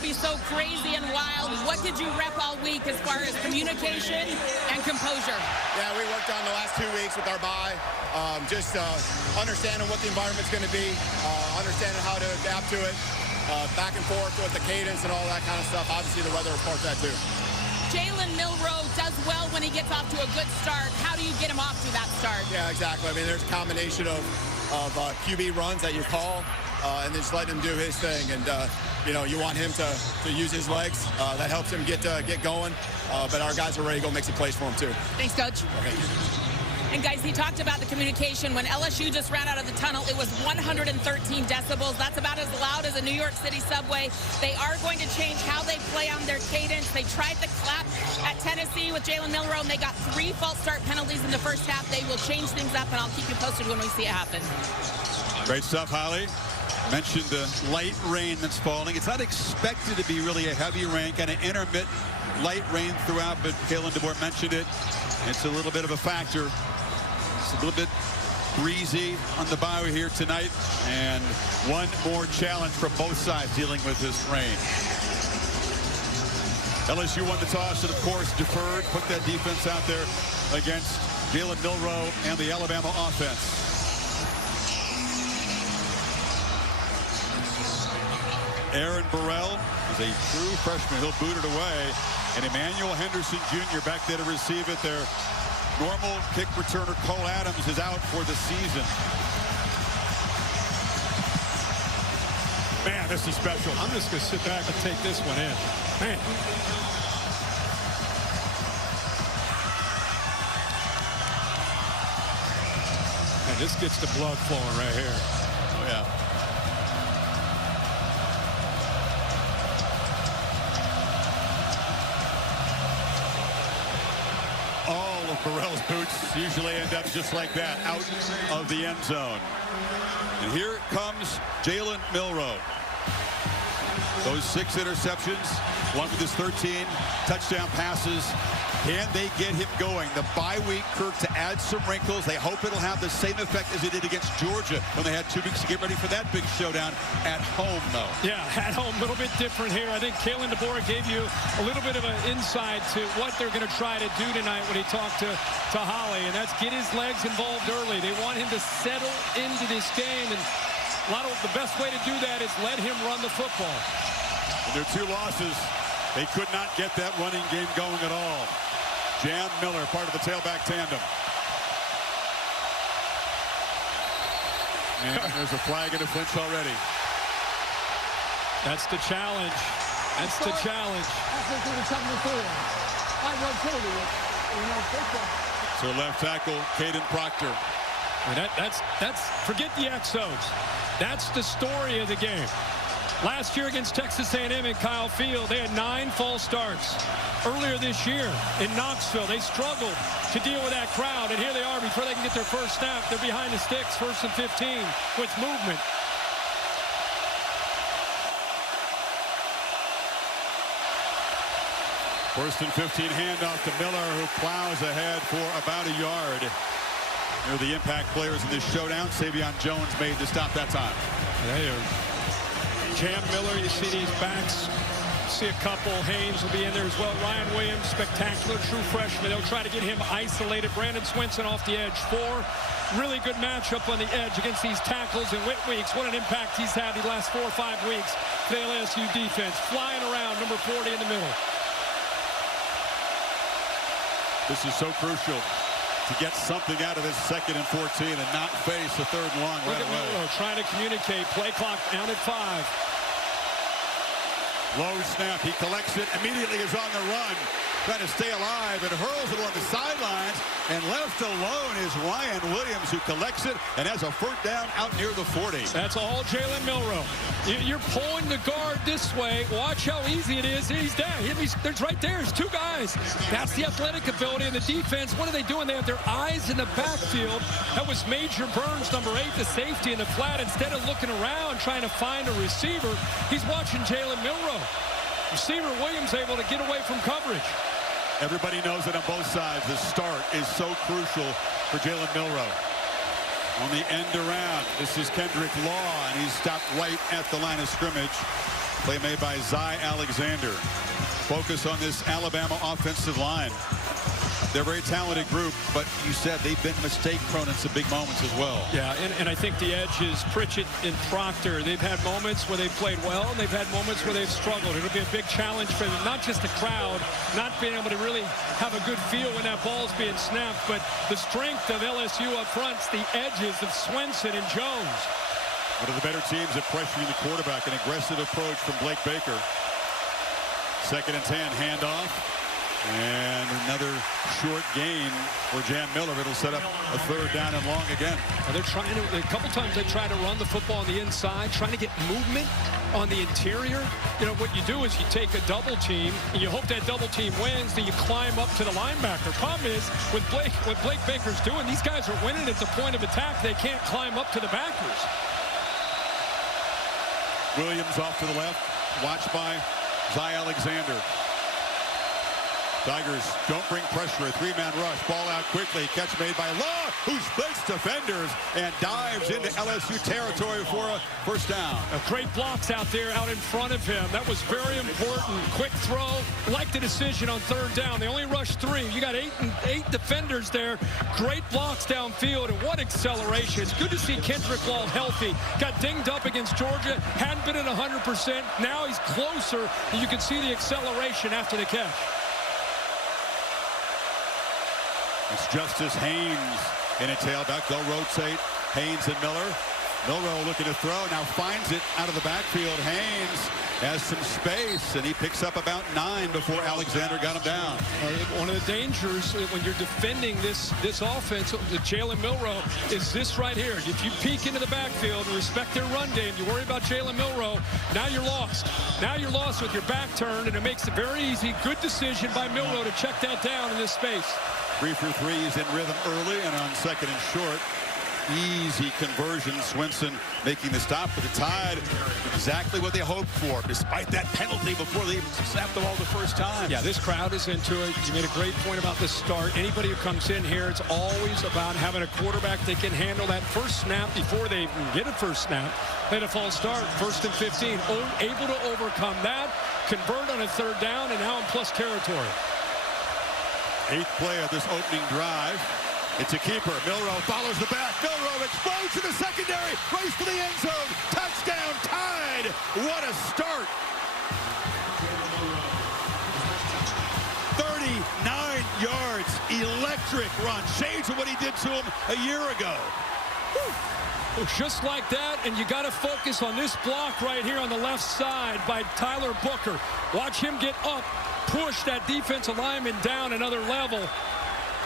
to be so crazy and wild. What did you rep all week as far as communication and composure? Yeah, we worked on the last 2 weeks with our bye. Just understanding what the environment's going to be, understanding how to adapt to it, back and forth with the cadence and all that kind of stuff. Obviously, the weather is part of that too. Jalen Milro does well when he gets off to a good start. How do you get him off to that start? Yeah, exactly. I mean, there's a combination of QB runs that you call, and then just letting him do his thing. And you know, you want him to use his legs. That helps him get going. But our guys are ready to go make some plays for him too. Thanks, Coach. Okay. And guys, he talked about the communication. When LSU just ran out of the tunnel, it was 113 decibels. That's about as loud as a New York City subway. They are going to change how they play on their cadence. They tried the clap at Tennessee with Jalen Milro, and they got 3 false start penalties in the first half. They will change things up, and I'll keep you posted when we see it happen. Great stuff, Holly. Mentioned the light rain that's falling. It's not expected to be really a heavy rain, kind of intermittent light rain throughout, but Kalen DeBoer mentioned it. It's a little bit of a factor. It's a little bit breezy on the Bayou here tonight, and one more challenge from both sides dealing with this rain. LSU won the toss and, of course, deferred, put that defense out there against Jalen Milro and the Alabama offense. Aaron Burrell is a true freshman. He'll boot it away. And Emmanuel Henderson Jr. back there to receive it. Their normal kick returner Cole Adams is out for the season. Man, this is special. I'm just going to sit back and take this one in. Man. And this gets the blood flowing right here. Oh, yeah. All of Burrell's boots usually end up just like that, out of the end zone. And here comes Jalen Milro. Those 6 interceptions, along with his 13 touchdown passes. Can they get him going? The bye week, Kirk, to add some wrinkles. They hope it'll have the same effect as it did against Georgia when they had 2 weeks to get ready for that big showdown at home, though. Yeah, at home, a little bit different here. I think Kalen DeBoer gave you a little bit of an insight to what they're going to try to do tonight when he talked to Holly, and that's get his legs involved early. They want him to settle into this game, and the best way to do that is let him run the football. In their 2 losses, they could not get that running game going at all. Jam Miller, part of the tailback tandem. And there's a flag and a flinch already. That's the challenge. That's the challenge. So left tackle, Caden Proctor. And that's forget the XOs. That's the story of the game. Last year against Texas A&M in Kyle Field, they had 9 false starts. Earlier this year in Knoxville, they struggled to deal with that crowd. And here they are before they can get their first snap. They're behind the sticks, 1st and 15 with movement. First and 15 handoff to Miller, who plows ahead for about a yard. They're the impact players in this showdown. Savion Jones made the stop that time. They are. Jam Miller, you see these backs. See a couple. Haynes will be in there as well. Ryan Williams, spectacular true freshman. They'll try to get him isolated. Brandon Swinson off the edge. 4 really good matchup on the edge against these tackles and Weeks. What an impact he's had the last 4 or 5 weeks for the LSU defense. Flying around, number 40 in the middle. This is so crucial to get something out of this 2nd and 14 and not face a 3rd and long right away. Milro trying to communicate. Play clock down at 5. Low snap. He collects it. Immediately is on the run. Trying to stay alive and hurls it along the sidelines. And left alone is Ryan Williams, who collects it and has a 4th down out near the 40. That's all Jalen Milro. You're pulling the guard this way. Watch how easy it is. He's down. There's right there. There's 2 guys. That's the athletic ability in the defense. What are they doing? They have their eyes in the backfield. That was Major Burns, number 8, the safety in the flat. Instead of looking around trying to find a receiver, he's watching Jalen Milro. Receiver Williams able to get away from coverage. Everybody knows that on both sides, the start is so crucial for Jalen Milro. On the end around, this is Kendrick Law, and he's stopped right at the line of scrimmage. Play made by Zy Alexander. Focus on this Alabama offensive line. They're a very talented group, but you said they've been mistake-prone in some big moments as well. Yeah, and I think the edges, Pritchett and Proctor, they've had moments where they've played well, and they've had moments where they've struggled. It'll be a big challenge for them, not just the crowd, not being able to really have a good feel when that ball's being snapped, but the strength of LSU up front, the edges of Swenson and Jones. One of the better teams at pressuring the quarterback, an aggressive approach from Blake Baker. 2nd and 10, handoff. And another short gain for Jan Miller. It'll set up a 3rd down and long again. They're trying to, a couple times they try to run the football on the inside, trying to get movement on the interior. You know, what you do is you take a double team, and you hope that double team wins, then you climb up to the linebacker. Problem is, what Blake Baker's doing, these guys are winning at the point of attack. They can't climb up to the backers. Williams off to the left, watched by Zy Alexander. Tigers don't bring pressure. A 3-man rush. Ball out quickly. Catch made by Law, who splits defenders and dives into LSU territory for a 1st down. Great blocks out there out in front of him. That was very important. Quick throw. Like the decision on 3rd down. They only rushed 3. You got 8 defenders there. Great blocks downfield, and what acceleration. It's good to see Kendrick Law healthy. Got dinged up against Georgia. Hadn't been at 100%. Now he's closer, and you can see the acceleration after the catch. It's Justice Haynes in a tailback. They'll rotate Haynes and Miller. Milro looking to throw, now finds it out of the backfield. Haynes has some space, and he picks up about 9 before Alexander got him down. One of the dangers when you're defending this offense, Jalen Milro, is this right here. If you peek into the backfield and respect their run game, you worry about Jalen Milro, now you're lost. Now you're lost with your back turned, and it makes it very easy. Good decision by Milro to check that down in this space. 3 for 3. He's in rhythm early, and on 2nd and short, easy conversion. Swenson making the stop for the Tide. Exactly what they hoped for, despite that penalty before they even snapped the ball the first time. Yeah, this crowd is into it. You made a great point about the start. Anybody who comes in here, it's always about having a quarterback that can handle that first snap before they even get a first snap. They had a false start, 1st and 15. Able to overcome that, convert on a 3rd down, and now in plus territory. 8th play of this opening drive. It's a keeper. Milro follows the back. Milro explodes to the secondary. Race for the end zone. Touchdown, Tide. What a start. 39 yards. Electric run. Shades of what he did to him a year ago. Well, just like that, and you got to focus on this block right here on the left side by Tyler Booker. Watch him get up, push that defensive lineman down another level.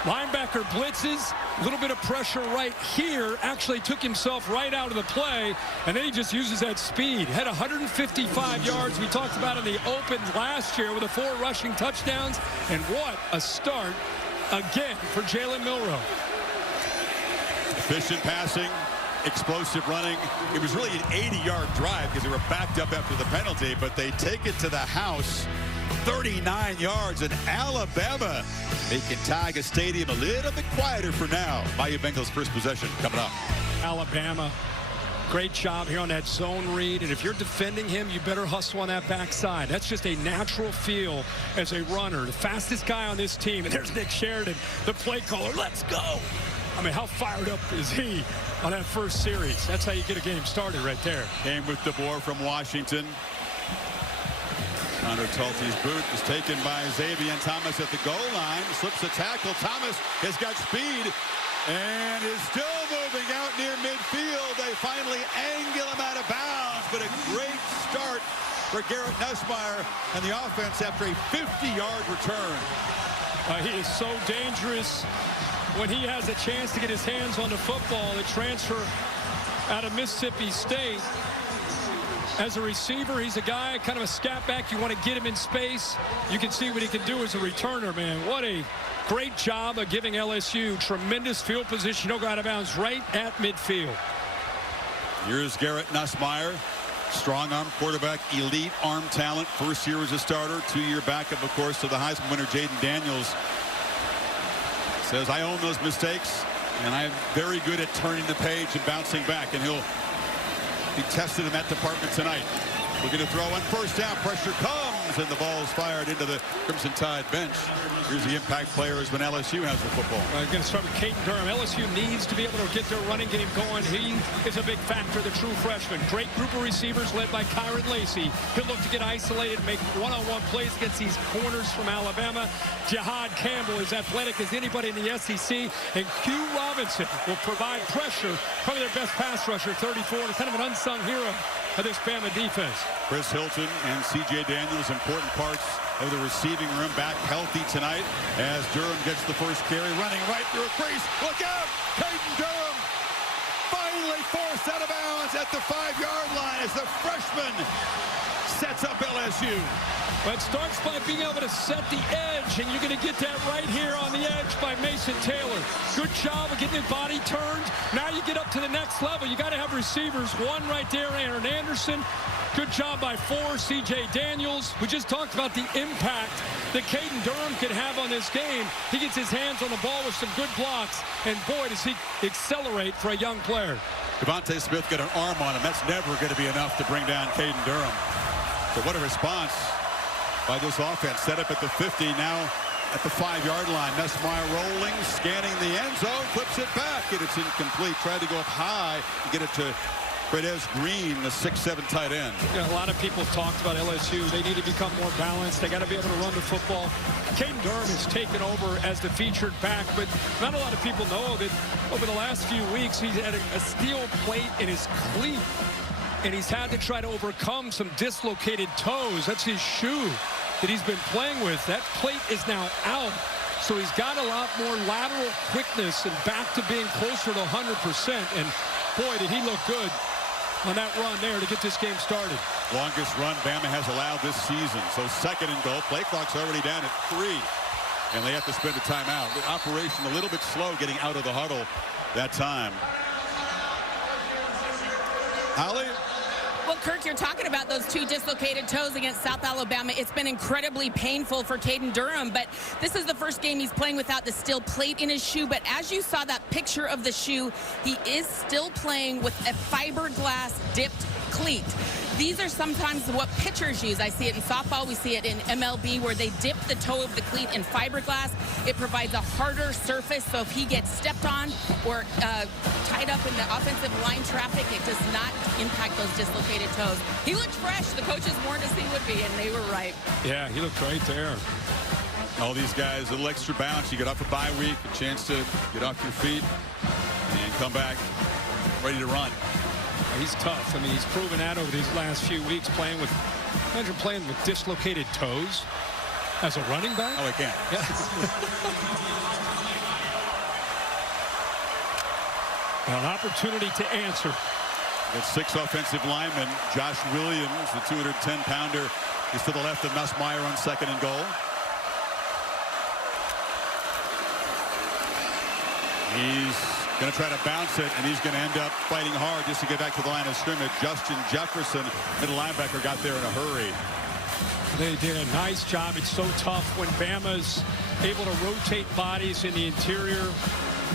Linebacker blitzes, a little bit of pressure right here, actually took himself right out of the play, and then he just uses that speed. Had 155 yards we talked about in the open last year with the 4 rushing touchdowns, and what a start again for Jalen Milro. Efficient passing, explosive running. It was really an 80-yard drive because they were backed up after the penalty, but they take it to the house. 39 yards, and Alabama making Tiger Stadium a little bit quieter for now. Bayou Bengals' first possession coming up. Alabama, great job here on that zone read, and if you're defending him, you better hustle on that backside. That's just a natural feel as a runner. The fastest guy on this team, and there's Nick Sheridan, the play caller. Let's go! I mean, how fired up is he on that first series? That's how you get a game started right there. Came with DeBoer from Washington. Connor Tulty's boot was taken by Xavier Thomas at the goal line. Slips a tackle. Thomas has got speed and is still moving out near midfield. They finally angle him out of bounds, but a great start for Garrett Nussmeier and the offense after a 50-yard return. He is so dangerous when he has a chance to get his hands on the football. The transfer out of Mississippi State. As a receiver, he's a guy, kind of a scat back. You want to get him in space. You can see what he can do as a returner, man. What a great job of giving LSU tremendous field position. He'll go out of bounds right at midfield. Here's Garrett Nussmeier. Strong-arm quarterback, elite arm talent. First year as a starter, 2-year backup, of course, to the Heisman winner, Jaden Daniels. Says, I own those mistakes, and I'm very good at turning the page and bouncing back, and he'll be tested in that department tonight. Looking to throw on first down. Pressure comes, and the ball is fired into the Crimson Tide bench. Here's the impact players when LSU has the football. I'm going to start with Caden Durham. LSU needs to be able to get their running game going. He is a big factor, the true freshman. Great group of receivers led by Kyron Lacey. He'll look to get isolated, make one-on-one plays against these corners from Alabama. Jihad Campbell is athletic as anybody in the SEC. And Q Robinson will provide pressure. Probably their best pass rusher, 34, and kind of an unsung hero of this Bama defense. Chris Hilton and C.J. Daniels, important parts of the receiving room, back healthy tonight as Durham gets the first carry, running right through a crease. Look out! Caden Durham finally forced out of bounds at the 5-yard line as the freshman sets up LSU. But it starts by being able to set the edge, and you're going to get that right here on the edge by Mason Taylor. Good job of getting his body turned. Now you get up to the next level. You got to have receivers. One right there, Aaron Anderson. Good job by 4, C.J. Daniels. We just talked about the impact that Caden Durham could have on this game. He gets his hands on the ball with some good blocks, and boy, does he accelerate for a young player. Devontae Smith got an arm on him. That's never going to be enough to bring down Caden Durham. So what a response by this offense. Set up at the 50, now at the 5-yard line. Messmeyer rolling, scanning the end zone, flips it back, and it's incomplete. Tried to go up high and get it to Quidez Green, the 6'7" tight end. Yeah, a lot of people talked about LSU. They need to become more balanced. They got to be able to run the football. Caden Durham has taken over as the featured back, but not a lot of people know that over the last few weeks he's had a steel plate in his cleat, and he's had to try to overcome some dislocated toes. That's his shoe that he's been playing with. That plate is now out. So he's got a lot more lateral quickness and back to being closer to 100%. And boy, did he look good on that run there to get this game started. Longest run Bama has allowed this season. So second and goal. Play clock's already down at 3. And they have to spend a timeout. The operation a little bit slow getting out of the huddle that time. Holly? Well, Kirk, you're talking about those 2 dislocated toes against South Alabama. It's been incredibly painful for Caden Durham, but this is the first game he's playing without the steel plate in his shoe. But as you saw that picture of the shoe, he is still playing with a fiberglass dipped cleat. These are sometimes what pitchers use. I see it in softball. We see it in MLB where they dip the toe of the cleat in fiberglass. It provides a harder surface, so if he gets stepped on or tied up in the offensive line traffic, it does not impact those dislocated toes. He looked fresh. The coaches warned us he would be, and they were right. Yeah, he looked right there. All these guys, a little extra bounce. You get off a bye week, a chance to get off your feet and come back ready to run. He's tough. I mean, he's proven that over these last few weeks playing with, imagine playing with dislocated toes as a running back. Oh, I can't. Yeah. An opportunity to answer. With 6 offensive linemen. Josh Williams, the 210-pounder, is to the left of Messmeyer on second and goal. He's going to try to bounce it, and he's going to end up fighting hard just to get back to the line of scrimmage. Justin Jefferson, middle linebacker, got there in a hurry. They did a nice job. It's so tough when Bama's able to rotate bodies in the interior.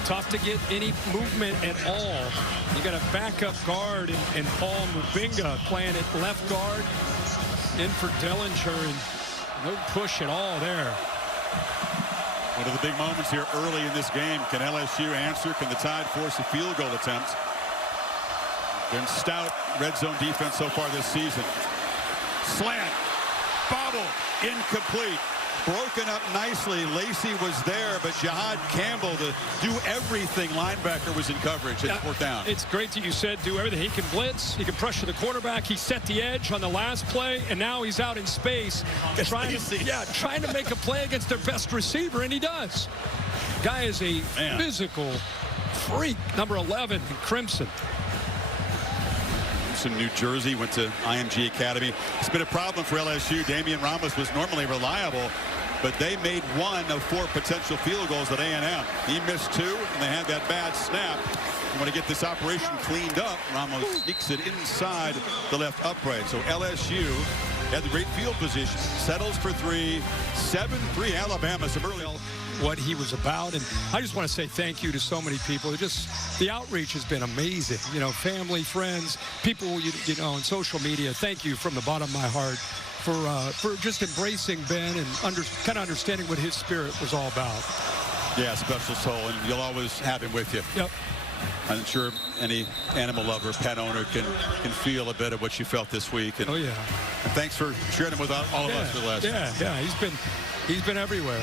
Tough to get any movement at all. You got a backup guard in Paul Mubinga playing at left guard. In for Dellinger, and no push at all there. One of the big moments here early in this game. Can LSU answer? Can the Tide force a field goal attempt? Been stout red zone defense so far this season. Slant. Bobble. Incomplete. Broken up nicely. Lacey was there, but Jihad Campbell, the do-everything linebacker, was in coverage at 4th down. It's great that you said do everything. He can blitz. He can pressure the quarterback. He set the edge on the last play, and now he's out in space trying to make a play against their best receiver, and he does. Guy is a physical freak, number 11 in Crimson. From New Jersey, went to IMG Academy. It's been a problem for LSU. Damian Ramos was normally reliable, but they made 1 of 4 potential field goals at A&M. He missed 2, and they had that bad snap. You want to get this operation cleaned up. Ramos sneaks it inside the left upright. So LSU had the great field position. Settles for 3, 7-3 Alabama. Some early. what he was about. And I just want to say thank you to so many people. The outreach has been amazing. You know, family, friends, people, you know, on social media. Thank you from the bottom of my heart for just embracing Ben and kind of understanding what his spirit was all about. Yeah, special soul, and you'll always have him with you. Yep. I'm sure any animal lover, pet owner can feel a bit of what you felt this week. And, oh, yeah. And thanks for sharing him with all of us for the last. Yeah, he's been everywhere.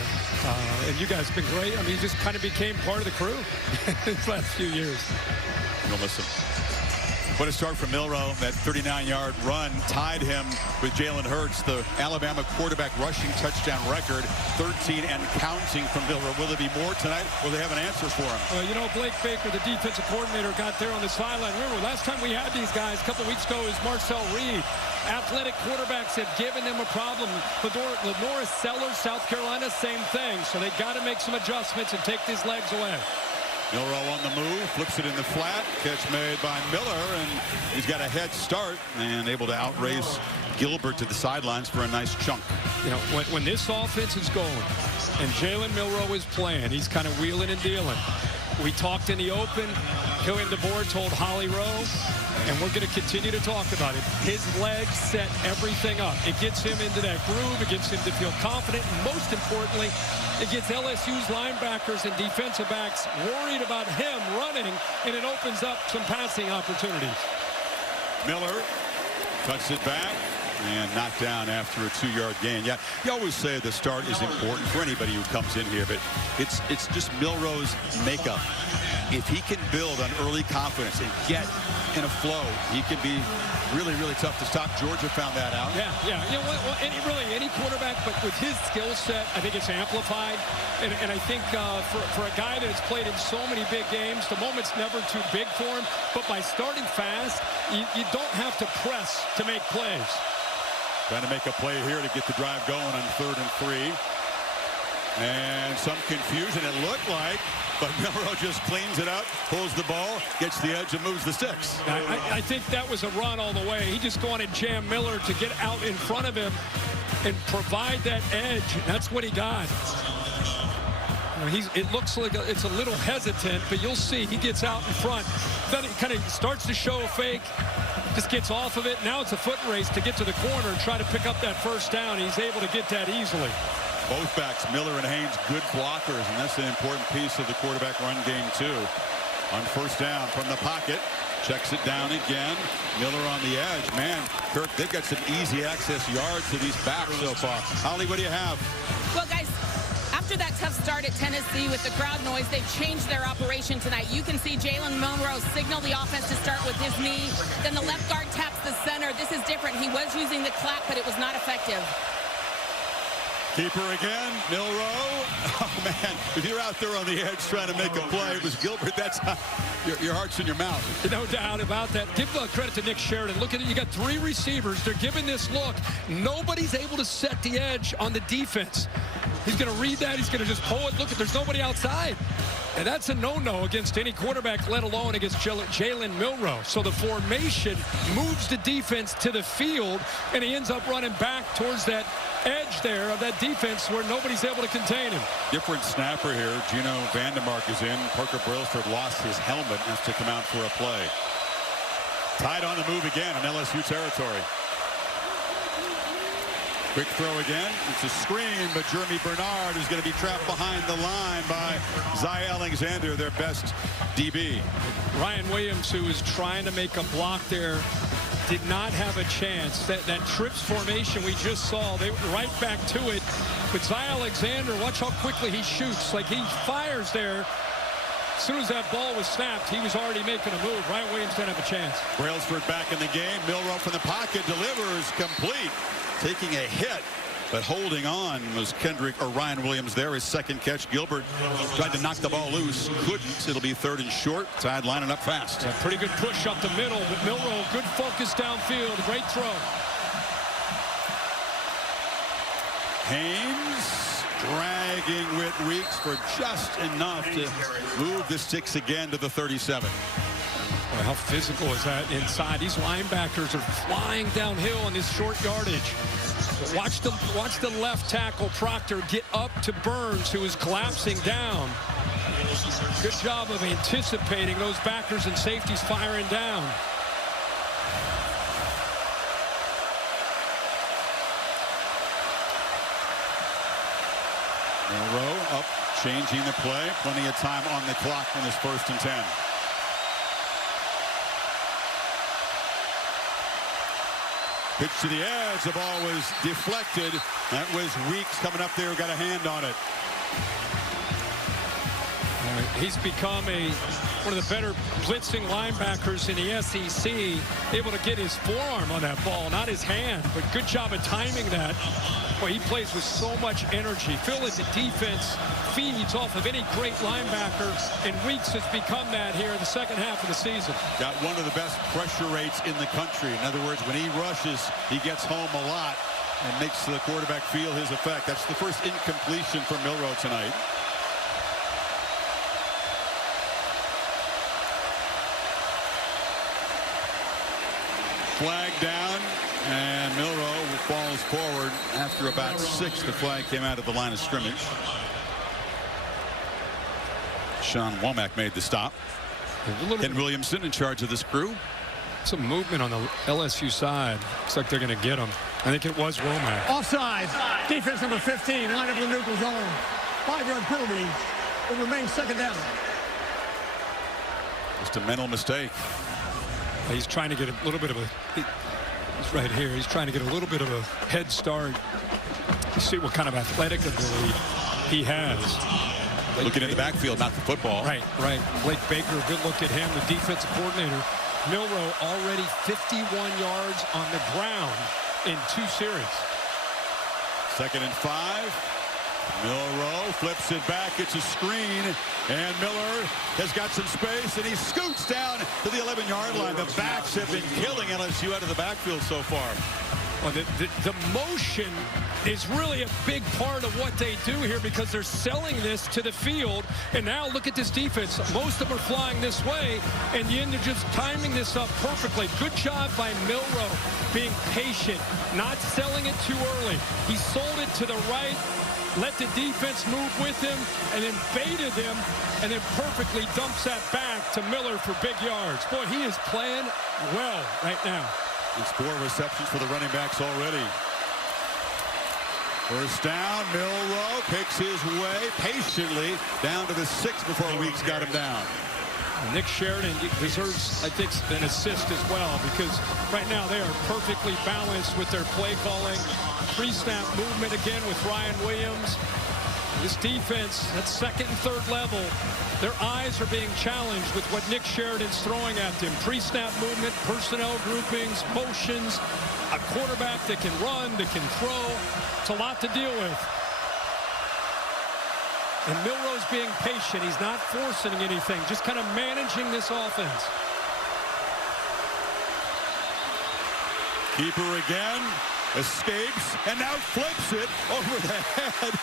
And you guys have been great. I mean, he just kind of became part of the crew these last few years. You'll miss him. What a start from Milro. That 39-yard run tied him with Jalen Hurts, the Alabama quarterback rushing touchdown record, 13 and counting from Milro. Will there be more tonight? Will they have an answer for him? Well, you know, Blake Baker, the defensive coordinator, got there on the sideline. Remember, last time we had these guys a couple weeks ago is Marcel Reed. Athletic quarterbacks have given them a problem. Lenora Sellers, South Carolina, same thing. So they got to make some adjustments and take these legs away. Milro on the move, flips it in the flat. Catch made by Miller, and he's got a head start and able to outrace Gilbert to the sidelines for a nice chunk. You know, when this offense is going and Jalen Milro is playing, he's kind of wheeling and dealing. We talked in the open. Killian DeBoer told Holly Rowe, and we're going to continue to talk about it. His legs set everything up. It gets him into that groove. It gets him to feel confident. And most importantly, it gets LSU's linebackers and defensive backs worried about him running, and it opens up some passing opportunities. Miller cuts it back and knocked down after a 2-yard gain. Yeah, you always say the start is important for anybody who comes in here, but it's just Milro's makeup. If he can build on early confidence and get in a flow, he can be really, really tough to stop. Georgia found that out. Yeah. You know, any quarterback, but with his skill set, I think it's amplified. And I think for a guy that has played in so many big games, the moment's never too big for him. But by starting fast, you don't have to press to make plays. Trying to make a play here to get the drive going on 3rd and 3. And some confusion, it looked like, but Milro just cleans it up, pulls the ball, gets the edge, and moves the sticks. I think that was a run all the way. He just wanted Jam Miller to get out in front of him and provide that edge. That's what he got. It looks like it's a little hesitant, but you'll see he gets out in front. Then he kind of starts to show a fake, just gets off of it. Now it's a foot race to get to the corner and try to pick up that first down. He's able to get that easily. Both backs, Miller and Haynes, good blockers, and that's an important piece of the quarterback run game, too. On first down from the pocket, checks it down again. Miller on the edge. Man, Kirk, they've got some easy access yards to these backs so far. Holly, what do you have? Well, guys, after that tough start at Tennessee with the crowd noise, they've changed their operation tonight. You can see Jalen Milro signal the offense to start with his knee. Then the left guard taps the center. This is different. He was using the clap, but it was not effective. Keeper again, Milro. Oh, man, if you're out there on the edge trying to make a play, it was Gilbert. That's how your heart's in your mouth. No doubt about that. Give credit to Nick Sheridan. Look at it. You got 3 receivers. They're giving this look. Nobody's able to set the edge on the defense. He's going to read that. He's going to just pull it. Look, there's nobody outside. And that's a no-no against any quarterback, let alone against Jalen Milro. So the formation moves the defense to the field, and he ends up running back towards that edge there of that defense where nobody's able to contain him. Different snapper here. Gino Vandermark is in. Parker Brailsford lost his helmet, has to come out for a play. Tied on the move again in LSU territory. Quick throw again. It's a screen, but Jeremy Bernard is going to be trapped behind the line by Zy Alexander, their best DB. Ryan Williams, who is trying to make a block there, did not have a chance. That trips formation we just saw, they went right back to it. But Zy Alexander, watch how quickly he shoots. Like he fires there. As soon as that ball was snapped, he was already making a move. Ryan Williams didn't have a chance. Brailsford back in the game. Milro from the pocket delivers complete. Taking a hit, but holding on was Ryan Williams there. His second catch. Gilbert tried to knock the ball loose. Couldn't. It'll be 3rd and short. Tide lining up fast. Yeah, pretty good push up the middle, but Milro, good focus downfield. Great throw. Haynes dragging with Weeks for just enough to move the sticks again to the 37. Boy, how physical is that inside? These linebackers are flying downhill in this short yardage. Watch the left tackle, Proctor, get up to Burns, who is collapsing down. Good job of anticipating those backers and safeties firing down. Milro up, changing the play. Plenty of time on the clock when it's 1st and 10. Pitch to the edge. The ball was deflected. That was Weeks coming up there, got a hand on it. He's become one of the better blitzing linebackers in the SEC, able to get his forearm on that ball, not his hand, but good job of timing that. Boy, he plays with so much energy. Feel like the defense feeds off of any great linebacker, and Weeks has become that here in the second half of the season. Got one of the best pressure rates in the country. In other words, when he rushes, he gets home a lot and makes the quarterback feel his effect. That's the first incompletion for Milro tonight. Flag down, and Milro falls forward after about 6. The flag came out of the line of scrimmage. Sean Womack made the stop. Ken Williamson in charge of this crew. Some movement on the LSU side. Looks like they're going to get him. I think it was Womack. Offside. Defense number 15. Line up in the neutral zone. 5-yard penalty. It remains second down. Just a mental mistake. He's trying to get a little bit of a, he's right here, he's trying to get a little bit of a head start. You see what kind of athletic ability he has. Looking in the backfield, not the football. Right. Blake Baker, good look at him, the defensive coordinator. Milro already 51 yards on the ground in 2 series. 2nd and 5. Milro flips it back. It's a screen, and Miller has got some space, and he scoots down to the 11-yard line. The backs have been killing LSU out of the backfield so far. Well, the motion is really a big part of what they do here, because they're selling this to the field. And now look at this defense. Most of them are flying this way, and you end up just timing this up perfectly. Good job by Milro being patient, not selling it too early. He sold it to the right, let the defense move with him, and then baited him, and then perfectly dumps that back to Miller for big yards. Boy, he is playing well right now. It's 4 receptions for the running backs already. First down, Milro picks his way patiently down to the 6 before Weeks got him down. Nick Sheridan deserves, I think, an assist as well, because right now they are perfectly balanced with their play calling. Pre-snap movement again with Ryan Williams. This defense at 2nd and 3rd level, their eyes are being challenged with what Nick Sheridan's throwing at them. Pre-snap movement, personnel groupings, motions, a quarterback that can run, that can throw. It's a lot to deal with. And Milro's being patient. He's not forcing anything, just kind of managing this offense. Keeper again, escapes, and now flips it over the head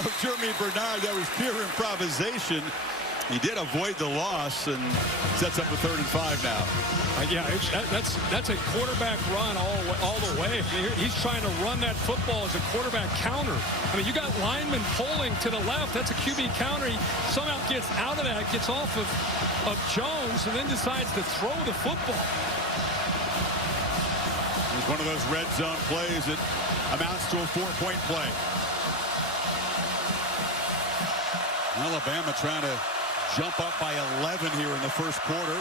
of Jeremy Bernard. That was pure improvisation. He did avoid the loss and sets up a 3rd and 5 now. Yeah, that's a quarterback run all the way. He's trying to run that football as a quarterback counter. I mean, you got linemen pulling to the left. That's a QB counter. He somehow gets out of that, gets off of Jones, and then decides to throw the football. It's one of those red zone plays that amounts to a 4-point play. Alabama trying to jump up by 11 here in the first quarter.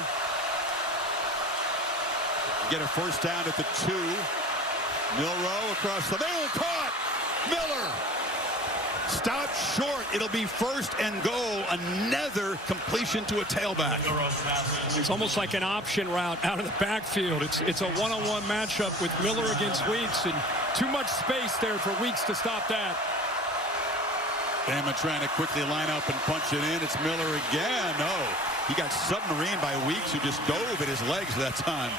Get a first down at the 2. Milro across the middle, caught. Miller stopped short. It'll be 1st and goal. Another completion to a tailback. It's almost like an option route out of the backfield. It's a one-on-one matchup with Miller against Weeks, and too much space there for Weeks to stop that. Bama trying to quickly line up and punch it in. It's Miller again. No, he got submarined by Weeks, who just dove at his legs that time.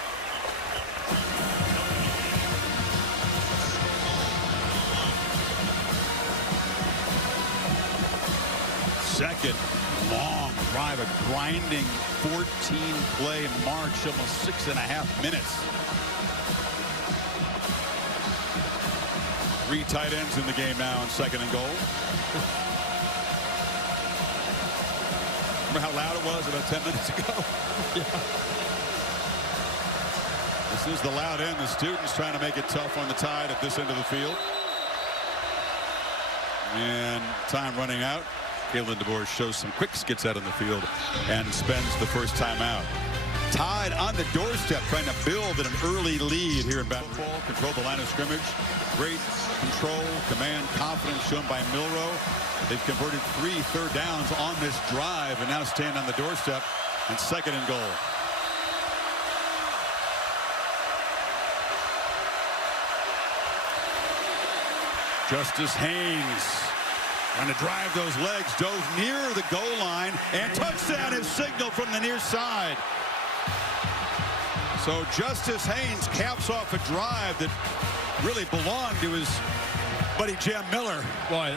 Second long drive, a grinding 14-play march, almost 6.5 minutes. 3 tight ends in the game now on 2nd and goal. Remember how loud it was about 10 minutes ago? Yeah. This is the loud end. The students trying to make it tough on the Tide at this end of the field. And time running out. Kalen DeBoer shows some quick skits out on the field and spends the first time out. Tide on the doorstep, trying to build an early lead here in basketball. Control the line of scrimmage. Great control, command, confidence shown by Milro. They've converted 3 third downs on this drive and now stand on the doorstep and 2nd and goal. Justice Haynes trying to drive those legs, dove near the goal line, and touchdown is signaled from the near side. So Justice Haynes caps off a drive that really belonged to his buddy Jim Miller. Boy,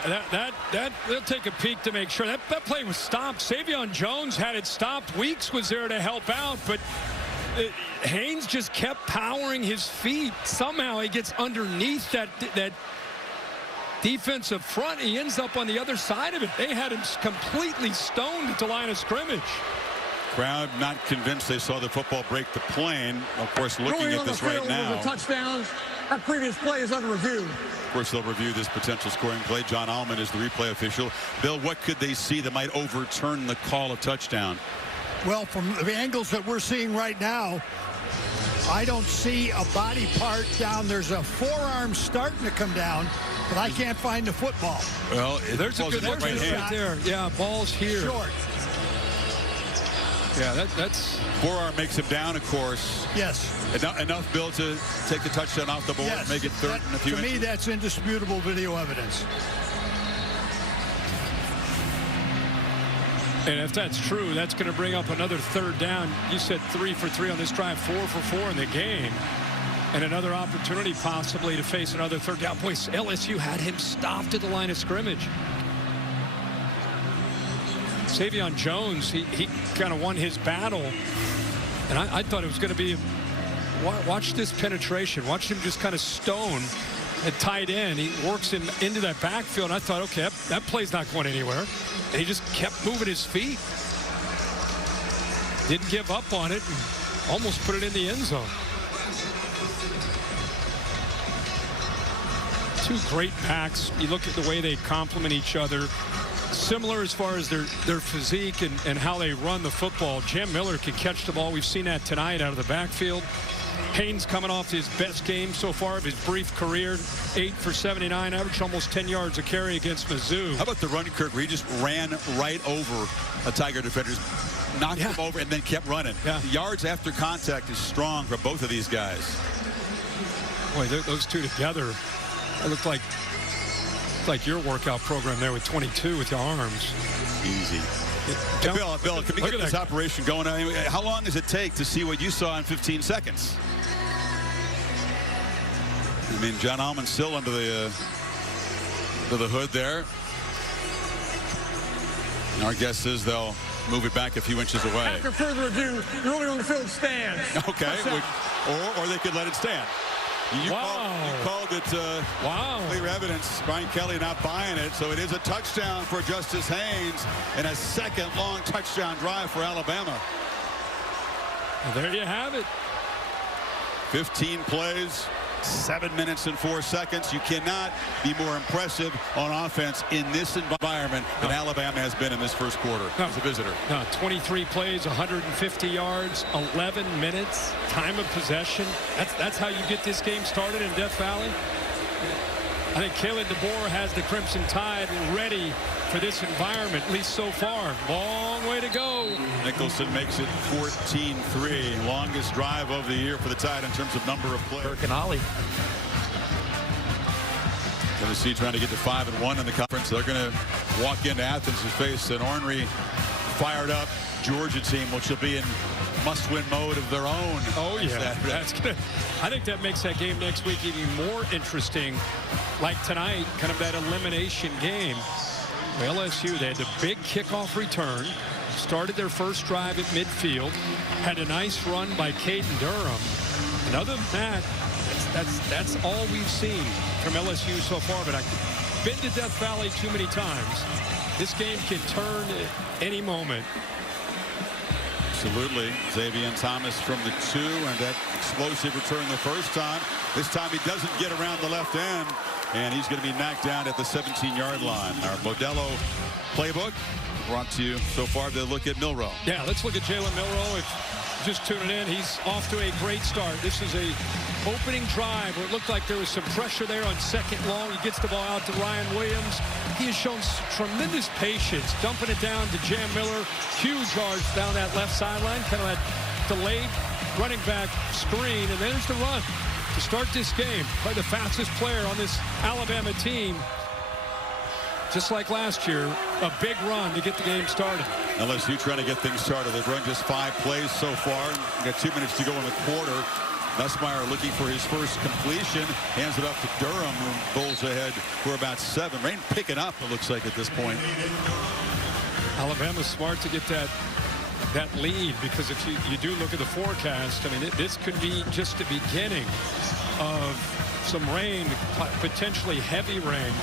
they'll take a peek to make sure that play was stopped. Savion Jones had it stopped. Weeks was there to help out, but Haynes just kept powering his feet. Somehow he gets underneath that defensive front. He ends up on the other side of it. They had him completely stoned at the line of scrimmage. Crowd not convinced they saw the football break the plane. Of course, looking at this right now. Touchdowns. That previous play is under review. Of course, they'll review this potential scoring play. John Allman is the replay official. Bill, what could they see that might overturn the call of touchdown? Well, from the angles that we're seeing right now, I don't see a body part down. There's a forearm starting to come down, but I can't find the football. Well, there's a good look right there. Yeah, ball's here. Short. Yeah, that's forearm makes him down, of course. Yes. Enough, Bill, to take the touchdown off the board and make it 3rd and a few inches. To me, that's indisputable video evidence. And if that's true, that's going to bring up another 3rd down. You said 3 for 3 on this drive, 4 for 4 in the game. And another opportunity possibly to face another 3rd down. Boy, LSU had him stopped at the line of scrimmage. Savion Jones, he kind of won his battle. And I thought it was going to be, watch this penetration. Watch him just kind of stone at tight end. He works him into that backfield. And I thought, okay, that play's not going anywhere. And he just kept moving his feet. Didn't give up on it. And almost put it in the end zone. 2 great backs. You look at the way they complement each other. Similar as far as their physique and how they run the football. Jim Miller can catch the ball. We've seen that tonight out of the backfield. Haynes coming off his best game so far of his brief career. 8 for 79, averaged almost 10 yards a carry against Mizzou. How about the run, Kirk, where he just ran right over a Tiger defender, knocked him over, and then kept running. Yeah. The yards after contact is strong for both of these guys. Boy, those two together, it looked like your workout program there with 22 with your arms. Easy. Hey, Bill, can we get this operation going? How long does it take to see what you saw in 15 seconds? I mean, John Allman still under the hood there. And our guess is they'll move it back a few inches away. After further ado, ruling on the field stands. Okay, or they could let it stand. You called it clear evidence. Brian Kelly not buying it, so it is a touchdown for Justice Haynes and a 2nd long touchdown drive for Alabama. Well, there you have it. 15 plays, 7 minutes and 4 seconds. You cannot be more impressive on offense in this environment than Alabama has been in this first quarter as a visitor. 23 plays, 150 yards, 11 minutes, time of possession. That's how you get this game started in Death Valley. I think Kalen DeBoer has the Crimson Tide ready for this environment, at least so far. Long way to go. Nicholson makes it 14-3. Longest drive of the year for the Tide in terms of number of players. Burke and Ollie. Tennessee trying to get to 5-1 in the conference. They're going to walk into Athens and face an ornery, fired up Georgia team, which will be in must-win mode of their own. Oh, yeah. That's good. I think that makes that game next week even more interesting. Like tonight, kind of that elimination game. LSU, they had the big kickoff return, started their first drive at midfield, had a nice run by Caden Durham. And other than that, That's all we've seen from LSU so far. But I've been to Death Valley too many times. This game can turn at any moment. Absolutely. Xavier Thomas from the 2, and that explosive return the first time. This time he doesn't get around the left end, and he's going to be knocked down at the 17-yard line. Our Modelo playbook brought to you so far to look at Milro. Yeah, let's look at Jalen Milro. If just tuning in, he's off to a great start. This is a opening drive where it looked like there was some pressure there on second long. He gets the ball out to Ryan Williams. He has shown tremendous patience, dumping it down to Jam Miller. Huge yards down that left sideline. Kind of that delayed running back screen. And there's the run to start this game. Probably the fastest player on this Alabama team. Just like last year, a big run to get the game started. LSU trying to get things started. They've run just 5 plays so far. We've got 2 minutes to go in the quarter. Nussmeier looking for his first completion. Hands it off to Durham, who bowls ahead for about 7. Rain picking up, it looks like, at this point. Alabama's smart to get that lead, because if you do look at the forecast, I mean, this could be just the beginning of some rain, potentially heavy rain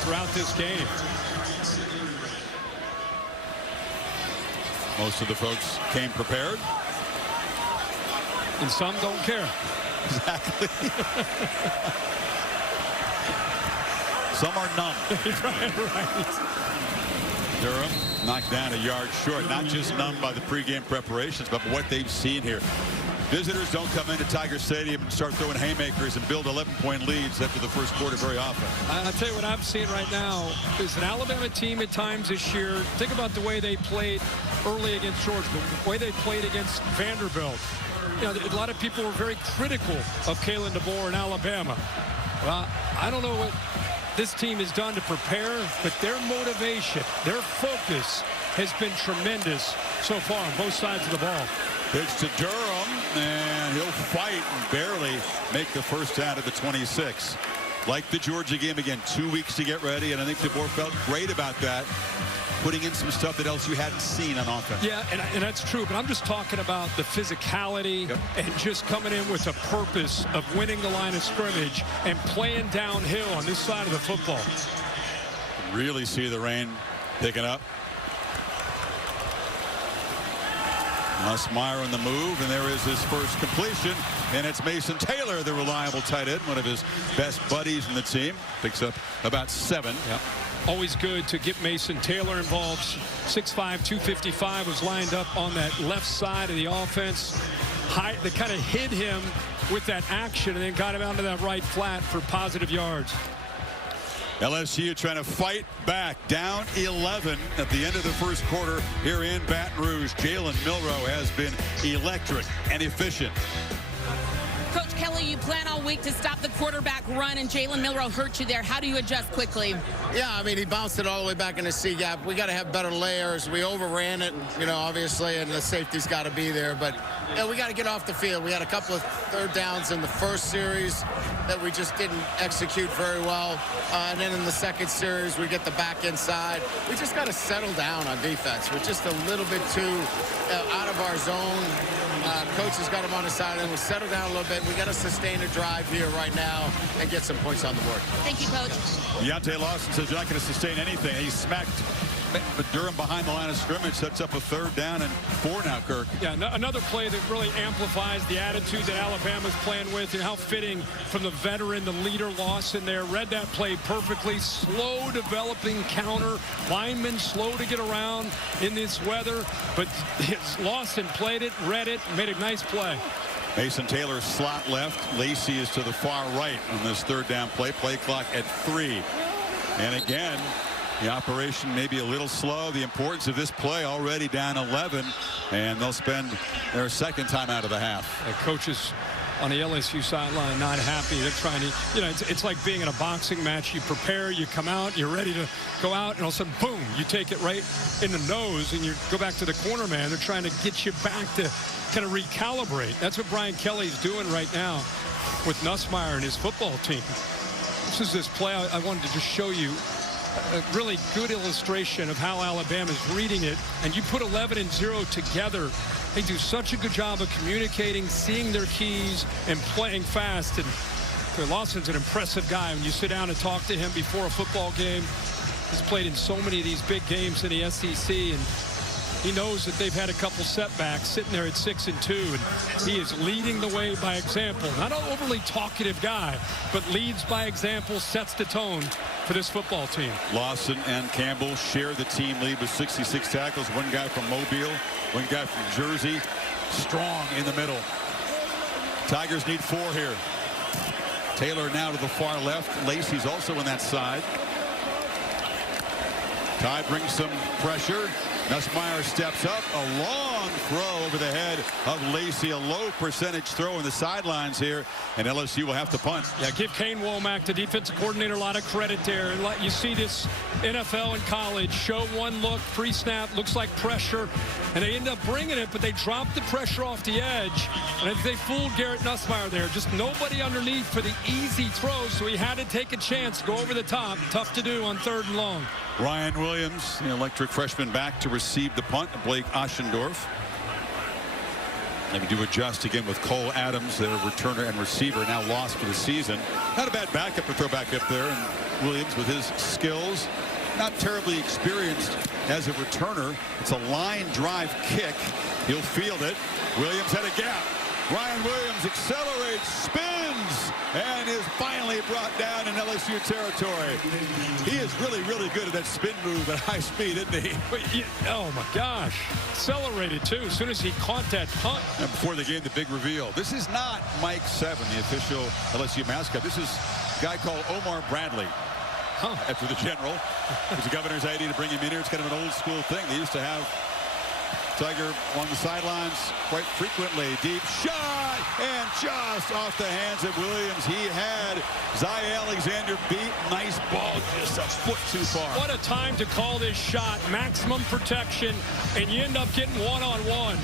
throughout this game. Most of the folks came prepared. And some don't care. Exactly. Some are numb. Right. Durham knocked down a yard short. Not just numb by the pregame preparations, but what they've seen here. Visitors don't come into Tiger Stadium and start throwing haymakers and build 11-point leads after the first quarter very often. I'll tell you what I'm seeing right now is an Alabama team at times this year. Think about the way they played early against Georgia, the way they played against Vanderbilt. You know, a lot of people were very critical of Kalen DeBoer in Alabama. Well, I don't know what this team has done to prepare, but their motivation, their focus has been tremendous so far on both sides of the ball. Pitch to Durham, and he'll fight and barely make the first down at the 26. Like the Georgia game again, 2 weeks to get ready, and I think DeBoer felt great about that, putting in some stuff that LSU hadn't seen on offense. Yeah, and that's true, but I'm just talking about the physicality and just coming in with a purpose of winning the line of scrimmage and playing downhill on this side of the football. Really see the rain picking up. Nussmeier on the move, and there is his first completion, and it's Mason Taylor, the reliable tight end, one of his best buddies in the team. Picks up about 7. Yep. Always good to get Mason Taylor involved. 6'5", 255 was lined up on that left side of the offense. They kind of hid him with that action and then got him out to that right flat for positive yards. LSU trying to fight back, down 11 at the end of the first quarter here in Baton Rouge. Jalen Milro has been electric and efficient. Coach Kelly, you plan all week to stop the quarterback run, and Jalen Milro hurt you there. How do you adjust quickly? Yeah, I mean, he bounced it all the way back in the C gap. We got to have better layers. We overran it, you know, obviously, and the safety's got to be there. But yeah, we got to get off the field. We had a couple of third downs in the first series that we just didn't execute very well. And then in the second series, we get the back inside. We just got to settle down on defense. We're just a little bit too out of our zone. Coach has got him on the side, and we settle down a little bit. We got to sustain a drive here right now and get some points on the board. Thank you, Coach. Deontay Lawson says you're not going to sustain anything. He smacked Durham behind the line of scrimmage, sets up a 3rd down and 4 now, Kirk. Yeah, another play that really amplifies the attitude that Alabama's playing with, and how fitting from the veteran, the leader, Lawson there. Read that play perfectly. Slow developing counter. Lineman slow to get around in this weather, but Lawson played it, read it, made a nice play. Mason Taylor slot left. Lacey is to the far right on this 3rd down play. Play clock at 3. And again, the operation may be a little slow. The importance of this play, already down 11, and they'll spend their 2nd time out of the half. Coaches on the LSU sideline not happy. They're trying to, you know, it's like being in a boxing match. You prepare, you come out, you're ready to go out, and all of a sudden, boom, you take it right in the nose, and you go back to the corner man. They're trying to get you back to kind of recalibrate. That's what Brian Kelly's doing right now with Nussmeier and his football team. This is this play I wanted to just show you. A really good illustration of how Alabama's reading it. And you put 11 and 0 together. They do such a good job of communicating, seeing their keys, and playing fast. And Lawson's an impressive guy. When you sit down and talk to him before a football game, he's played in so many of these big games in the SEC, and he knows that they've had a couple setbacks, sitting there at 6-2, and he is leading the way by example. Not an overly talkative guy, but leads by example, sets the tone for this football team. Lawson and Campbell share the team lead with 66 tackles. One guy from Mobile, one guy from Jersey. Strong in the middle. Tigers need 4 here. Taylor now to the far left. Lacey's also on that side. Ty brings some pressure. Nussmeier steps up. A long throw over the head of Lacey. A low percentage throw in the sidelines here. And LSU will have to punt. Yeah, give Kane Womack, the defensive coordinator, a lot of credit there. And you see this NFL and college. Show one look, pre-snap, looks like pressure. And they end up bringing it, but they dropped the pressure off the edge. And I think they fooled Garrett Nussmeier there. Just nobody underneath for the easy throw, so he had to take a chance, go over the top. Tough to do on 3rd and long. Ryan Williams, the electric freshman, back to receive the punt. Blake Oschendorf. Maybe do adjust again with Cole Adams, their returner and receiver, now lost for the season. Not a bad backup to throw back up there. And Williams, with his skills, not terribly experienced as a returner. It's a line drive kick. He'll field it. Williams had a gap. Ryan Williams accelerates, spins, and is finally brought down in LSU territory. He is really, really good at that spin move at high speed, isn't he? Oh, my gosh. Accelerated, too, as soon as he caught that punt. And before the game, the big reveal. This is not Mike 7, the official LSU mascot. This is a guy called Omar Bradley. After the general. It was the governor's idea to bring him in here. It's kind of an old school thing. They used to have Tiger along the sidelines quite frequently. Deep shot, and just off the hands of Williams. He had Zy Alexander beat. Nice ball, just a foot too far. What a time to call this shot. Maximum protection, and you end up getting one-on-one.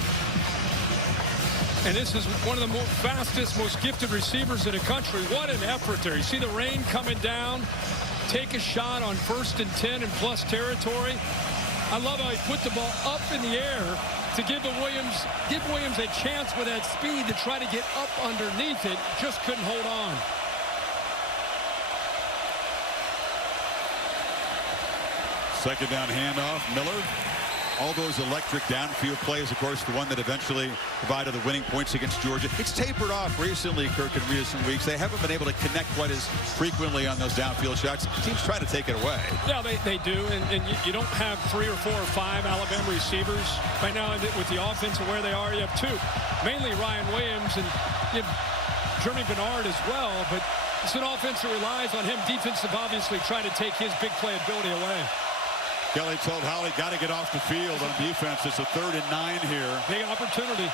And this is one of the fastest, most gifted receivers in the country. What an effort there. You see the rain coming down. Take a shot on 1st and 10 in plus territory. I love how he put the ball up in the air to give Williams a chance with that speed to try to get up underneath it. Just couldn't hold on. Second down handoff. Miller. All those electric downfield plays, of course, the one that eventually provided the winning points against Georgia. It's tapered off recently, Kirk, in recent weeks. They haven't been able to connect quite as frequently on those downfield shots. Teams try to take it away. Yeah, they do, and you don't have 3 or 4 or 5 Alabama receivers. Right now, with the offense and where they are, you have 2. Mainly Ryan Williams and you have Jeremy Bernard as well, but it's an offense that relies on him. Defensive obviously trying to take his big play ability away. Kelly told Holly, got to get off the field on defense. It's a 3rd and 9 here. Big opportunity.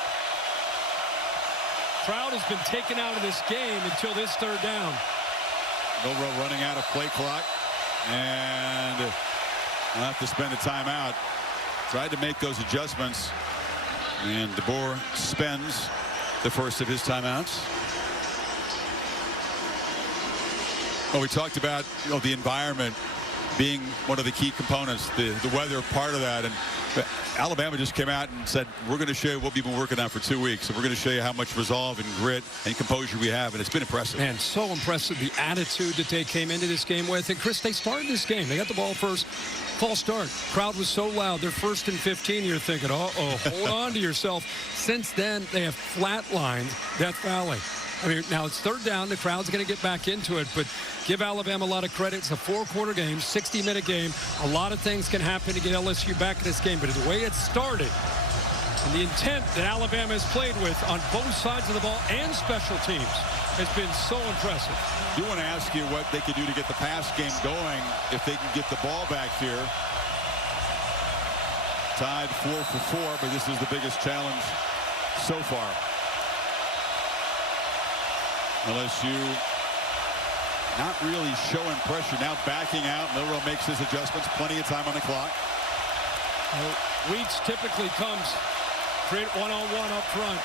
Crowd has been taken out of this game until this 3rd down. Milro running out of play clock. And we'll have to spend a timeout. Tried to make those adjustments. And DeBoer spends the first of his timeouts. Well, we talked about the environment being one of the key components, the weather part of that. And Alabama just came out and said, we're going to show you what we've been working on for 2 weeks. And we're going to show you how much resolve and grit and composure we have. And it's been impressive. Man, so impressive, the attitude that they came into this game with. And, Chris, they started this game. They got the ball first. False start. Crowd was so loud. They're 1st and 15. You're thinking, uh-oh, hold on to yourself. Since then, they have flatlined Death Valley. I mean, now it's 3rd down. The crowd's going to get back into it, but give Alabama a lot of credit. It's a 4-quarter game, 60-minute game. A lot of things can happen to get LSU back in this game, but the way it started and the intent that Alabama has played with on both sides of the ball and special teams has been so impressive. I do want to ask you what they could do to get the pass game going if they can get the ball back here. Tied 4 for 4, but this is the biggest challenge so far. LSU not really showing pressure. Now backing out. Milro makes his adjustments. Plenty of time on the clock. Weeks typically comes create one-on-one up front.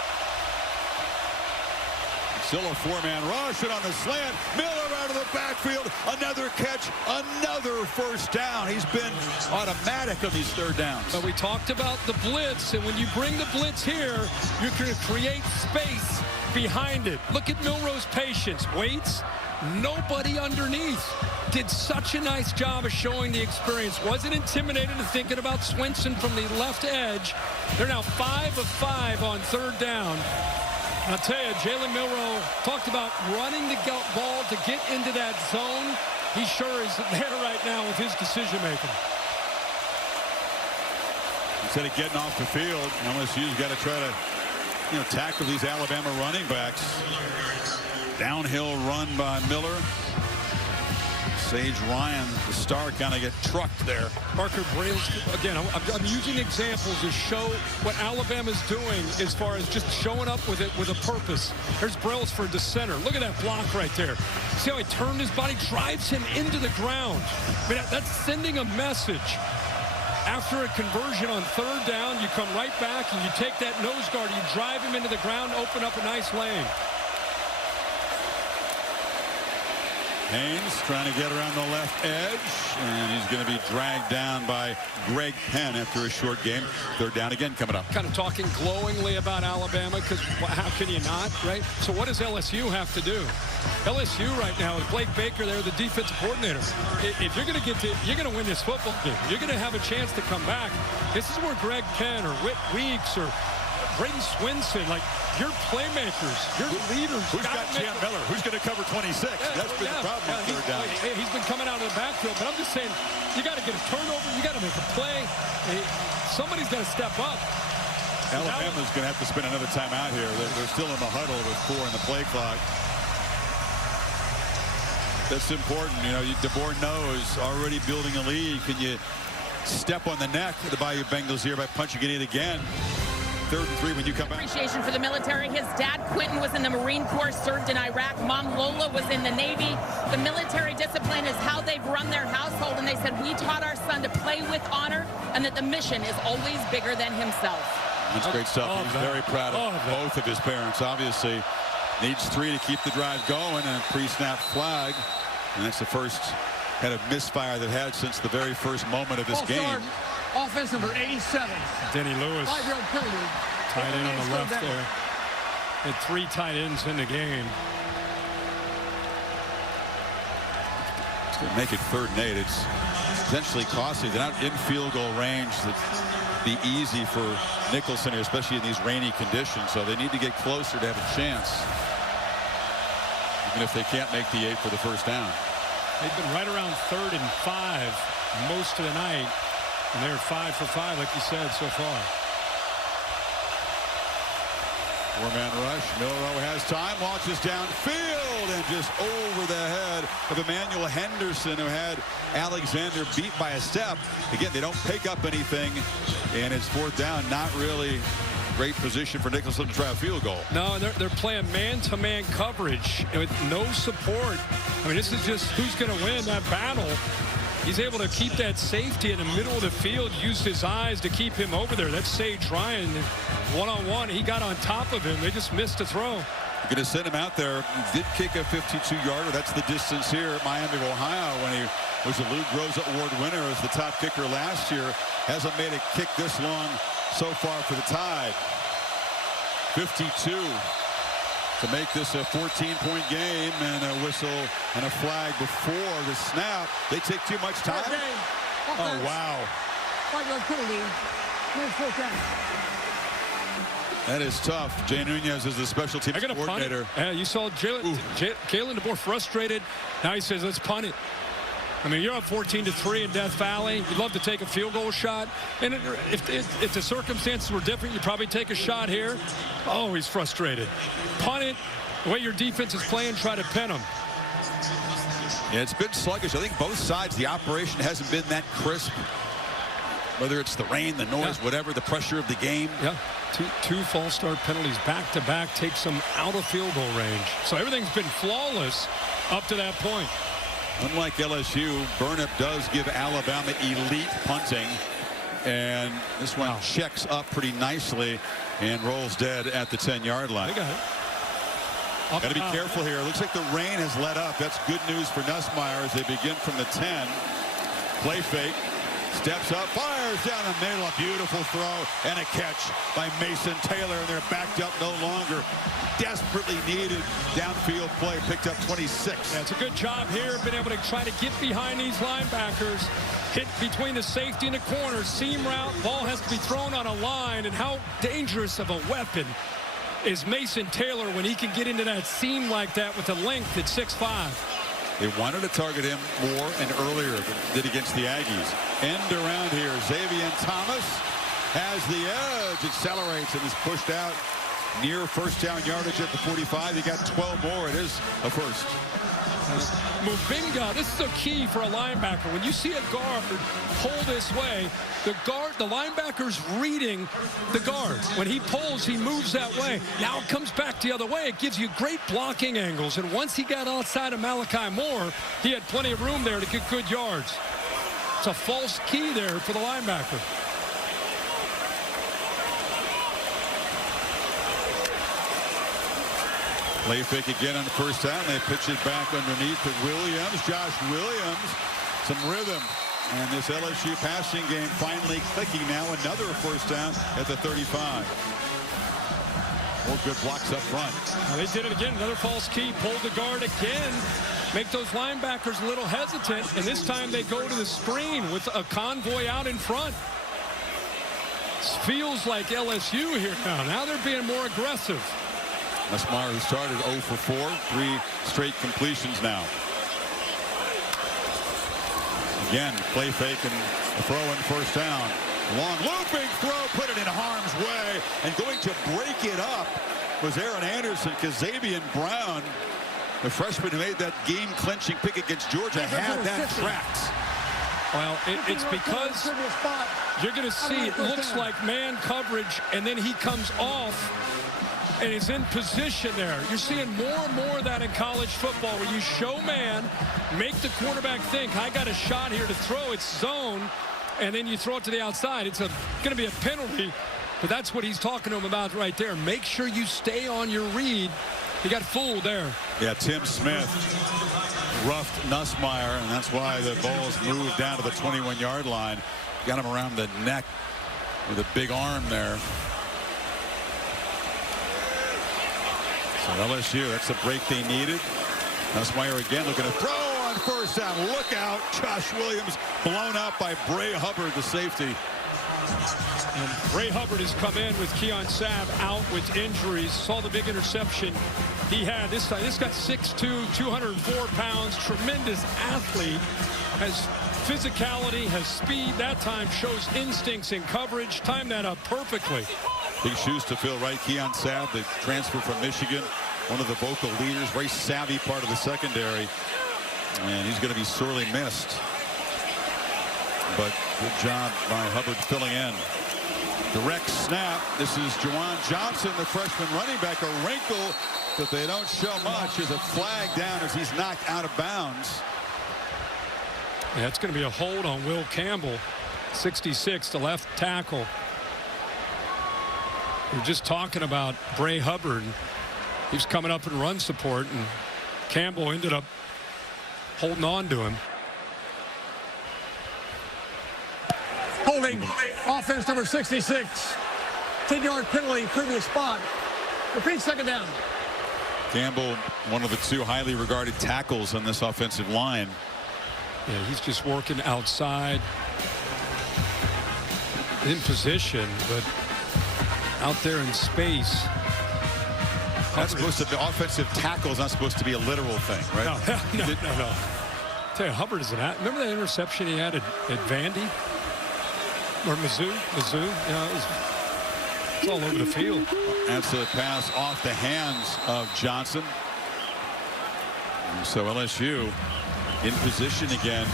Still a 4-man rush, and on the slant, Miller out of the backfield. Another catch, another first down. He's been automatic on these 3rd downs. But we talked about the blitz, and when you bring the blitz here, you're going to create space behind it. Look at Milro's patience. Waits, nobody underneath. Did such a nice job of showing the experience. Wasn't intimidated and thinking about Swinson from the left edge. They're now 5 of 5 on third down. And I'll tell you, Jalen Milro talked about running the ball to get into that zone. He sure is there right now with his decision making. Instead of getting off the field, LSU's got to try to, tackle these Alabama running backs. Downhill run by Miller. Sage Ryan, the star, kind of get trucked there. Parker Brails, again, I'm using examples to show what Alabama's doing as far as just showing up with it with a purpose. There's Brailsford, the center. Look at that block right there. See how he turned his body, drives him into the ground. I mean, that's sending a message. After a conversion on third down, you come right back and you take that nose guard, you drive him into the ground, open up a nice lane. Haynes trying to get around the left edge, and he's going to be dragged down by Greg Penn after a short game. Third down again coming up. Kind of talking glowingly about Alabama, because how can you not, right? So what does LSU have to do? LSU right now with Blake Baker there, the defensive coordinator. If you're going to you're going to win this football game. You're going to have a chance to come back. This is where Greg Penn or Whit Weeks or Braden Swinson, like, your playmakers, your leaders. Who's got Champ Miller? Who's going to cover 26? That's been the problem on third down. He's been coming out of the backfield, but I'm just saying, you got to get a turnover. You got to make a play. Somebody's got to step up. Alabama's going to have to spend another timeout here. They're still in the huddle with 4 in the play clock. That's important. DeBoer knows already building a lead. Can you step on the neck of the Bayou Bengals here by punching it in again? 3rd and 3 when you come back. Appreciation for the military. His dad, Quentin, was in the Marine Corps, served in Iraq. Mom, Lola, was in the Navy. The military discipline is how they've run their household. And they said, we taught our son to play with honor and that the mission is always bigger than himself. That's great stuff. He's very proud of both of his parents. Obviously, needs 3 to keep the drive going, and a pre-snap flag. And that's the first kind of misfire they've had since the very first moment of this game. Offense number 87. Denny Lewis. 5-yard penalty. Tight end on the left there. Had 3 tight ends in the game. It's going to make it 3rd and 8. It's potentially costly. They're not in field goal range. That'd be easy for Nicholson here, especially in these rainy conditions. So they need to get closer to have a chance, even if they can't make the 8 for the first down. They've been right around 3rd and 5 most of the night. And they're 5 for 5, like you said, so far. 4-man rush. Milro has time, launches downfield, and just over the head of Emmanuel Henderson, who had Alexander beat by a step. Again, they don't pick up anything, and it's 4th down. Not really great position for Nicholson to try a field goal. No, they're playing man-to-man coverage with no support. I mean, this is just who's going to win that battle. He's able to keep that safety in the middle of the field, used his eyes to keep him over there. That's Sage Ryan. One-on-one, he got on top of him. They just missed a throw. You're going to send him out there. He did kick a 52-yarder. That's the distance here at Miami of Ohio when he was the Lou Groza Award winner as the top kicker last year. Hasn't made a kick this long so far for the Tide. 52. To make this a 14-point game, and a whistle and a flag before the snap. They take too much time. Oh, wow. 5-yard penalty. That is tough. Jay Nunez is the special teams coordinator. You saw Jalen DeBoer frustrated. Now he says, let's punt it. I mean, you're up 14-3 in Death Valley. You'd love to take a field goal shot. And if the circumstances were different, you'd probably take a shot here. Oh, he's frustrated. Punt it. The way your defense is playing, try to pin them. Yeah, it's been sluggish. I think both sides, the operation hasn't been that crisp. Whether it's the rain, the noise, whatever, the pressure of the game. Yeah, two false start penalties back-to-back takes them out of field goal range. So everything's been flawless up to that point. Unlike LSU, Burnip does give Alabama elite punting. And this one checks up pretty nicely and rolls dead at the 10-yard line. They got it. Got to be careful here. Looks like the rain has let up. That's good news for Nussmeier as they begin from the 10. Play fake. Steps up, fires down the middle. A beautiful throw and a catch by Mason Taylor. And they're backed up no longer. Desperately needed downfield play. Picked up 26. Yeah, it's a good job here. Been able to try to get behind these linebackers. Hit between the safety and the corner. Seam route. Ball has to be thrown on a line. And how dangerous of a weapon is Mason Taylor when he can get into that seam like that with the length at 6'5". They wanted to target him more and earlier than did against the Aggies. End around here. Xavier Thomas has the edge. Accelerates and is pushed out near first down yardage at the 45. He got 12 more. It is a first. Muvinga, this is a key for a linebacker. When you see a guard pull this way, the linebacker's reading the guard. When he pulls, he moves that way. Now it comes back the other way. It gives you great blocking angles. And once he got outside of Malachi Moore, he had plenty of room there to get good yards. It's a false key there for the linebacker. Play fake again on the first down. They pitch it back underneath to Williams. Josh Williams, some rhythm. And this LSU passing game finally clicking now. Another first down at the 35. More good blocks up front. Now they did it again. Another false key. Pulled the guard again. Make those linebackers a little hesitant. And this time they go to the screen with a convoy out in front. This feels like LSU here now. Now they're being more aggressive. Nussmeier, who started 0 for 4, 3 straight completions now. Again, play fake and a throw in first down. Long looping throw, put it in harm's way, and going to break it up was Aaron Anderson, because Xavier Brown, the freshman who made that game-clinching pick against Georgia, had that tracked. Well, it's because you're going to see it looks like man coverage, and then he comes off and is in position there. You're seeing more and more of that in college football, where you show man, make the quarterback think, I got a shot here to throw. It's zone, and then you throw it to the outside. It's going to be a penalty, but that's what he's talking to him about right there. Make sure you stay on your read. He got fooled there. Yeah, Tim Smith roughed Nussmeier, and that's why the ball's moved down to the 21-yard line. Got him around the neck with a big arm there. So LSU, that's the break they needed. Nussmeier again looking to throw on first down. Look out. Josh Williams blown out by Bray Hubbard, the safety. And Bray Hubbard has come in with Keon Sabb out with injuries. Saw the big interception he had this time. This got 6'2", 204 pounds. Tremendous athlete. Has physicality, has speed. That time shows instincts in coverage. Timed that up perfectly. Big shoes to fill, right? Keon Sabb, the transfer from Michigan, one of the vocal leaders, very savvy part of the secondary, and he's going to be sorely missed. But good job by Hubbard filling in. Direct snap. This is Juwan Johnson, the freshman running back. A wrinkle that they don't show much is a flag down as he's knocked out of bounds. Yeah, it's going to be a hold on Will Campbell, 66, the left tackle. We're just talking about Bray Hubbard. He was coming up in run support, and Campbell ended up holding on to him. Holding offense number 66. 10-yard penalty, previous spot. Repeat second down. Campbell, one of the two highly regarded tackles on this offensive line. Yeah, he's just working outside in position, but out there in space. That's supposed to be offensive tackle is not supposed to be a literal thing, right? No. Tell you, Hubbard is an. Remember that interception he had at Vandy or Mizzou? Yeah, it's all over the field. That's a pass off the hands of Johnson. And so LSU in position again,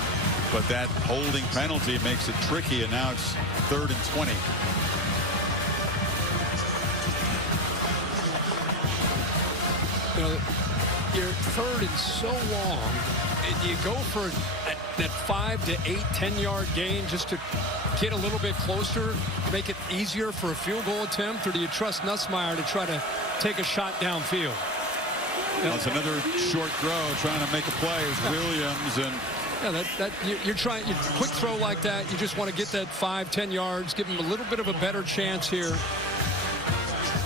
but that holding penalty makes it tricky, and now it's 3rd and 20. You know, you're 3rd and so long, and you go for that 5 to 8, 10-yard gain just to get a little bit closer, make it easier for a field goal attempt, or do you trust Nussmeier to try to take a shot downfield? Well, it's another short throw trying to make a play as Williams, and Yeah, you're trying. Quick throw like that, you just want to get that 5-10 yards, give him a little bit of a better chance here.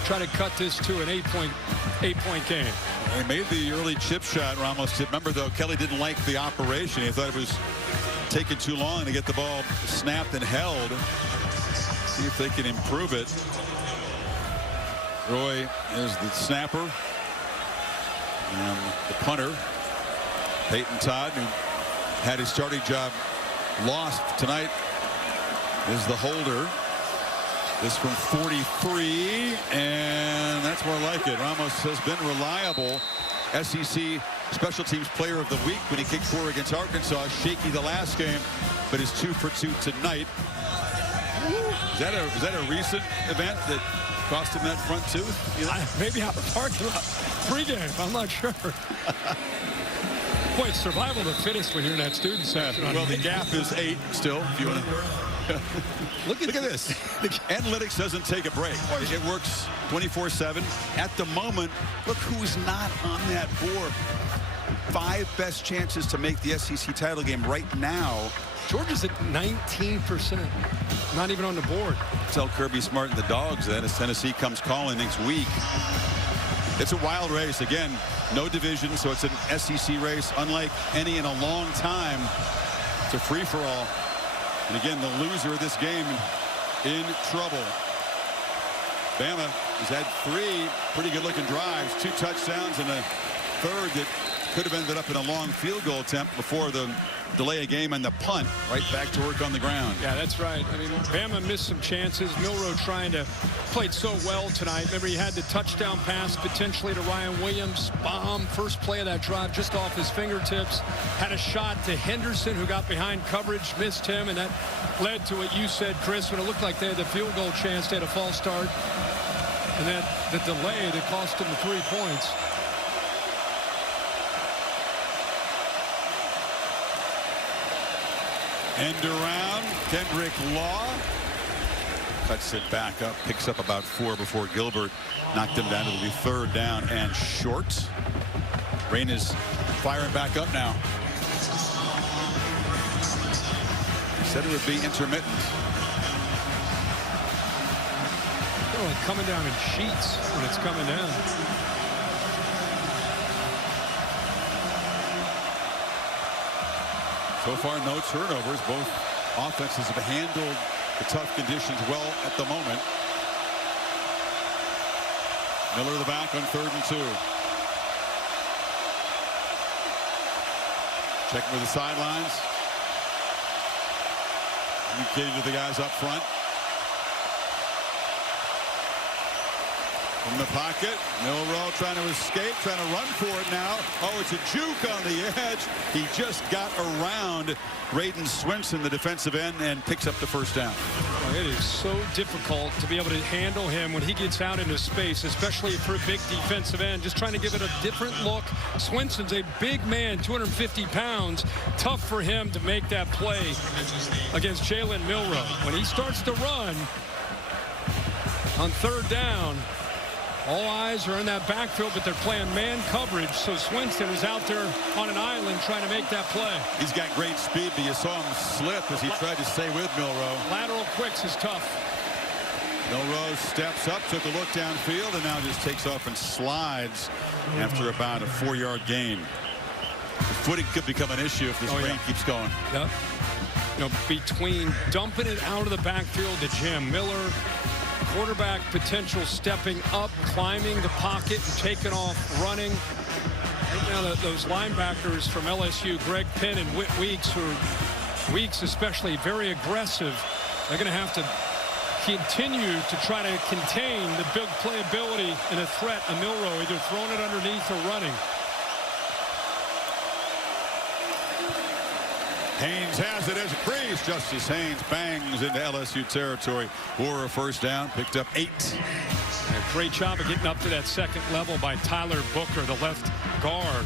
Try to cut this to an 8-point game. They made the early chip shot. Ramos did. Remember, though, Kelly didn't like the operation. He thought it was taking too long to get the ball snapped and held. See if they can improve it. Roy is the snapper. And the punter, Peyton Todd, who had his starting job lost tonight, is the holder. This from 43, and that's more like it. Ramos has been reliable. SEC Special Teams Player of the Week when he kicked 4 against Arkansas. Shaky the last game, but is 2 for 2 tonight. Is that a recent event that cost him that front tooth? Maybe out of the parking lot. Pre-game, I'm not sure. Boy, it's survival of the fittest when you're in that student section. Well, the gap is 8 still, if you want to. Look at this. Analytics doesn't take a break. It works 24/7. At the moment, look who's not on that board. 5 best chances to make the SEC title game right now. Georgia's at 19%. Not even on the board. Tell Kirby Smart and the Dogs then as Tennessee comes calling next week. It's a wild race. Again, no division, so it's an SEC race unlike any in a long time. It's a free-for-all. And again, the loser of this game in trouble. Bama has had 3 pretty good-looking drives, 2 touchdowns, and a third that could have ended up in a long field goal attempt before the delay of game and the punt. Right back to work on the ground. Yeah, that's right. I mean, Bama missed some chances. Milro played so well tonight. Remember, he had the touchdown pass potentially to Ryan Williams. Bomb, first play of that drive just off his fingertips. Had a shot to Henderson, who got behind coverage, missed him, and that led to what you said, Chris, when it looked like they had the field goal chance. They had a false start. And then the delay that cost them the 3 points. End around, Kendrick Law cuts it back up, picks up about 4 before Gilbert knocked him down. It'll be 3rd down and short. Rain is firing back up now. Said it would be intermittent. They're like coming down in sheets when it's coming down. So far, no turnovers. Both offenses have handled the tough conditions well at the moment. Miller the back on 3rd and 2. Checking with the sidelines. Communicating to the guys up front. From the pocket, Milro trying to escape, trying to run for it now. Oh, it's a juke on the edge. He just got around Braden Swinson, the defensive end, and picks up the 1st down. Well, it is so difficult to be able to handle him when he gets out into space, especially for a big defensive end. Just trying to give it a different look. Swinson's a big man, 250 pounds. Tough for him to make that play against Jalen Milro. When he starts to run on 3rd down, all eyes are in that backfield, but they're playing man coverage, so Swinson is out there on an island trying to make that play. He's got great speed, but you saw him slip as he tried to stay with Milro. Lateral quicks is tough. Milro steps up, took a look downfield, and now just takes off and slides after about a 4-yard gain. The footing could become an issue if this rain keeps going. Yep. You know, between dumping it out of the backfield to Jim Miller, quarterback potential stepping up, climbing the pocket, and taking off, running. Right now, those linebackers from LSU, Greg Penn and Whit Weeks, who are Weeks especially very aggressive. They're going to have to continue to try to contain the big playability and a threat of Milro, either throwing it underneath or running. Haynes has it as a crease. Justice Haynes bangs into LSU territory for a 1st down. Picked up 8. A great job of getting up to that 2nd level by Tyler Booker, the left guard.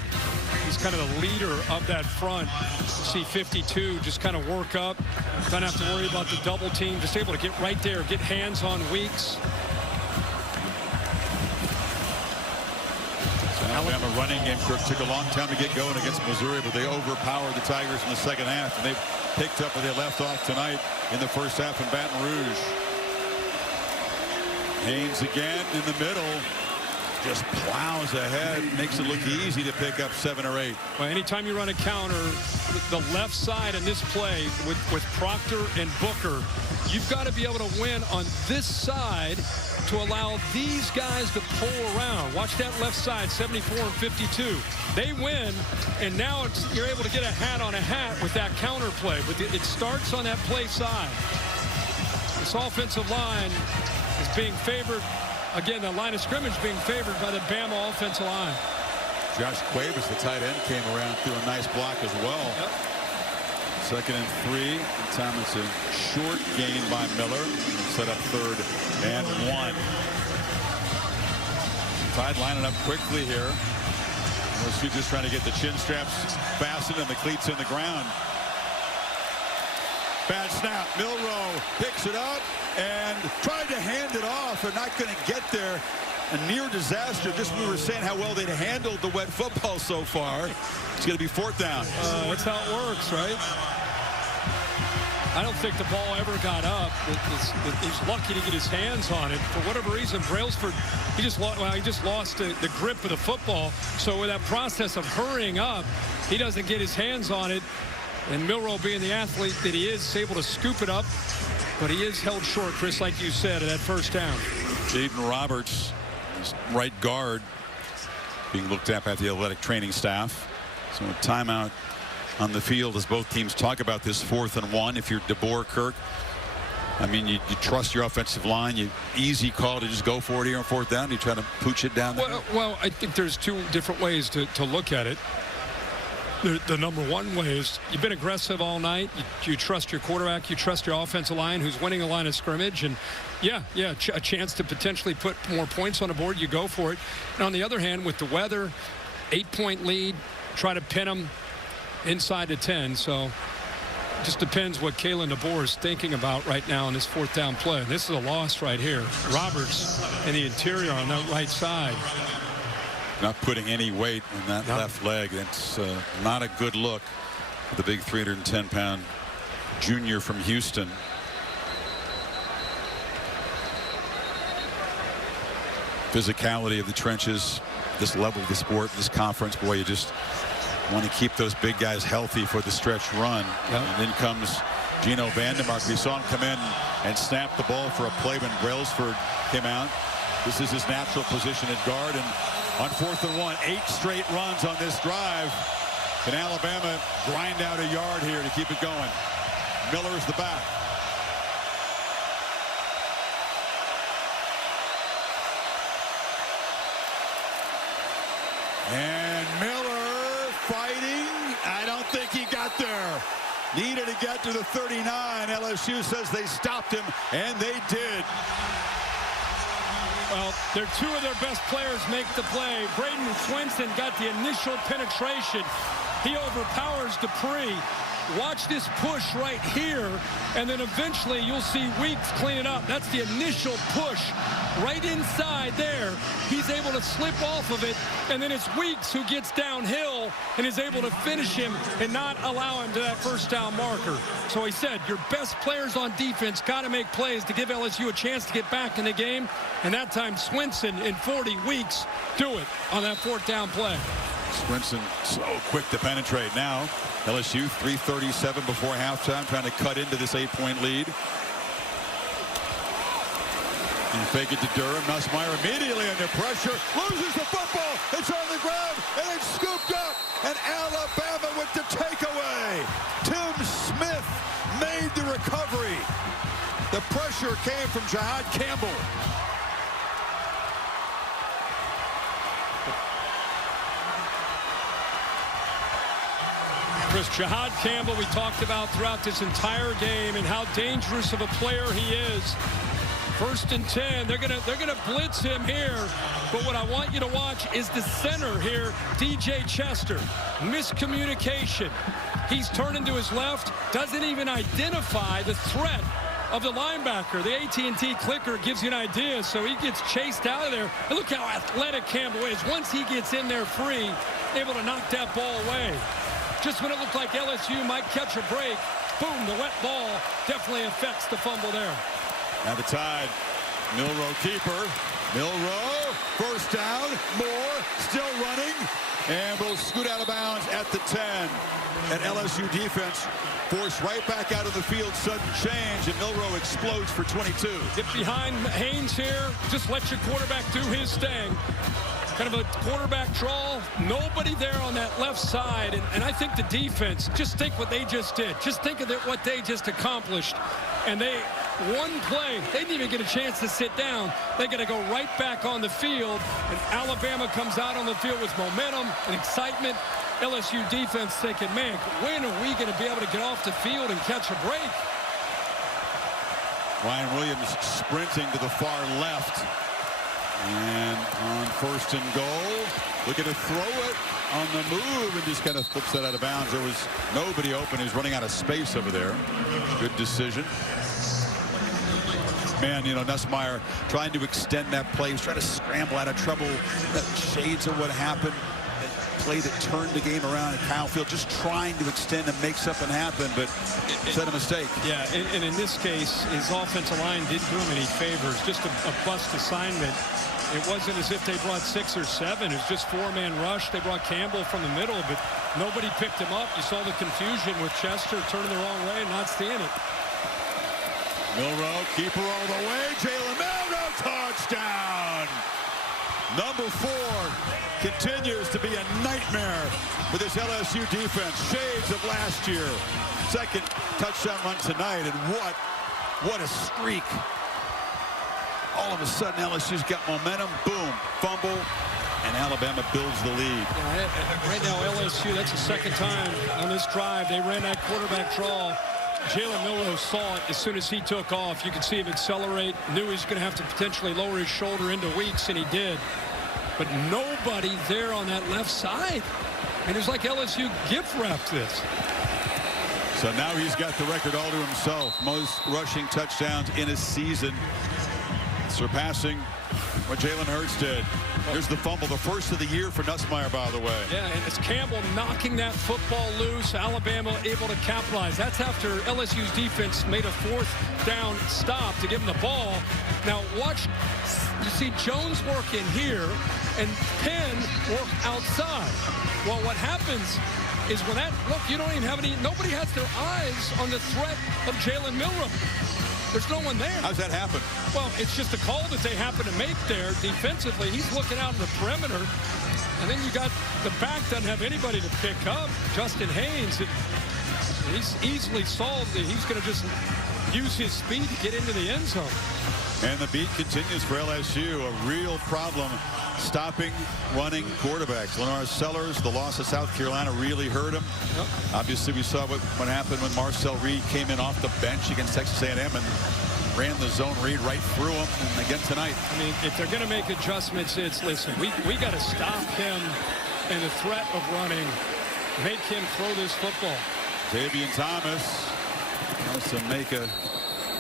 He's kind of the leader of that front. You see 52 just kind of work up. Don't have to worry about the double team. Just able to get right there, get hands on Weeks. Alabama running game, Kirk, took a long time to get going against Missouri, but they overpowered the Tigers in the second half, and they've picked up where they left off tonight in the first half in Baton Rouge. Haynes again in the middle. Just plows ahead, makes it look easy to pick up 7 or 8. Well, anytime you run a counter, the left side in this play with Proctor and Booker, you've got to be able to win on this side to allow these guys to pull around. Watch that left side, 74 and 52. They win, and now you're able to get a hat on a hat with that counter play. But it starts on that play side. This offensive line is being favored. Again, the line of scrimmage being favored by the Bama offensive line. Josh Cuevas, the tight end, came around through a nice block as well. Yep. 2nd and 3. And time it's a short gain by Miller. Set up 3rd and 1. Tide lining up quickly here. LSU just trying to get the chin straps fastened and the cleats in the ground. Bad snap. Milro picks it up and tried to hand it off. They're not going to get there. A near disaster. Just we were saying how well they'd handled the wet football so far. It's going to be 4th down. That's how it works, right? I don't think the ball ever got up. He's lucky to get his hands on it. For whatever reason, Brailsford, he just lost the grip of the football. So with that process of hurrying up, he doesn't get his hands on it. And Milro, being the athlete that he is able to scoop it up. But he is held short, Chris, like you said, of that 1st down. Jaden Roberts, right guard, being looked at by the athletic training staff. So a timeout on the field as both teams talk about this 4th and 1. If you're DeBoer, Kirk, I mean, you trust your offensive line. Easy call to just go for it here on 4th down. You try to pooch it down there. Well, I think there's 2 different ways to look at it. The number one way is you've been aggressive all night. You trust your quarterback. You trust your offensive line who's winning a line of scrimmage. And, a chance to potentially put more points on the board. You go for it. And on the other hand, with the weather, 8-point lead, try to pin them inside the 10. So it just depends what Kalen DeBoer is thinking about right now in this 4th down play. This is a loss right here. Roberts in the interior on that right side. Not putting any weight in that left leg. That's not a good look for the big 310-pound junior from Houston. Physicality of the trenches, this level of the sport, this conference, boy, you just want to keep those big guys healthy for the stretch run. Yep. And then comes Gino Vandermark. We saw him come in and snap the ball for a play when Brailsford came out. This is his natural position at guard. And on 4th and 1, 8 straight runs on this drive. Can Alabama grind out a yard here to keep it going? Miller's the back. And Miller fighting. I don't think he got there. Needed to get to the 39. LSU says they stopped him, and they did. Well, 2 of their best players make the play. Braden Swinson got the initial penetration. He overpowers Dupree. Watch this push right here, and then eventually you'll see Weeks clean it up. That's the initial push right inside there. He's able to slip off of it, and then it's Weeks who gets downhill and is able to finish him and not allow him to that 1st down marker. So he said, your best players on defense got to make plays to give LSU a chance to get back in the game, and that time Swinson and 40 Weeks do it on that 4th down play. Swinson so quick to penetrate now. LSU 3:37 before halftime, trying to cut into this 8-point lead. And fake it to Durham. Nussmeier immediately under pressure. Loses the football. It's on the ground. And it's scooped up. And Alabama with the takeaway. Tim Smith made the recovery. The pressure came from Jihad Campbell. Chris, Jihad Campbell, we talked about throughout this entire game and how dangerous of a player he is. 1st and 10. They're gonna blitz him here. But what I want you to watch is the center here, DJ Chester. Miscommunication. He's turning to his left, doesn't even identify the threat of the linebacker. The AT&T clicker gives you an idea, so he gets chased out of there. And look how athletic Campbell is. Once he gets in there free, able to knock that ball away. Just when it looked like LSU might catch a break, boom, the wet ball definitely affects the fumble there. At the Tide, Milro keeper. Milro, first down, Moore, still running, and will scoot out of bounds at the 10. And LSU defense forced right back out of the field, sudden change, and Milro explodes for 22. Get behind Haynes here, just let your quarterback do his thing. Kind of a quarterback draw, nobody there on that left side, and I think the defense, just think what they just did. Just think of what they just accomplished, and they, one play, they didn't even get a chance to sit down. They got to go right back on the field, and Alabama comes out on the field with momentum and excitement. LSU defense thinking, man, when are we going to be able to get off the field and catch a break? Ryan Williams sprinting to the far left. And on first and goal, looking to throw it on the move and just kind of flips that out of bounds. There was nobody open. He was running out of space over there. Good decision. Man, you know, Nussmeier trying to extend that play. He's trying to scramble out of trouble. That shades of what happened. That play that turned the game around at Kyle Field. Just trying to extend and make something happen, but set a mistake. Yeah, and in this case, his offensive line didn't do him any favors. Just a bust assignment. It wasn't as if they brought 6 or 7. It was just 4-man rush. They brought Campbell from the middle, but nobody picked him up. You saw the confusion with Chester turning the wrong way and not seeing it. Milro, keeper all the way. Jalen Milro, touchdown. Number 4 continues to be a nightmare for this LSU defense. Shades of last year. Second touchdown run tonight, and what a streak. All of a sudden, LSU's got momentum. Boom, fumble, and Alabama builds the lead. Yeah, right now, LSU, that's the second time on this drive they ran that quarterback draw. Jalen Milro saw it as soon as he took off. You could see him accelerate. Knew he was going to have to potentially lower his shoulder into weeks, and he did. But nobody there on that left side. And it's like LSU gift wrapped this. So now he's got the record all to himself. Most rushing touchdowns in a season, surpassing what Jalen Hurts did. Here's the fumble, the first of the year for Nussmeier, by the way. Yeah, and it's Campbell knocking that football loose. Alabama able to capitalize. That's after LSU's defense made a 4th down stop to give him the ball. Now watch, you see Jones work in here and Penn work outside. Well, what happens is when that, look, you don't even have any, nobody has their eyes on the threat of Jalen Milro. There's no one there. How's that happen? Well, it's just a call that they happen to make there defensively. He's looking out in the perimeter. And then you got the back doesn't have anybody to pick up. Justin Haynes. He's easily solved that he's going to just use his speed to get into the end zone. And the beat continues for LSU. A real problem stopping running quarterbacks. Lenore Sellers, the loss of South Carolina really hurt him. Yep. Obviously, we saw what happened when Marcel Reed came in off the bench against Texas A&M and ran the zone read right through him. And again tonight. I mean, if they're going to make adjustments, it's, listen, we got to stop him and the threat of running. Make him throw this football. Davian Thomas wants to make a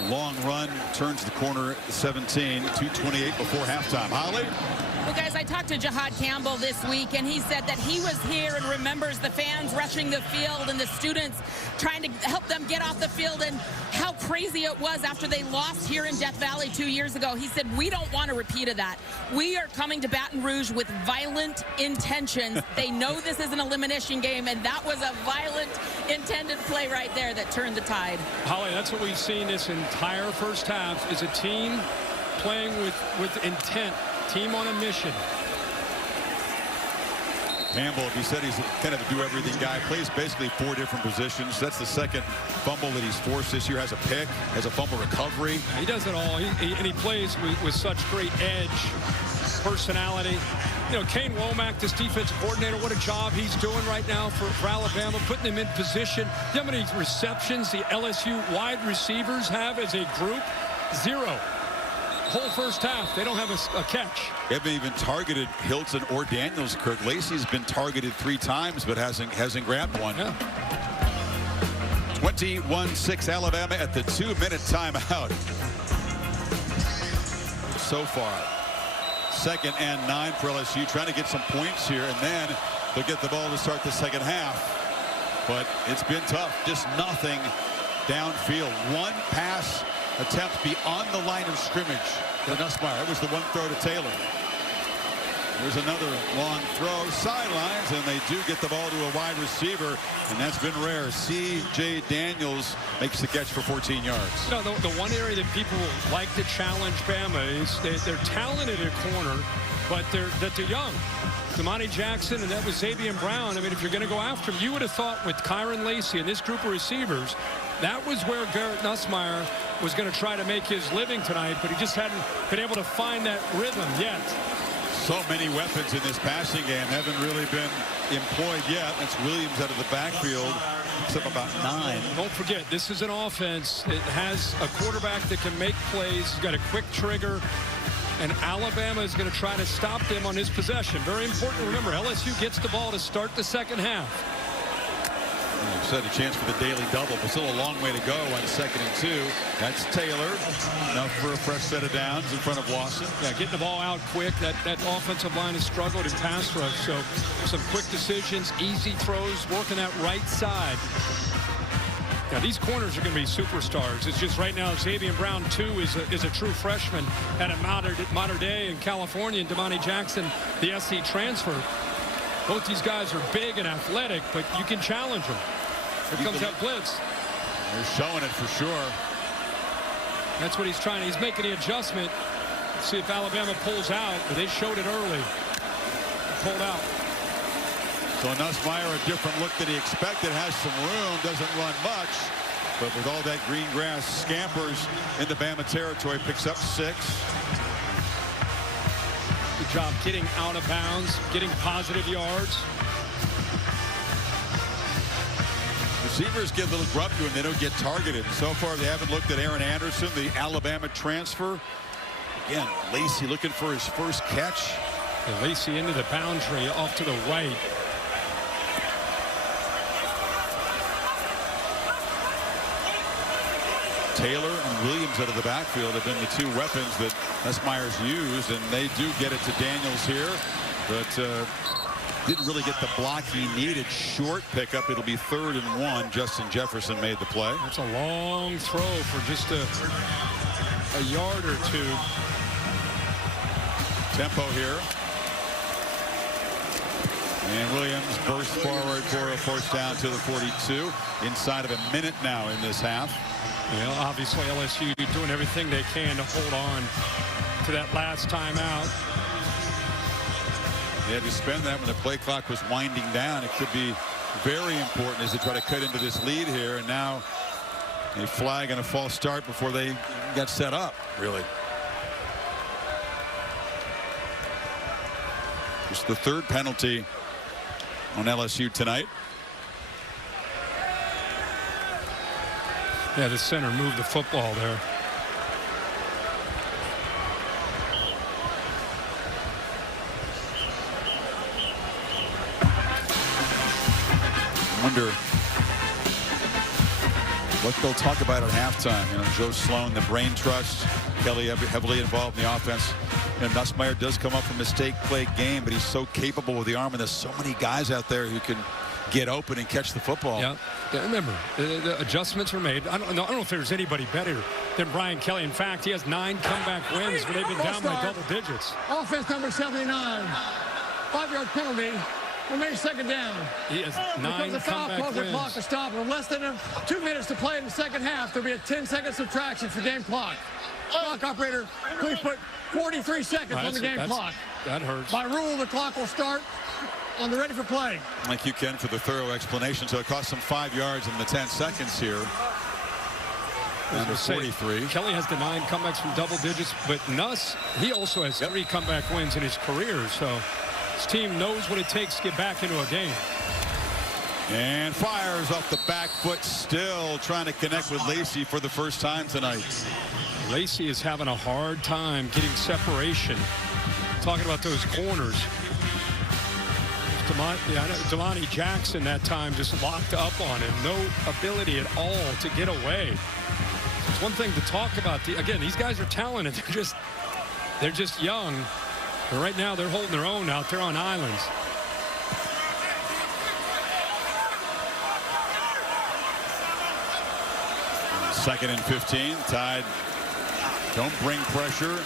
long run, turns the corner at the 17, 2:28 before halftime. Holly? Well, guys, I talked to Jahad Campbell this week, and he said that he was here and remembers the fans rushing the field and the students trying to help them get off the field and how crazy it was after they lost here in Death Valley 2 years ago. He said, we don't want a repeat of that. We are coming to Baton Rouge with violent intentions. They know this is an elimination game, and that was a violent intended play right there that turned the tide. Holly, that's what we've seen this entire first half, is a team playing with intent. Team on a mission. Campbell, he said he's kind of a do-everything guy. Plays basically 4 different positions. That's the second fumble that he's forced this year. Has a pick, has a fumble recovery. He does it all. And he plays with such great edge, personality. You know, Kane Womack, this defensive coordinator, what a job he's doing right now for Alabama, putting them in position. You know how many receptions the LSU wide receivers have as a group? 0. Whole first half, they don't have a catch. They haven't even targeted Hilton or Daniels. Kirk Lacey's been targeted 3 times, but hasn't grabbed one. Yeah. 21-6 Alabama at the 2-minute timeout. So far, 2nd and 9 for LSU, trying to get some points here, and then they'll get the ball to start the second half. But it's been tough, just nothing downfield. One pass attempt beyond the line of scrimmage for Nussmeier. That was the one throw to Taylor. There's another long throw, sidelines, and they do get the ball to a wide receiver, and that's been rare. C.J. Daniels makes the catch for 14 yards. You know, the one area that people like to challenge Bama is they're talented at corner, but they're young. Damani Jackson, and that was Xavier Brown. I mean, if you're going to go after him, you would have thought with Kyron Lacey and this group of receivers, that was where Garrett Nussmeier was going to try to make his living tonight, but he just hadn't been able to find that rhythm yet. So many weapons in this passing game haven't really been employed yet. That's Williams out of the backfield. Picks up about 9. Don't forget, this is an offense that has a quarterback that can make plays. He's got a quick trigger. And Alabama is going to try to stop them on his possession. Very important to remember, LSU gets the ball to start the second half. You said a chance for the daily double, but still a long way to go on 2nd and 2. That's Taylor. Enough for a fresh set of downs in front of Lawson. Yeah, getting the ball out quick. That offensive line has struggled in pass rush. So some quick decisions, easy throws, working that right side. Now, these corners are going to be superstars. It's just right now, Xavier Brown, too, is a true freshman at a Mater Dei in California, and Damani Jackson, the SC transfer. Both these guys are big and athletic, but you can challenge them. Here comes that blitz. They're showing it for sure. That's what he's trying. He's making the adjustment. Let's see if Alabama pulls out, but they showed it early. Pulled out. So Nussmeier, a different look than he expected, has some room, doesn't run much, but with all that green grass, scampers into Bama territory, picks up 6. Good job getting out of bounds, getting positive yards. Receivers get a little grub to him, they don't get targeted. So far, they haven't looked at Aaron Anderson, the Alabama transfer. Again, Lacey looking for his first catch. And Lacey into the boundary off to the right. Taylor and Williams out of the backfield have been the 2 weapons that Nussmeier's used, and they do get it to Daniels here, but didn't really get the block he needed. Short pickup. It'll be 3rd and 1. Justin Jefferson made the play. That's a long throw for just a yard or 2. Tempo here. And Williams burst forward for a first down to the 42. Inside of a minute now in this half. Well, obviously LSU doing everything they can to hold on to that last timeout. They had to spend that when the play clock was winding down. It could be very important as they try to cut into this lead here. And now a flag and a false start before they got set up, really. It's the 3rd penalty on LSU tonight. Yeah, the center moved the football there. I wonder what they'll talk about at halftime. You know, Joe Sloan, the brain trust, Kelly heavily involved in the offense. You know, Nussmeier does come up from a mistake-play game, but he's so capable with the arm, and there's so many guys out there who can get open and catch the football. Yeah, remember, the adjustments are made. I don't know if there's anybody better than Brian Kelly. In fact, he has 9 comeback wins when they've been down by double digits. Offense number 79. 5-yard penalty. Remains 2nd down. He has 9 comeback wins. Clock to stop. With less than 2 minutes to play in the second half, there'll be a 10-second subtraction for game clock. Clock operator, please put 43 seconds on the game clock. That hurts. By rule, the clock will start on the ready for play. Thank you, Ken, for the thorough explanation. So it cost them 5 yards in the 10 seconds here. Number 43. Kelly has the 9 comebacks from double digits, but Nuss, he also has 3 comeback wins in his career. So his team knows what it takes to get back into a game. And fires off the back foot, still trying to connect with Lacey for the first time tonight. Lacey is having a hard time getting separation. Talking about those corners. Damani Jackson that time just locked up on him. No ability at all to get away. It's one thing to talk about. Again, these guys are talented. They're just young. But right now, they're holding their own out there on islands. Second and 15. Tide don't bring pressure.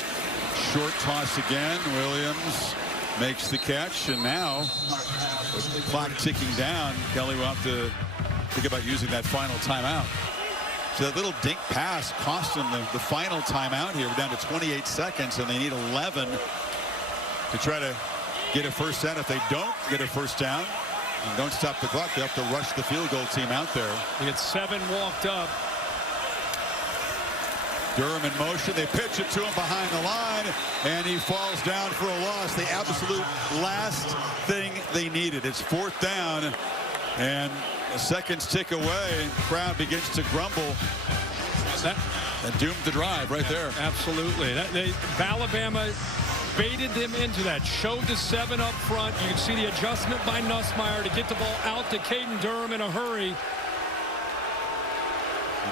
Short toss again. Williams makes the catch, and now with the clock ticking down, Kelly will have to think about using that final timeout. So that little dink pass cost them the final timeout here. We're down to 28 seconds, and they need 11 to try to get a first down. If they don't get a first down and don't stop the clock, they have to rush the field goal team out there. They get 7 walked up. Durham in motion. They pitch it to him behind the line, and he falls down for a loss. The absolute last thing they needed. It's 4th down, and the seconds tick away. Crowd begins to grumble. That doomed the drive right there. Absolutely. Alabama baited them into that. Showed the 7 up front. You can see the adjustment by Nussmeier to get the ball out to Caden Durham in a hurry. You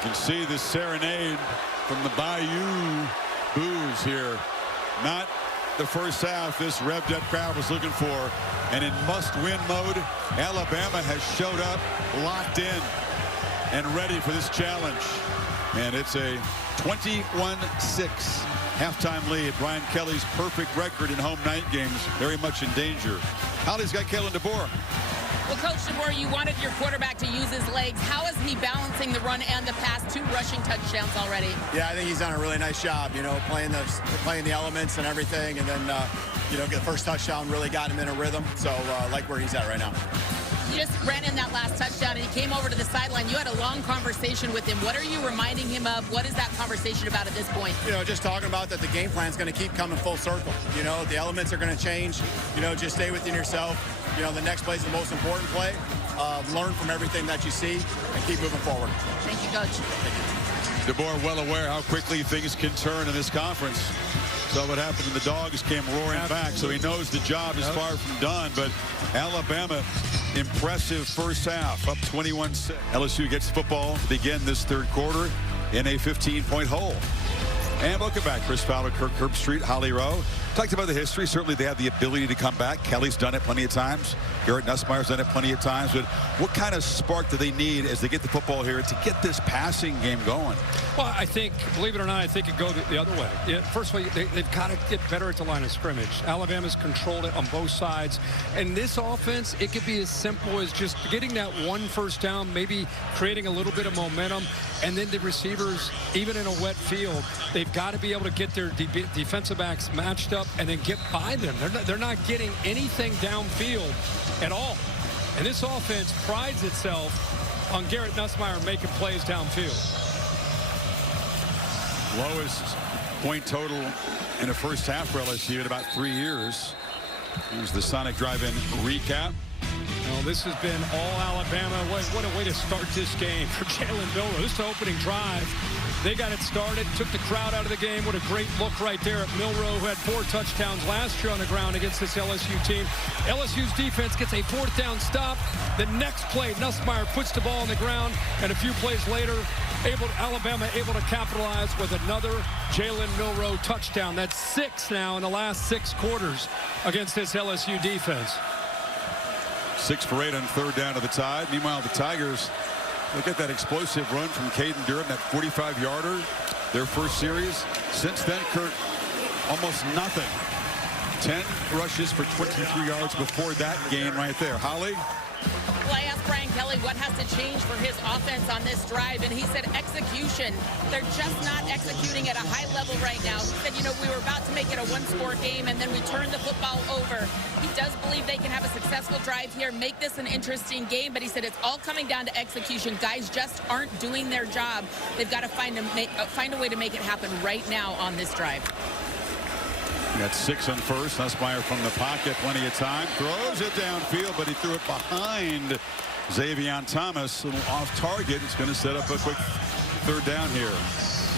can see the serenade from the Bayou boos here. Not the first half this revved up crowd was looking for. And in must-win mode, Alabama has showed up, locked in, and ready for this challenge. And it's a 21-6 halftime lead. Brian Kelly's perfect record in home night games very much in danger. Holly's got Kalen DeBoer. Well, Coach DeBoer, you wanted your quarterback to use his legs. How is he balancing the run and the pass? 2 rushing touchdowns already. Yeah, I think he's done a really nice job, playing the elements and everything. And then, get the first touchdown really got him in a rhythm. So, like where he's at right now. He just ran in that last touchdown, and he came over to the sideline. You had a long conversation with him. What are you reminding him of? What is that conversation about at this point? Just talking about that the game plan is going to keep coming full circle. The elements are going to change. Just stay within yourself. The next play is the most important play. Learn from everything that you see and keep moving forward. Thank you, Coach. Thank you. DeBoer well aware how quickly things can turn in this conference. So what happened when the Dogs came roaring back, so he knows the job is far from done. But Alabama, impressive first half, up 21-6. LSU gets football to begin this 3rd quarter in a 15-point hole. And welcome back. Chris Fowler, Kirk Herbstreit, Holly Rowe. Talked about the history. Certainly they have the ability to come back. Kelly's done it plenty of times. Garrett Nussmeier's done it plenty of times. But what kind of spark do they need as they get the football here to get this passing game going? Well, I think, believe it or not, I think it goes the other way. First of all, they've got to get better at the line of scrimmage. Alabama's controlled it on both sides. And this offense, it could be as simple as just getting that 1 first down, maybe creating a little bit of momentum. And then the receivers, even in a wet field, they've got to be able to get their defensive backs matched up and then get by them. They're not getting anything downfield at all. And this offense prides itself on Garrett Nussmeier making plays downfield. Lowest point total in a first half for LSU in about 3 years. Here's the Sonic Drive-In recap. Well, this has been all Alabama. What a way to start this game for Jalen Milro. This is the opening drive. They got it started, took the crowd out of the game. What a great look right there at Milro, who had 4 touchdowns last year on the ground against this LSU team. LSU's defense gets a 4th down stop. The next play, Nussmeier puts the ball on the ground, and a few plays later, Alabama able to capitalize with another Jalen Milro touchdown. That's 6 now in the last 6 quarters against this LSU defense. 6 for 8 on 3rd down to the Tide. Meanwhile, the Tigers, look at that explosive run from Caden Durham, that 45-yarder, their first series. Since then, Kurt, almost nothing. 10 rushes for 23 yards before that game right there. Holly? Well, I asked Brian Kelly what has to change for his offense on this drive, and he said execution. They're just not executing at a high level right now. He said, we were about to make it a 1-score game, and then we turned the football over. He does believe they can have a successful drive here, make this an interesting game, but he said it's all coming down to execution. Guys just aren't doing their job. They've got to find a way to make it happen right now on this drive. That's 6 on first. Nussmeier from the pocket, plenty of time. Throws it downfield, but he threw it behind Xavier Thomas. A little off target. It's going to set up a quick 3rd down here.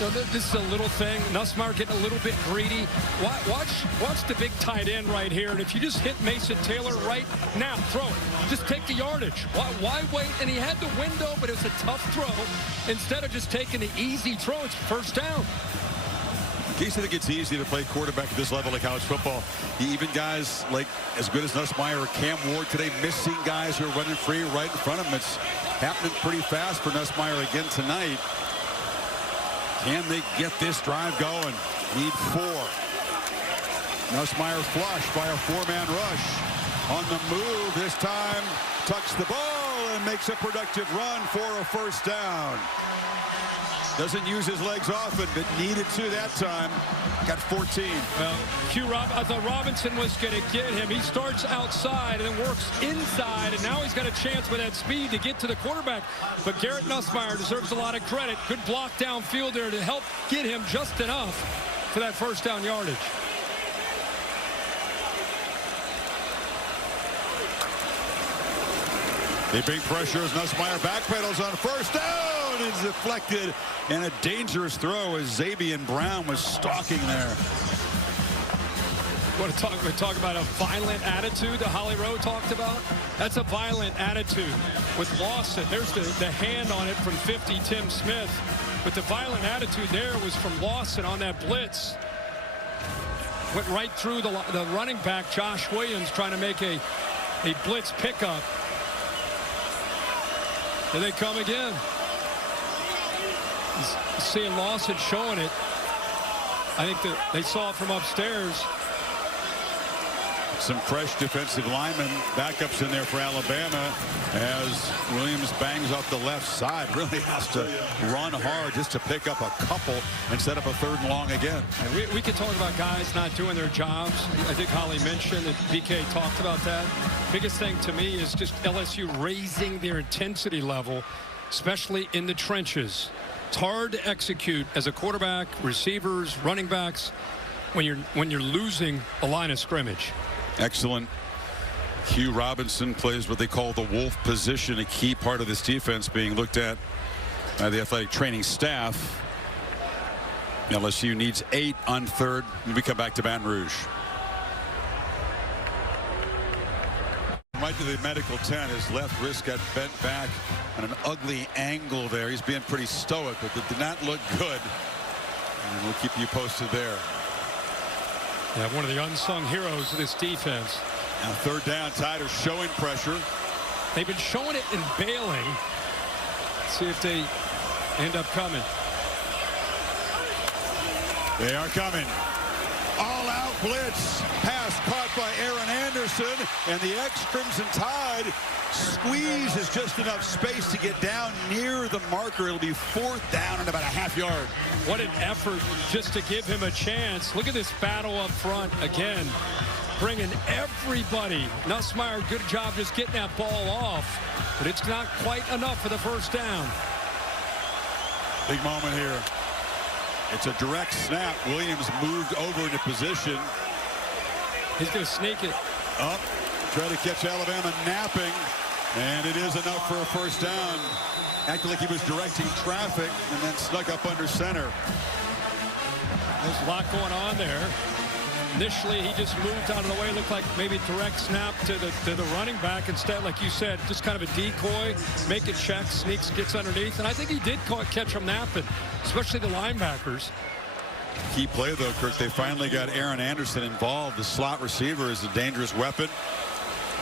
know, this is a little thing. Nussmeier getting a little bit greedy. Watch the big tight end right here. And if you just hit Mason Taylor right now, throw it. Just take the yardage. Why wait? And he had the window, but it was a tough throw. Instead of just taking the easy throw, it's first down. In case you think it's easy to play quarterback at this level of college football, even guys like as good as Nussmeier or Cam Ward today, missing guys who are running free right in front of him. It's happening pretty fast for Nussmeier again tonight. Can they get this drive going? Need 4. Nussmeier flushed by a 4-man rush. On the move this time, tucks the ball and makes a productive run for a first down. Doesn't use his legs often, but needed to that time. Got 14. Well, I thought Robinson was going to get him. He starts outside and then works inside, and now he's got a chance with that speed to get to the quarterback. But Garrett Nussmeier deserves a lot of credit. Good block downfield there to help get him just enough for that first down yardage. They bring pressure as Nussmeier backpedals on first down. It's deflected, and a dangerous throw as Zabian Brown was stalking there. We talk about a violent attitude that Holly Rowe talked about. That's a violent attitude with Lawson. There's the hand on it from 50, Tim Smith. But the violent attitude there was from Lawson on that blitz. Went right through the running back, Josh Williams, trying to make a blitz pickup. Here they come again. Seeing Lawson showing it. I think that they saw it from upstairs. Some fresh defensive linemen, backups in there for Alabama as Williams bangs off the left side. Really has to run hard just to pick up a couple and set up a 3rd and long again. We could talk about guys not doing their jobs. I think Holly mentioned that BK talked about that. Biggest thing to me is just LSU raising their intensity level, especially in the trenches. It's hard to execute as a quarterback, receivers, running backs when you're losing a line of scrimmage. Excellent. Hugh Robinson plays what they call the wolf position, a key part of this defense being looked at by the athletic training staff. LSU needs 8 on 3rd. We come back to Baton Rouge. Right to the medical tent. His left wrist got bent back on an ugly angle there. He's being pretty stoic, but it did not look good. And we'll keep you posted there. Yeah, one of the unsung heroes of this defense. Now 3rd down, Tiders showing pressure. They've been showing it and bailing. Let's see if they end up coming. They are coming. All-out blitz. Pass caught by Aaron Anderson, and the ex-Crimson Tide squeezes just enough space to get down near the marker. It'll be 4th down and about a half yard. What an effort just to give him a chance. Look at this battle up front again. Bringing everybody. Nussmeier, good job just getting that ball off, but it's not quite enough for the first down. Big moment here. It's a direct snap. Williams moved over into position. He's going to sneak it. Up. Try to catch Alabama napping. And it is enough for a first down. Acted like he was directing traffic and then snuck up under center. There's a lot going on there. Initially, he just moved out of the way. Looked like maybe direct snap to the running back. Instead, like you said, just kind of a decoy. Make a check, sneaks, gets underneath. And I think he did catch him napping, especially the linebackers. Key play, though, Kirk. They finally got Aaron Anderson involved. The slot receiver is a dangerous weapon.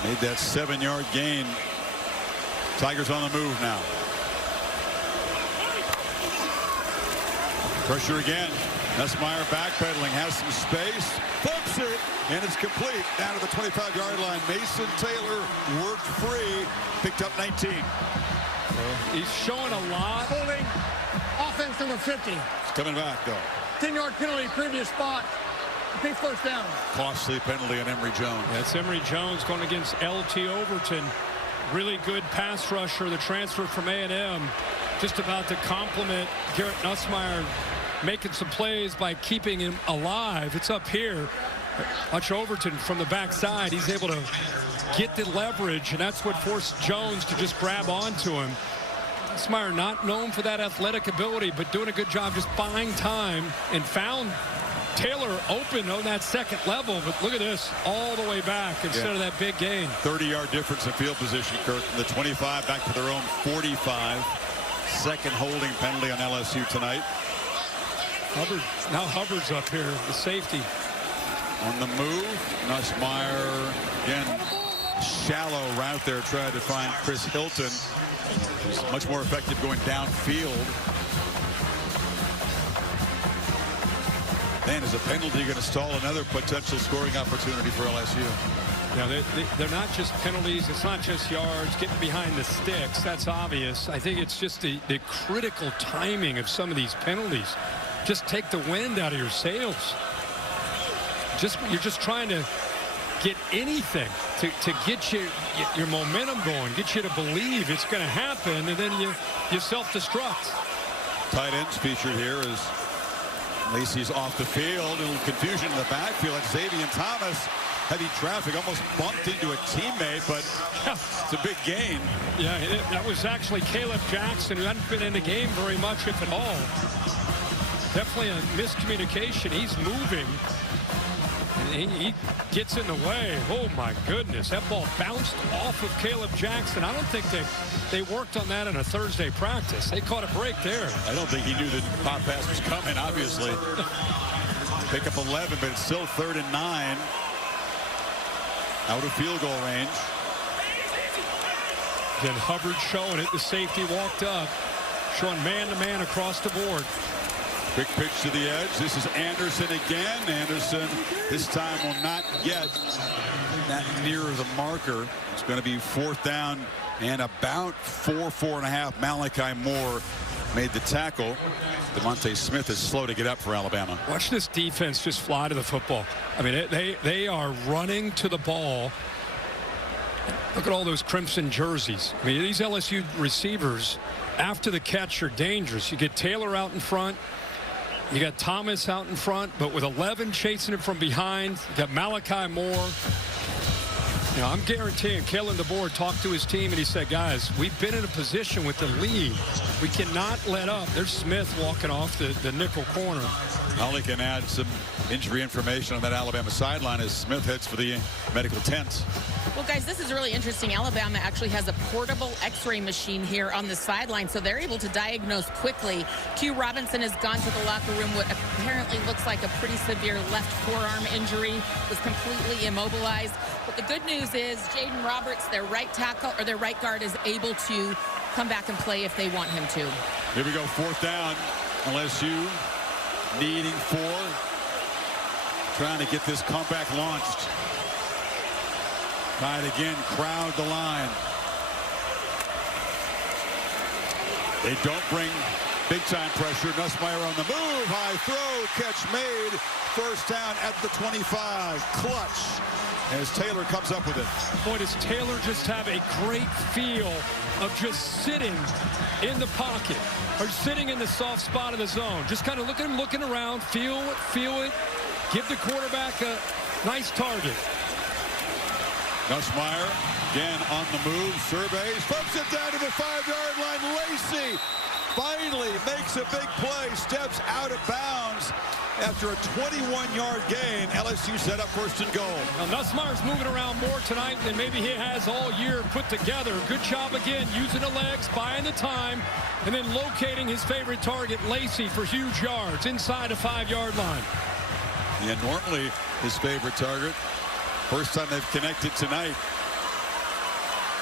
Made that 7-yard gain. Tigers on the move now. Pressure again. Nussmeier backpedaling, has some space, flips it, and it's complete. Down to the 25-yard line. Mason Taylor worked free, picked up 19. He's showing a lot. Holding offense number 50. It's coming back, though. 10-yard penalty, previous spot. Big first down. Costly penalty on Emory Jones. That's Emory Jones going against LT Overton. Really good pass rusher, the transfer from A&M. Just about to compliment Garrett Nussmeier, making some plays by keeping him alive. It's up here. Watch Overton from the backside. He's able to get the leverage, and that's what forced Jones to just grab onto him. Nussmeier not known for that athletic ability, but doing a good job just buying time, and found Taylor open on that second level. But look at this, all the way back instead of that big gain. 30-yard difference in field position, Kirk. From the 25 back to their own 45. Second holding penalty on LSU tonight. Hubbard's up here, the safety. On the move, Nussmeier, again, shallow route there, trying to find Chris Hilton, who's much more effective going downfield. And as a penalty, going to stall another potential scoring opportunity for LSU. Yeah, they're not just penalties. It's not just yards, getting behind the sticks. That's obvious. I think it's just the critical timing of some of these penalties. Just take the wind out of your sails. You're just trying to get anything to get your momentum going, get you to believe it's going to happen, and then you self-destruct. Tight ends featured here as Lacey's off the field. A little confusion in the backfield. Xavier Thomas, heavy traffic, almost bumped into a teammate, but it's a big gain. Yeah, that was actually Caleb Jackson, who hadn't been in the game very much, if at all. Definitely a miscommunication. He's moving, and he gets in the way. Oh, my goodness. That ball bounced off of Caleb Jackson. I don't think they worked on that in a Thursday practice. They caught a break there. I don't think he knew the pop pass was coming, obviously. Pick up 11, but it's still 3rd and 9. Out of field goal range. Then Hubbard showing it. The safety walked up, showing man-to-man across the board. Quick pitch to the edge. This is Anderson again. Anderson this time will not get that near the marker. It's going to be 4th down and about 4.5. Malachi Moore made the tackle. DeMonte Smith is slow to get up for Alabama. Watch this defense just fly to the football. I mean, they are running to the ball. Look at all those crimson jerseys. I mean, these LSU receivers, after the catch, are dangerous. You get Taylor out in front. You got Thomas out in front, but with 11 chasing him from behind. You got Malachi Moore. You know, I'm guaranteeing Kalen DeBoer talked to his team and he said, guys, we've been in a position with the lead. We cannot let up. There's Smith walking off the nickel corner. Holly can add some injury information on that Alabama sideline as Smith heads for the medical tent. Well, guys, this is really interesting. Alabama actually has a portable x-ray machine here on the sideline, so they're able to diagnose quickly. Q Robinson has gone to the locker room. What apparently looks like a pretty severe left forearm injury, was completely immobilized. But the good news is Jaden Roberts, their right tackle or their right guard, is able to come back and play if they want him to. Here we go, 4th down. LSU needing 4. Trying to get this comeback launched. Try it again, crowd the line. They don't bring big-time pressure. Nussmeier on the move. High throw, catch made. 1st down at the 25. Clutch as Taylor comes up with it. Boy, does Taylor just have a great feel of just sitting in the pocket or sitting in the soft spot of the zone. Just kind of look at him looking around, feel it, give the quarterback a nice target. Nussmeier again on the move, surveys, flips it down to the 5-yard line. Lacey finally makes a big play, steps out of bounds after a 21-yard gain. LSU set up 1st and goal. Now, Nussmeier's moving around more tonight than maybe he has all year put together. Good job again, using the legs, buying the time, and then locating his favorite target, Lacey, for huge yards inside the 5-yard line. Yeah, normally his favorite target. First time they've connected tonight.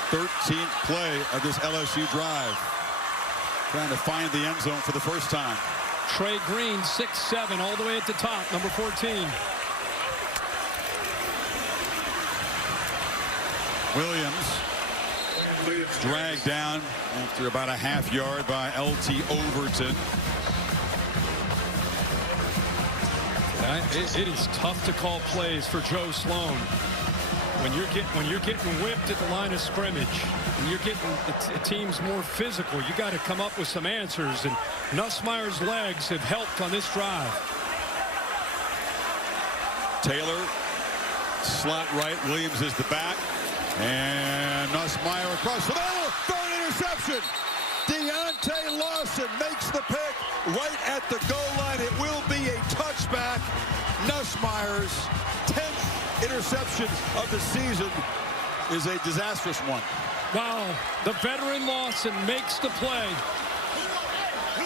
13th play of this LSU drive. Trying to find the end zone for the first time. Trey Green, 6'7", all the way at the top, number 14. Williams dragged down after about a half-yard by L.T. Overton. It is tough to call plays for Joe Sloan. When you're getting whipped at the line of scrimmage, and you're getting the teams more physical, you got to come up with some answers. And Nussmeier's legs have helped on this drive. Taylor, slot right. Williams is the back. And Nussmeier across the middle. 3rd interception. Deontay Lawson makes the pick right at the goal line. It will be a touchback. Nussmeier's 10th interception of the season is a disastrous one. Wow, the veteran Lawson makes the play.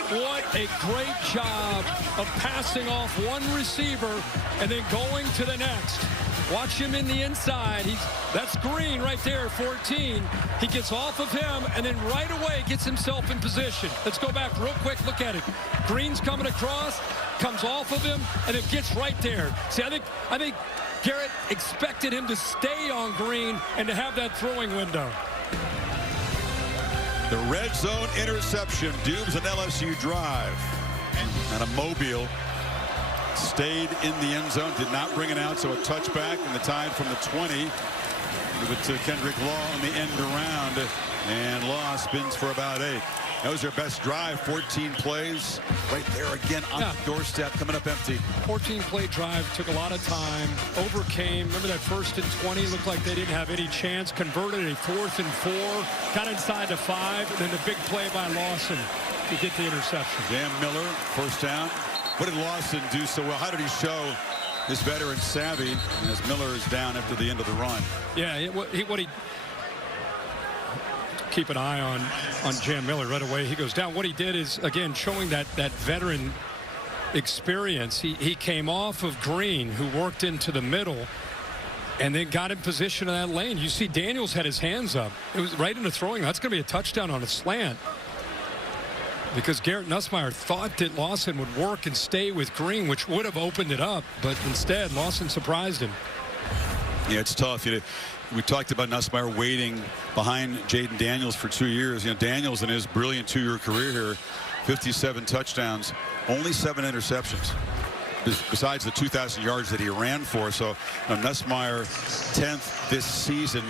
What a great job of passing off one receiver and then going to the next. Watch him in the inside. That's Green right there, 14. He gets off of him and then right away gets himself in position. Let's go back real quick. Look at it. Green's coming across, comes off of him, and it gets right there. See, I think Garrett expected him to stay on Green and to have that throwing window. The red zone interception dooms an LSU drive. And a Mobile stayed in the end zone, did not bring it out, so a touchback and the tide from the 20. Give it to Kendrick Law on the end around, and Law spins for about 8. That was their best drive, 14 plays. Right there again on the doorstep, coming up empty. 14-play drive, took a lot of time, overcame. Remember that 1st and 20, looked like they didn't have any chance. Converted a 4th and 4, got inside the 5, and then the big play by Lawson to get the interception. Dan Miller, first down. What did Lawson do so well? How did he show his veteran savvy as Miller is down after the end of the run? Yeah, what he keep an eye on Jam Miller right away. He goes down. What he did is, again, showing that veteran experience. He came off of Green, who worked into the middle, and then got in position in that lane. You see Daniels had his hands up. It was right into throwing. That's going to be a touchdown on a slant. Because Garrett Nussmeier thought that Lawson would work and stay with Green, which would have opened it up. But instead, Lawson surprised him. Yeah, it's tough. We talked about Nussmeier waiting behind Jaden Daniels for 2 years. Daniels in his brilliant 2-year career here, 57 touchdowns, only 7 interceptions, besides the 2,000 yards that he ran for. So Nussmeier, 10th this season,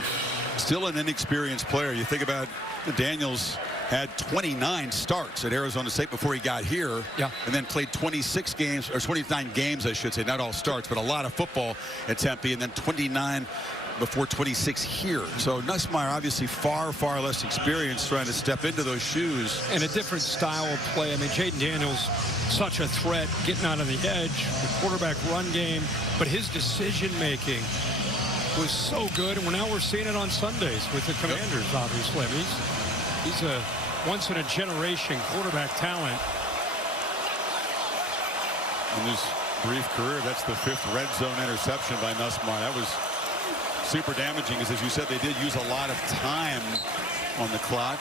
still an inexperienced player. You think about Daniels had 29 starts at Arizona State before he got here, and then played 26 games, or 29 games, I should say, not all starts, but a lot of football at Tempe, and then 29 before 26 here. So Nussmeier obviously far less experienced trying to step into those shoes. And a different style of play. I mean, Jaden Daniels, such a threat, getting out on the edge, the quarterback run game, but his decision-making was so good, and now we're seeing it on Sundays with the Commanders, obviously. I mean, he's a once-in-a-generation quarterback talent. In his brief career, that's the 5th red zone interception by Nussmeier. That was super damaging, because as you said, they did use a lot of time on the clock.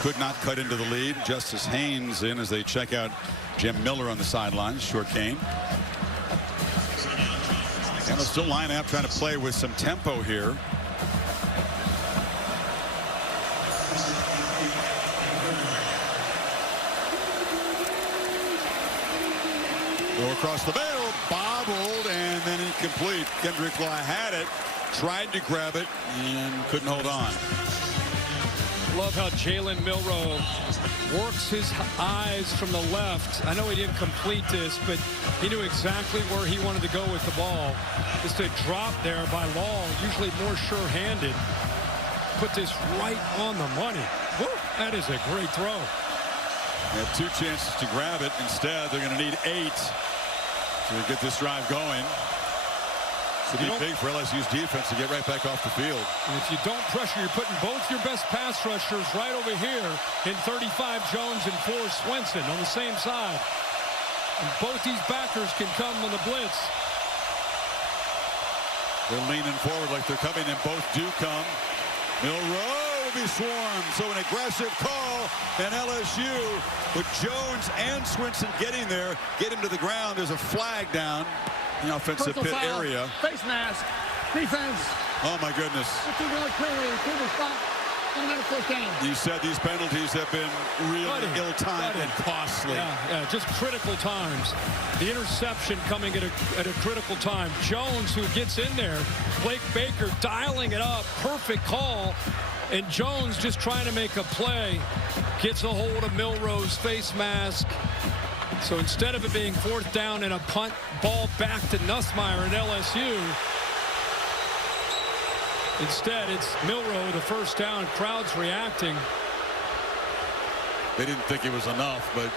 Could not cut into the lead. Justice Haynes in as they check out Jim Miller on the sidelines. Short cane. And they'll still line up, trying to play with some tempo here. Go across the middle, bobbled, and then incomplete. Kendrick Law had it, tried to grab it, and couldn't hold on. Love how Jalen Milro works his eyes from the left. I know he didn't complete this, but he knew exactly where he wanted to go with the ball. Just a drop there by Law, usually more sure-handed. Put this right on the money. Woo, that is a great throw. They have 2 chances to grab it. Instead, they're going to need 8 to get this drive going. It's going to be big for LSU's defense to get right back off the field. And if you don't pressure, you're putting both your best pass rushers right over here in 35 Jones and 4 Swenson on the same side. And both these backers can come on the blitz. They're leaning forward like they're coming, and both do come. Milro will be swarmed, so an aggressive call, and LSU with Jones and Swenson getting there, get him to the ground. There's a flag down in the offensive pit area. Face mask, defense. Oh my goodness. You said these penalties have been really ill-timed and costly. Yeah, just critical times. The interception coming at a critical time. Jones, who gets in there, Blake Baker dialing it up, perfect call. And Jones just trying to make a play, gets a hold of Milro's face mask. So instead of it being 4th down and a punt ball back to Nussmeier and LSU, instead it's Milro, the first down. Crowd's reacting. they didn't think it was enough, but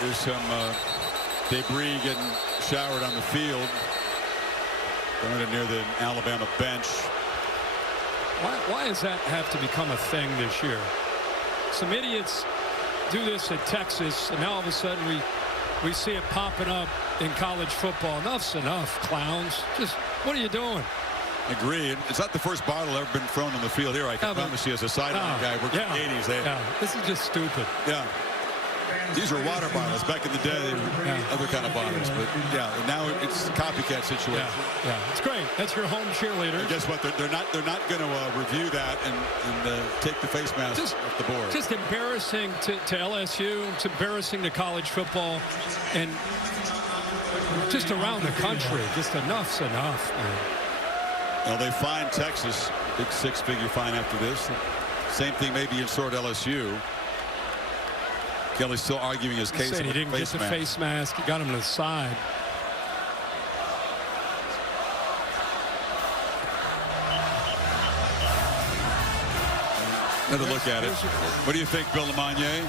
there's some debris getting showered on the field. Going near the Alabama bench. Why does that have to become a thing this year? Some idiots do this at Texas, and now all of a sudden we see it popping up in college football. Enough's enough, clowns. Just, what are you doing? Agree. It's not the first bottle ever been thrown on the field here. I can promise you, as a sideline guy, we're in the 80s. This is just stupid. Yeah. These were water bottles. Back in the day, they were other kind of bottles. But, yeah, now it's a copycat situation. Yeah, it's great. That's your home cheerleader. And guess what? They're not going to review that and take the face mask off the board. Just embarrassing to LSU. It's embarrassing to college football. And just around the country. Just enough's enough, man. Well, they fined Texas, big 6-figure fine after this. Same thing maybe in sort LSU. Kelly's still arguing his case. He didn't get the face mask. He got him to the side. Another look at it. What do you think, Bill LeMonnier?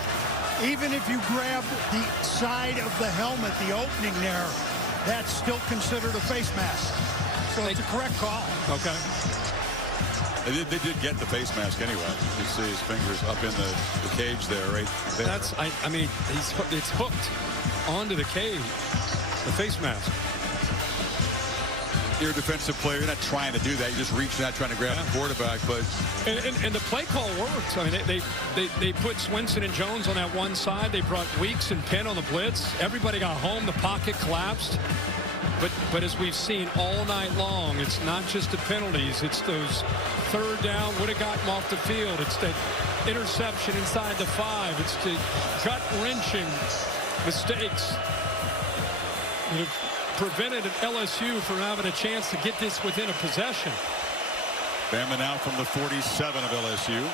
Even if you grab the side of the helmet, the opening there, that's still considered a face mask. So it's a correct call. Okay. They did get the face mask anyway. You see his fingers up in the cage there, right there. That's, I mean, it's hooked onto the cage, the face mask. You're a defensive player. You're not trying to do that. You're just reaching out, trying to grab the quarterback. But and the play call worked. I mean, they put Swinson and Jones on that one side. They brought Weeks and Penn on the blitz. Everybody got home. The pocket collapsed. But as we've seen all night long, it's not just the penalties. It's those third down, would have gotten off the field. It's that interception inside the 5. It's the gut-wrenching mistakes that have prevented LSU from having a chance to get this within a possession. Bama now from the 47 of LSU.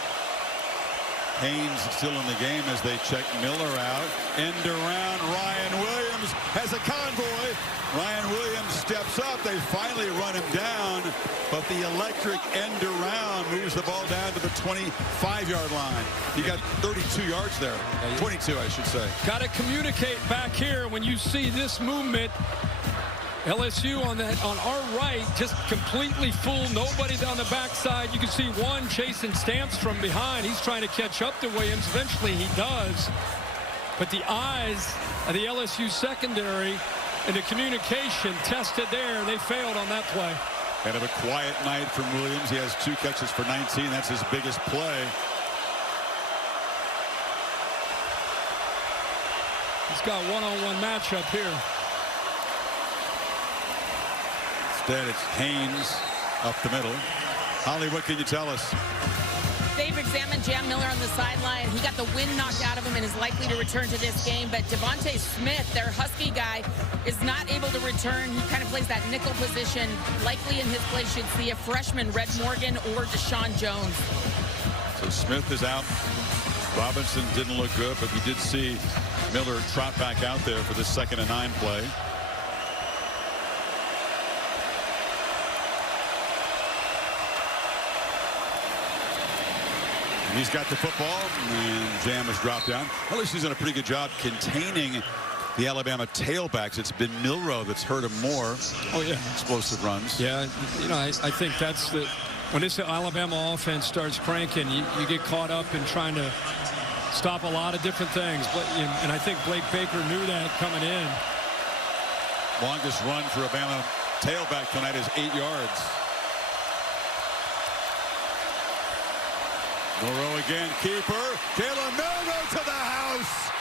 Haynes still in the game as they check Miller out. End around. Ryan Williams has a convoy. Ryan Williams steps up. They finally run him down, but the electric end around moves the ball down to the 25-yard line. He got 32 yards there. 22, I should say. Got to communicate back here when you see this movement. LSU on our right, just completely full. Nobody down the backside. You can see one chasing Stamps from behind. He's trying to catch up to Williams. Eventually he does. But the eyes of the LSU secondary and the communication tested there. They failed on that play. Kind of a quiet night from Williams. He has 2 catches for 19. That's his biggest play. He's got one-on-one matchup here. Instead, it's Haynes up the middle. Holly, what can you tell us? They've examined Jam Miller on the sideline. He got the wind knocked out of him and is likely to return to this game. But Devontae Smith, their Husky guy, is not able to return. He kind of plays that nickel position. Likely in his place should see a freshman, Red Morgan or Deshaun Jones. So Smith is out. Robinson didn't look good, but we did see Miller trot back out there for this 2nd and 9 play. And he's got the football, and Jam has dropped down. LSU's done a pretty good job containing the Alabama tailbacks. It's been Milro that's hurt him more. Oh, yeah. Explosive runs. Yeah, you know, I think that's the... When this Alabama offense starts cranking, you get caught up in trying to stop a lot of different things. And I think Blake Baker knew that coming in. Longest run for a Bama tailback tonight is 8 yards. Milro again, keeper. Jalen Milro to the house.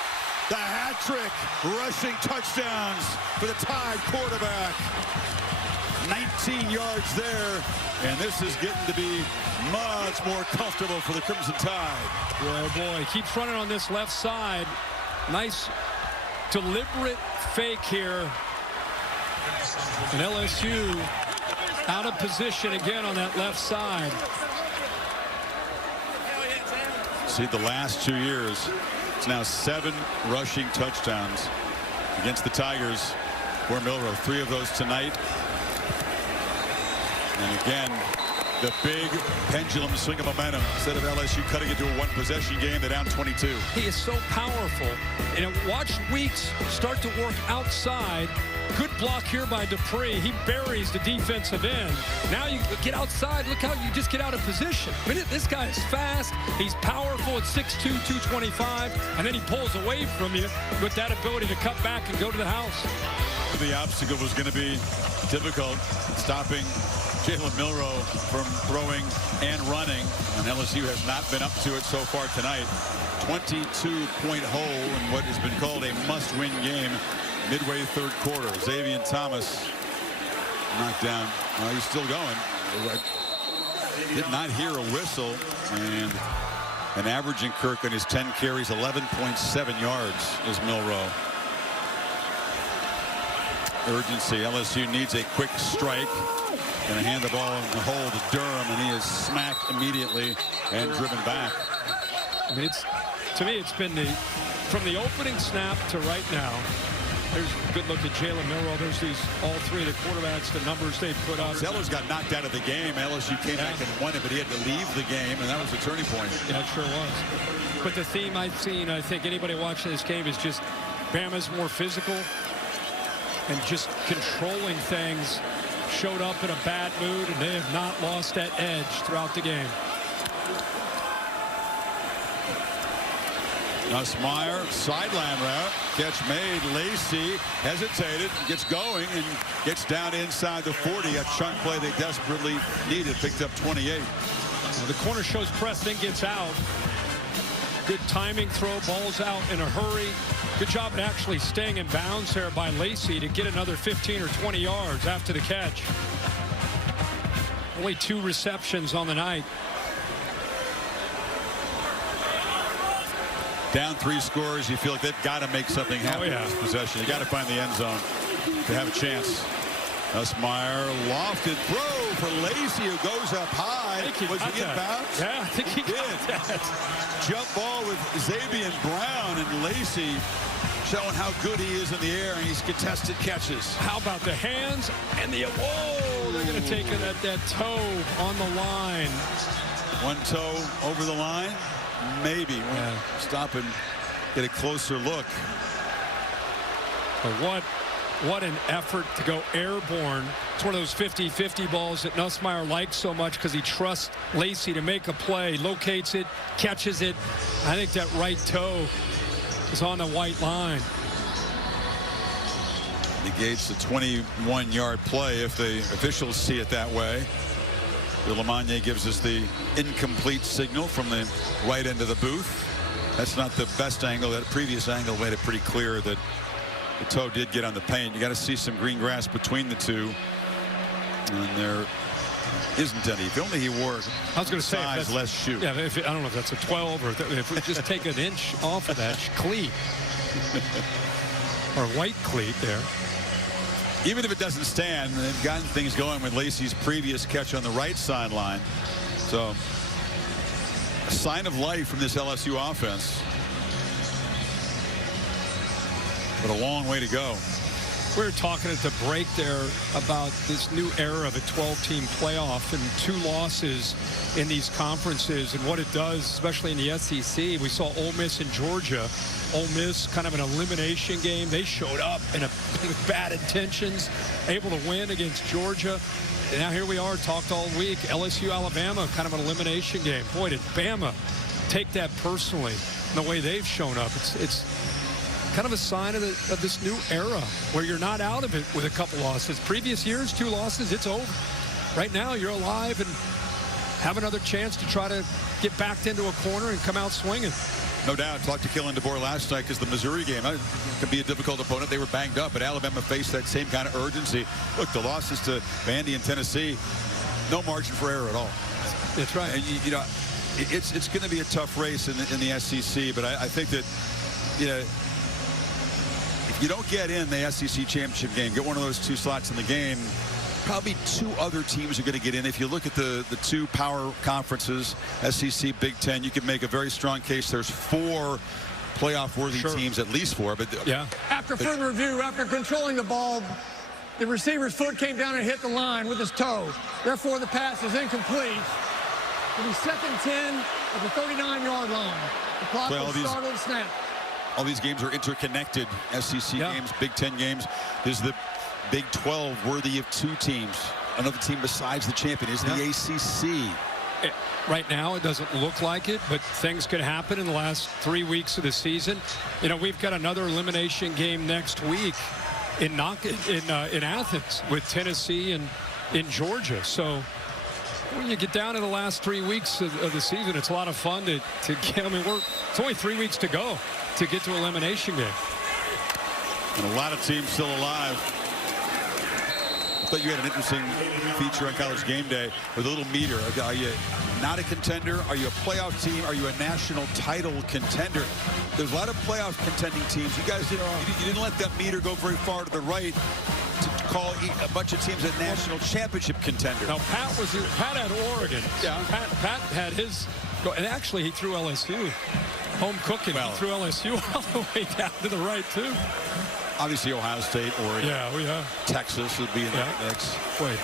The hat trick, rushing touchdowns for the Tide quarterback. 19 yards there, and this is getting to be much more comfortable for the Crimson Tide. Oh boy, keeps running on this left side. Nice deliberate fake here. And LSU out of position again on that left side. See, the last 2 years, it's now 7 rushing touchdowns against the Tigers for Milro. 3 of those tonight. And again, The big pendulum swing of momentum. Instead of LSU cutting it to a one-possession game, they're down 22. He is so powerful. And watch Weeks start to work outside. Good block here by Dupree. He buries the defensive end. Now you get outside. Look how you just get out of position. I mean, this guy is fast. He's powerful at 6'2", 225. And then he pulls away from you with that ability to cut back and go to the house. The obstacle was going to be difficult, stopping Jalen Milro from throwing and running, and LSU has not been up to it so far tonight. 22-point hole in what has been called a must-win game midway third quarter. Xavier Thomas knocked down. Well, he's still going. Did not hear a whistle, and an averaging Kirk on his 10 carries, 11.7 yards is Milro. Urgency. LSU needs a quick strike. Going to hand the ball in the hole to Durham, and he is smacked immediately and driven back. I mean, to me, it's been from the opening snap to right now. There's a good look at Jalen Milro. There's all three of the quarterbacks, the numbers they put up. Zeller's got knocked out of the game. LSU came back and won it, but he had to leave the game, and that was the turning point. Yeah, it sure was. But the theme I've seen, I think anybody watching this game, is just Bama's more physical and just controlling things. Showed up in a bad mood, and they have not lost that edge throughout the game. Nussmeier, sideline route, catch made. Lacey hesitated, gets going, and gets down inside the 40. A chunk play they desperately needed, picked up 28. The corner shows press, then gets out. Good timing throw, ball's out in a hurry. Good job at actually staying in bounds there by Lacey to get another 15 or 20 yards after the catch. Only 2 receptions on the night. Down 3 scores, you feel like they've got to make something happen in this possession. You got to find the end zone to have a chance. Nussmeier, lofted throw for Lacey, who goes up high. Was he in bounds? Yeah, I think he did. Jump ball with Xavier Brown, and Lacey showing how good he is in the air, and he's contested catches. How about the hands and the, whoa, they're going to take it at that toe on the line. One toe over the line, maybe. Yeah. Stop and get a closer look. But what an effort to go airborne. It's one of those 50-50 balls that Nussmeier likes so much because he trusts Lacey to make a play, locates it, catches it. I think that right toe is on the white line. Negates the 21-yard play if the officials see it that way. Lamagna gives us the incomplete signal from the right end of the booth. That's not the best angle. That previous angle made it pretty clear that the toe did get on the paint. You got to see some green grass between the two, and there isn't any. If only he wore size less shoe. Yeah, I don't know if that's a 12 or if we just take an inch off of that cleat or white cleat there. Even if it doesn't stand, they've gotten things going with Lacey's previous catch on the right sideline. So a sign of life from this LSU offense. But a long way to go. We were talking at the break there about this new era of a 12-team playoff and 2 losses in these conferences and what it does, especially in the SEC. We saw Ole Miss and Georgia. Ole Miss, kind of an elimination game. They showed up with bad intentions, able to win against Georgia. And now here we are, talked all week. LSU, Alabama, kind of an elimination game. Boy, did Bama take that personally in the way they've shown up. It's kind of a sign of this new era where you're not out of it with a couple losses. Previous years, 2 losses, it's over. Right now, you're alive and have another chance to try to get backed into a corner and come out swinging. No doubt. Talked to Kellen DeBoer last night because the Missouri game could be a difficult opponent. They were banged up, but Alabama faced that same kind of urgency. Look, the losses to Vandy and Tennessee, no margin for error at all. That's right. And you know, it's going to be a tough race in the SEC, but I think that, you know, if you don't get in the SEC championship game, get one of those 2 slots in the game, probably 2 other teams are going to get in. If you look at the 2 power conferences, SEC, Big Ten, you can make a very strong case. There's 4 playoff-worthy teams, at least 4. But after further review, after controlling the ball The receiver's foot came down and hit the line with his toe. Therefore, the pass is incomplete. It'll be 2nd 10 at the 39-yard line. The clock will start on the snap. All these games are interconnected. SEC games, Big Ten games. This is the Big 12, worthy of 2 teams. Another team besides the champion is the ACC. Right now, it doesn't look like it, but things could happen in the last 3 weeks of the season. You know, we've got another elimination game next week in Athens with Tennessee and in Georgia. So when you get down to the last 3 weeks of the season, it's a lot of fun to get. I mean, it's only 3 weeks to go to get to elimination game. And a lot of teams still alive. I thought you had an interesting feature on College Game Day with a little meter. Are you not a contender? Are you a playoff team? Are you a national title contender? There's a lot of playoff contending teams. You guys you didn't let that meter go very far to the right to call a bunch of teams a national championship contender. Now, Pat had Oregon. Yeah. Pat had his, and actually he threw LSU. Home cooking. He threw LSU all the way down to the right, too. Obviously, Ohio State, Oregon. Yeah. Texas would be in that mix. Wait.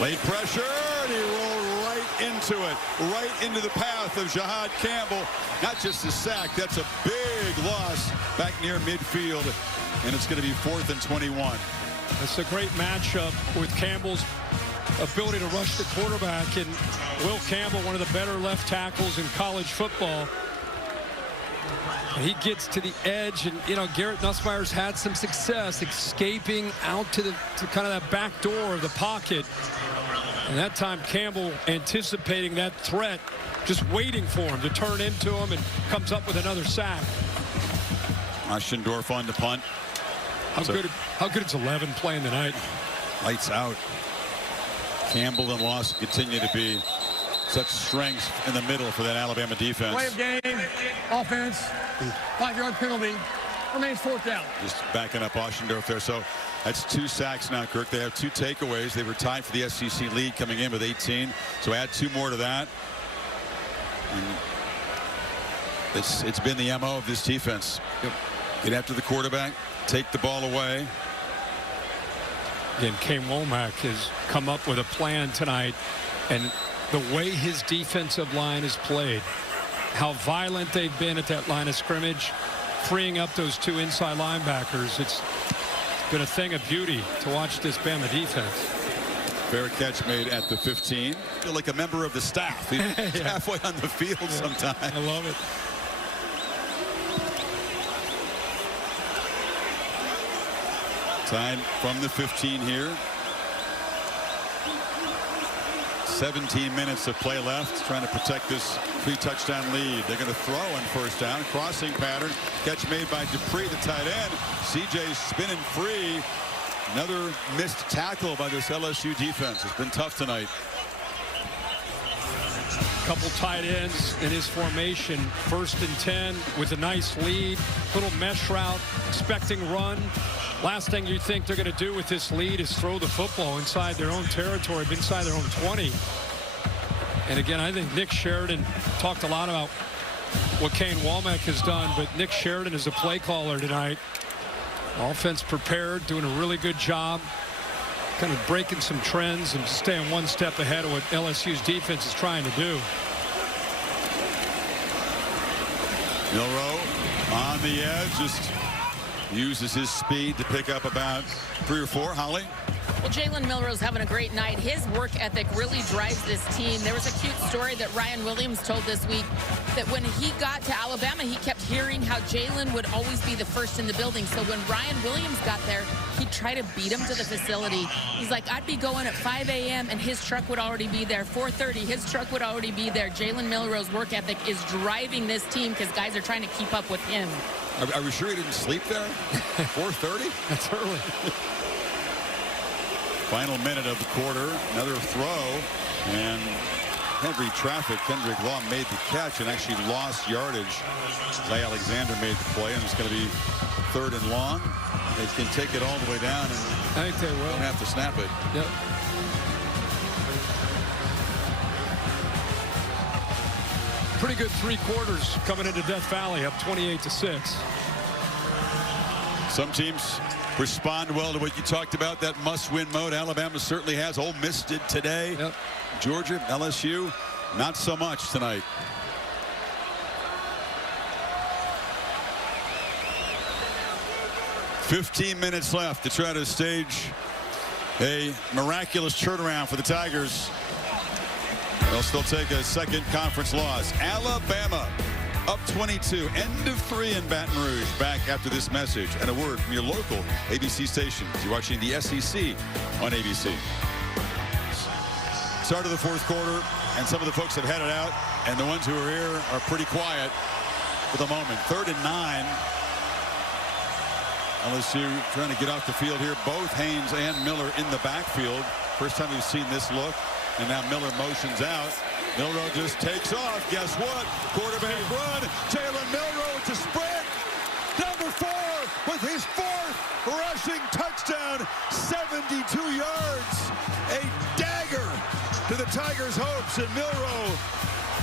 Late pressure, and he rolled right into it. Right into the path of Jahad Campbell. Not just a sack, that's a big loss back near midfield. And it's going to be 4th and 21. It's a great matchup with Campbell's ability to rush the quarterback. And Will Campbell, one of the better left tackles in college football. He gets to the edge, and you know Garrett Nussmeier's had some success escaping out to kind of that back door of the pocket. And that time Campbell anticipating that threat, just waiting for him to turn into him, and comes up with another sack. Oschendorf on the punt. How good is 11 playing tonight? Lights out. Campbell and Lawson continue to be such strengths in the middle for that Alabama defense. Play of game, offense, 5-yard penalty, remains 4th down. Just backing up Oschendorf there. So that's 2 sacks now, Kirk. They have 2 takeaways. They were tied for the SEC lead coming in with 18. So add 2 more to that. And it's been the MO of this defense. Get after the quarterback, take the ball away. Again, Kane Womack has come up with a plan tonight, and the way his defensive line is played, how violent they've been at that line of scrimmage, freeing up those 2 inside linebackers. It's been a thing of beauty to watch this Bama defense. Fair catch made at the 15. Feel like a member of the staff. He's halfway on the field sometimes. I love it. Time from the 15 here. 17 minutes of play left, trying to protect this 3-touchdown lead. They're going to throw on 1st down. Crossing pattern. Catch made by Dupree, the tight end. CJ spinning free. Another missed tackle by this LSU defense. It's been tough tonight. Couple tight ends in his formation. 1st and 10 with a nice lead. Little mesh route, expecting run. Last thing you think they're going to do with this lead is throw the football inside their own territory, inside their own 20. And again, I think Nick Sheridan talked a lot about what Kane Womack has done, but Nick Sheridan is a play caller tonight. Offense prepared, doing a really good job, kind of breaking some trends and staying 1 step ahead of what LSU's defense is trying to do. Milro on the edge, just uses his speed to pick up about 3 or 4. Holly? Well, Jalen Milro's having a great night. His work ethic really drives this team. There was a cute story that Ryan Williams told this week that when he got to Alabama, he kept hearing how Jalen would always be the first in the building. So when Ryan Williams got there, he'd try to beat him to the facility. He's like, I'd be going at 5 a.m. and his truck would already be there. 4:30, his truck would already be there. Jalen Milro's work ethic is driving this team because guys are trying to keep up with him. Are we sure he didn't sleep there? 4:30? That's early. Final minute of the quarter. Another throw. And Henry traffic. Kendrick Law made the catch and actually lost yardage. Zay Alexander made the play, and it's going to be 3rd and long. They can take it all the way down, and I think they will. Don't have to snap it. Yep. Pretty good 3 quarters coming into Death Valley, up 28-6. Some teams respond well to what you talked about, that must-win mode. Alabama certainly has. Ole Miss did today. Yep. Georgia, LSU, not so much tonight. "15 minutes left to try to stage a miraculous turnaround for the Tigers. They'll still take a second conference loss. Alabama up 22, end of 3 in Baton Rouge. Back after this message and a word from your local ABC stations. You're watching the SEC on ABC. Start of the 4th quarter, and some of the folks have headed out, and the ones who are here are pretty quiet for the moment. 3rd and 9. LSU trying to get off the field here. Both Haynes and Miller in the backfield. First time we've seen this look. And now Miller motions out. Milro just takes off. Guess what? Quarterback run. Jalen Milro with the sprint. Number 4 with his 4th rushing touchdown. 72 yards. A dagger to the Tigers' hopes. And Milro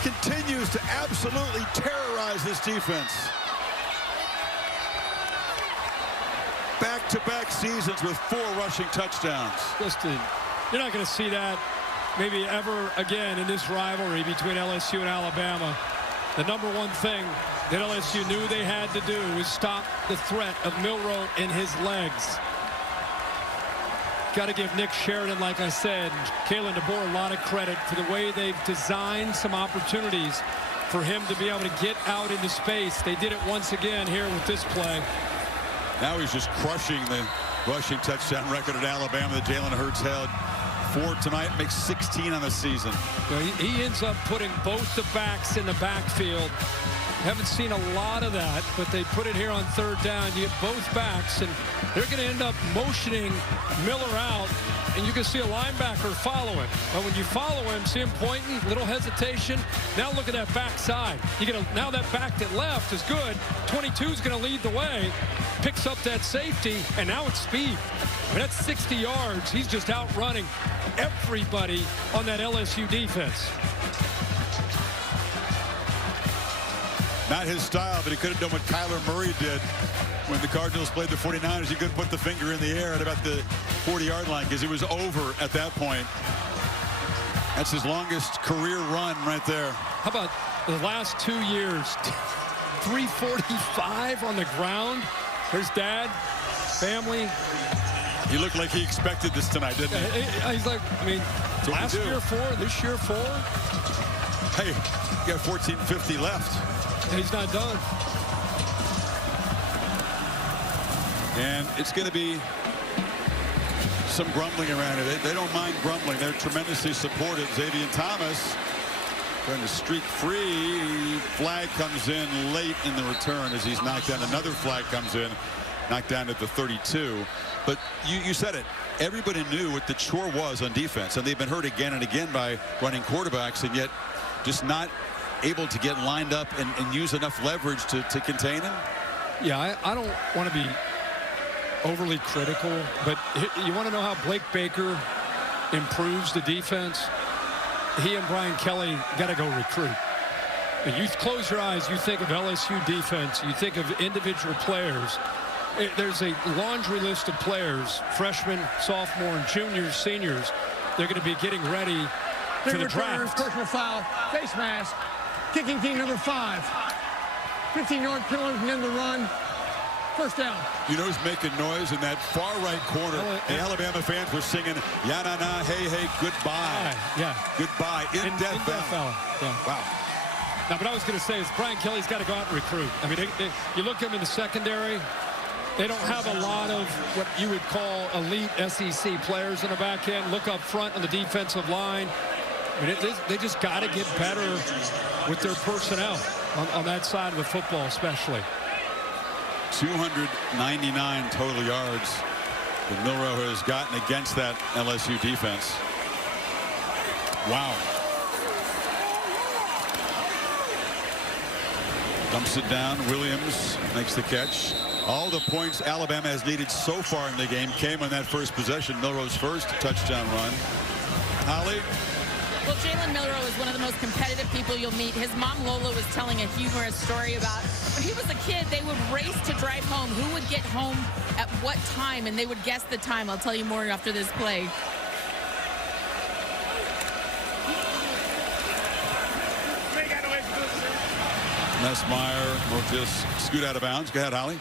continues to absolutely terrorize this defense. Back-to-back seasons with 4 rushing touchdowns. You're not going to see that maybe ever again in this rivalry between LSU and Alabama. The number one thing that LSU knew they had to do was stop the threat of Milro and his legs. Got to give Nick Sheridan, like I said, and Kalen DeBoer a lot of credit for the way they've designed some opportunities for him to be able to get out into space. They did it once again here with this play. Now he's just crushing the rushing touchdown record at Alabama that Jalen Hurts held. 4 tonight, makes 16 on the season. Well, he ends up putting both the backs in the backfield. Haven't seen a lot of that, but they put it here on 3rd down. You get both backs, and they're going to end up motioning Miller out, and you can see a linebacker follow him. But when you follow him, see him pointing, little hesitation. Now look at that backside. Now that back that left is good. 22 is going to lead the way, picks up that safety, and now it's speed. I mean, that's 60 yards. He's just outrunning everybody on that LSU defense. Not his style, but he could have done what Kyler Murray did when the Cardinals played the 49ers. He couldn't put the finger in the air at about the 40-yard line because it was over at that point. That's his longest career run right there. How about the last 2 years? 345 on the ground. There's Dad, family. He looked like he expected this tonight, didn't he? He's like, I mean, last year 4, this year 4. Hey, you got 14:50 left. He's not done. And it's going to be some grumbling around it. They don't mind grumbling. They're tremendously supportive. Xavier Thomas trying to streak free. Flag comes in late in the return as he's knocked down. Another flag comes in, knocked down at the 32. But you said it. Everybody knew what the chore was on defense, and they've been hurt again and again by running quarterbacks, and yet just not able to get lined up and use enough leverage to contain him. Yeah, I don't want to be overly critical, but you want to know how Blake Baker improves the defense? He and Brian Kelly got to go recruit. And you close your eyes, you think of LSU defense, you think of individual players. There's a laundry list of players, freshmen, sophomore, and juniors, seniors. They're going to be getting ready for the draft. Personal foul, face mask, kicking team number 5. 15-yard penalty from the run. First down. You know who's making noise in that far right corner? The Alabama fans were singing, "Ya-na-na, hey, hey, goodbye." Yeah. Goodbye. In Death Valley. Yeah. Wow. Now, what I was going to say is Brian Kelly's got to go out and recruit. I mean, you look at them in the secondary, they don't have a lot of what you would call elite SEC players in the back end. Look up front on the defensive line. I mean, they just got to get better with their personnel on that side of the football, especially. 299 total yards that Milro has gotten against that LSU defense. Wow. Dumps it down. Williams makes the catch. All the points Alabama has needed so far in the game came on that first possession. Milro's first touchdown run. Holly? Well, Jalen Milro is one of the most competitive people you'll meet. His mom, Lola, was telling a humorous story about when he was a kid, they would race to drive home. Who would get home at what time, and they would guess the time. I'll tell you more after this play. Nussmeier will just scoot out of bounds. Go ahead, Holly.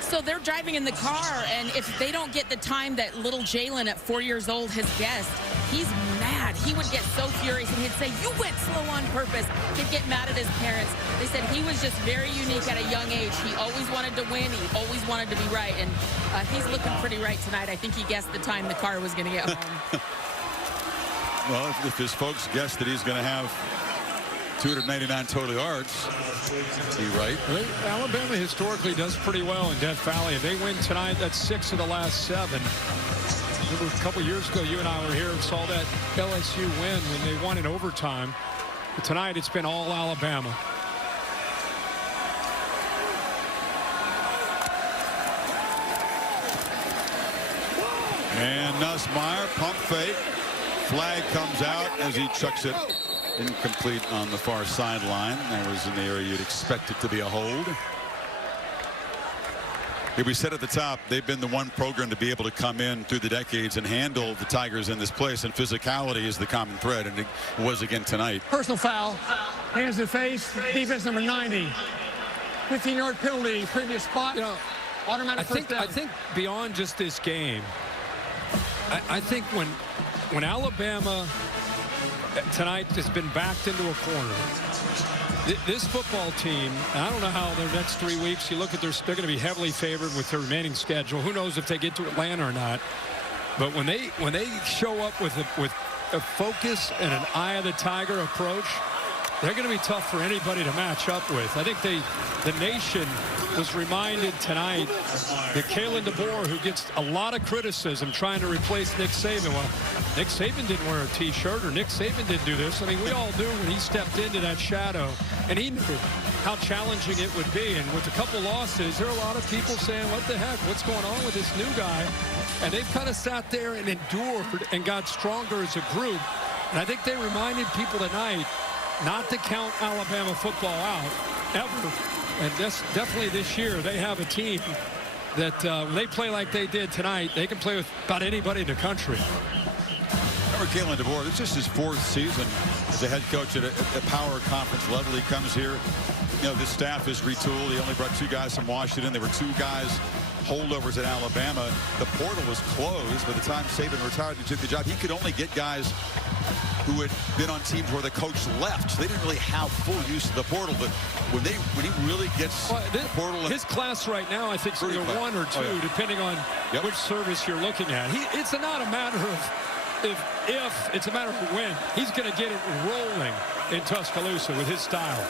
So they're driving in the car, and if they don't get the time that little Jalen at 4 years old has guessed, he's mad. He would get so furious, and he'd say, you went slow on purpose. He'd get mad at his parents. They said he was just very unique at a young age. He always wanted to win. He always wanted to be right, and he's looking pretty right tonight. I think he guessed the time the car was going to get home. Well, if his folks guess that he's going to have 299 total yards, be right. Alabama historically does pretty well in Death Valley. If they win tonight, that's 6 of the last 7. Remember a couple years ago, you and I were here and saw that LSU win when they won in overtime. But tonight, it's been all Alabama. And Nussmeier, pump fake. Flag comes out as he chucks it incomplete on the far sideline. That was in the area you'd expect it to be a hold. We said at the top, they've been the one program to be able to come in through the decades and handle the Tigers in this place, and physicality is the common thread, and it was again tonight. Personal foul, hands to the face, defense number 90. 15-yard penalty, previous spot. You know, automatic first down. I think beyond just this game, I think when Alabama tonight has been backed into a corner, this football team, I don't know how their next 3 weeks, you look at they're going to be heavily favored with their remaining schedule. Who knows if they get to Atlanta or not. But when they show up with a focus and an eye of the tiger approach, they're going to be tough for anybody to match up with. I think the nation was reminded tonight that Kalen DeBoer, who gets a lot of criticism trying to replace Nick Saban. Well, Nick Saban didn't wear a T-shirt, or Nick Saban didn't do this. I mean, we all knew when he stepped into that shadow, and he knew how challenging it would be. And with a couple losses, there are a lot of people saying, what the heck, what's going on with this new guy? And they've kind of sat there and endured and got stronger as a group. And I think they reminded people tonight not to count Alabama football out, ever. And definitely this year, they have a team that when they play like they did tonight, they can play with about anybody in the country. Remember Kalen DeBoer, it's just his 4th season as a head coach at a power conference level. He comes here, you know, this staff is retooled. He only brought 2 guys from Washington. There were 2 guys holdovers at Alabama. The portal was closed by the time Saban retired and took the job. He could only get guys who had been on teams where the coach left. So they didn't really have full use of the portal. But when he really gets the portal, his class right now, I think, is either 1 or 2, depending on which service you're looking at. It's not a matter of if, it's a matter of when. He's going to get it rolling in Tuscaloosa with his style.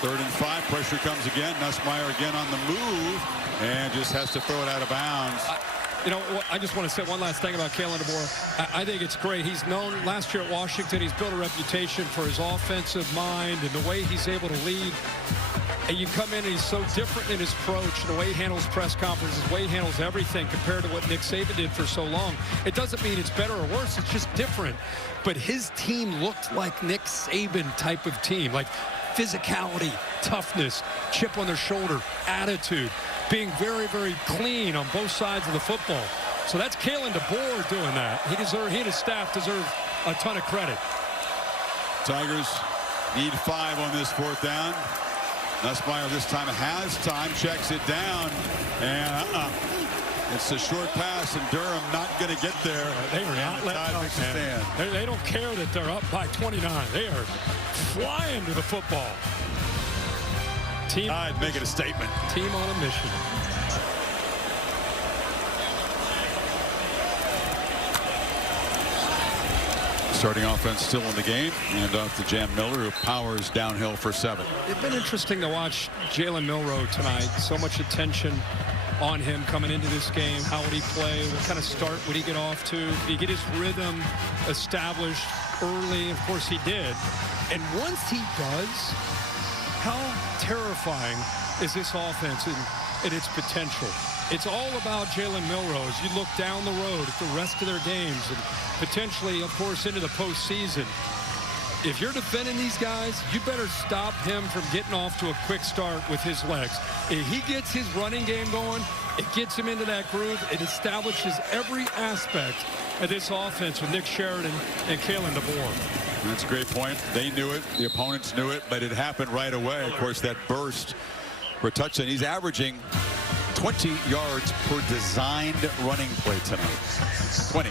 3rd and 5, pressure comes again. Nussmeier again on the move and just has to throw it out of bounds. You know, I just want to say one last thing about Kalen DeBoer. I think it's great. He's known last year at Washington. He's built a reputation for his offensive mind and the way he's able to lead. And you come in and he's so different in his approach, the way he handles press conferences, the way he handles everything compared to what Nick Saban did for so long. It doesn't mean it's better or worse. It's just different. But his team looked like Nick Saban type of team, like physicality, toughness, chip on their shoulder, attitude, being very, very clean on both sides of the football. So that's Kalen DeBoer doing that. He and his staff deserve a ton of credit. Tigers need 5 on this 4th down. Nussmeier this time has time, checks it down, and it's a short pass, and Durham not going to get there. They are not letting up, man. They don't care that they're up by 29. They are flying to the football. I'd make it a statement. Team on a mission. Starting offense still in the game, and off to Jam Miller, who powers downhill for 7. It's been interesting to watch Jalen Milro tonight. So much attention on him coming into this game. How would he play? What kind of start would he get off to? Did he get his rhythm established early? Of course he did. And once he does, how terrifying is this offense and its potential? It's all about Jalen Milro as you look down the road at the rest of their games and potentially, of course, into the postseason. if you're defending these guys, you better stop him from getting off to a quick start with his legs. If he gets his running game going, it gets him into that groove. It establishes every aspect of this offense with Nick Sheridan and Kalen DeBoer. That's a great point. They knew it. The opponents knew it, but it happened right away. Of course, that burst for a touchdown. He's averaging 20 yards per designed running play tonight. 20.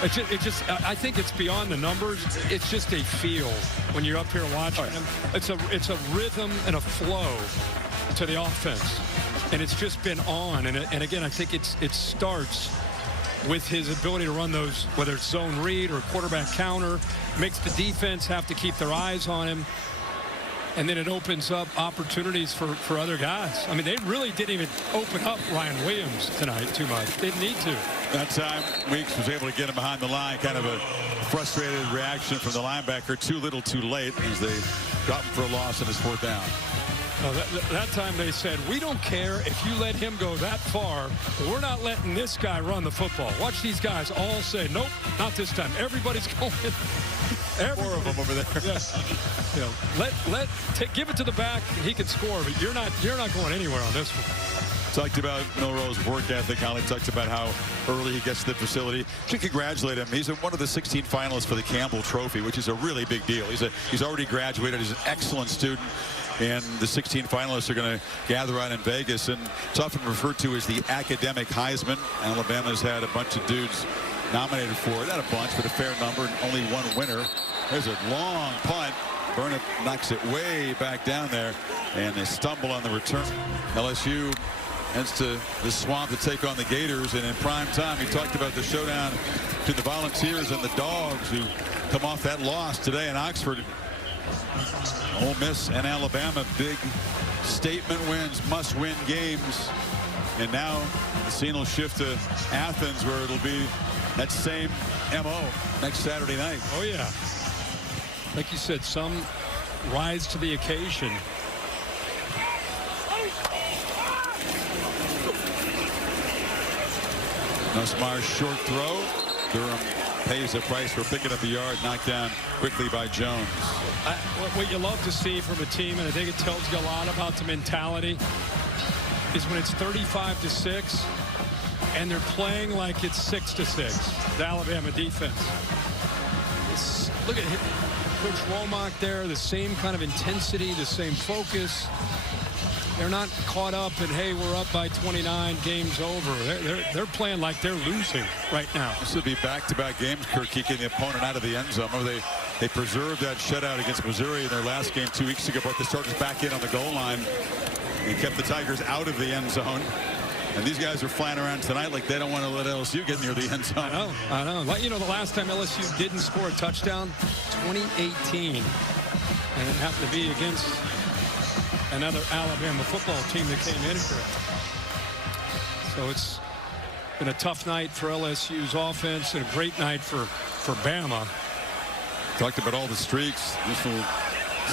I think it's beyond the numbers. It's just a feel when you're up here watching him. It's a rhythm and a flow to the offense, and it's just been on. And again, I think it starts with his ability to run those, whether it's zone read or quarterback counter, makes the defense have to keep their eyes on him. And then it opens up opportunities for other guys. I mean, they really didn't even open up Ryan Williams tonight too much. They didn't need to. That time, Weeks was able to get him behind the line. Kind of a frustrated reaction from the linebacker. Too little, too late as they got him for a loss on his 4th down. That time they said, we don't care if you let him go that far. We're not letting this guy run the football. Watch these guys all say, nope, not this time. Everybody's going. 4 of them over there. Yeah. Give it to the back, and he can score, but you're not going anywhere on this one. Talked about Milro's work ethic. Holly talked about how early he gets to the facility. To congratulate him, he's one of the 16 finalists for the Campbell Trophy, which is a really big deal. He's already graduated. He's an excellent student. And the 16 finalists are going to gather out in Vegas, and it's often referred to as the academic Heisman. Alabama's had a bunch of dudes nominated for it. Not a bunch, but a fair number, and only one winner. There's a long punt. Burnett knocks it way back down there, and they stumble on the return. LSU heads to the Swamp to take on the Gators, and in prime time, he talked about the showdown to the Volunteers and the Dogs, who come off that loss today in Oxford. Ole Miss and Alabama, big statement wins, must-win games. And now the scene will shift to Athens, where it'll be that same MO next Saturday night. Oh, yeah. Like you said, some rise to the occasion. Nussmeier's short throw. Durham pays the price for picking up a yard, knocked down quickly by Jones. What you love to see from a team, and I think it tells you a lot about the mentality, is when it's 35-6 and they're playing like it's 6-6. The Alabama defense. Look at Coach Womack there, the same kind of intensity, the same focus. They're not caught up and, hey, we're up by 29, game's over. They're playing like they're losing right now. This would be back-to-back games, Kirk, kicking the opponent out of the end zone. They preserved that shutout against Missouri in their last game 2 weeks ago, but the starters back in on the goal line and kept the Tigers out of the end zone. And these guys are flying around tonight like they don't want to let LSU get near the end zone. I know. Like, you know, the last time LSU didn't score a touchdown, 2018. And it happened to be against another Alabama football team that came in for it. So it's been a tough night for LSU's offense and a great night for Bama. Talked about all the streaks. This will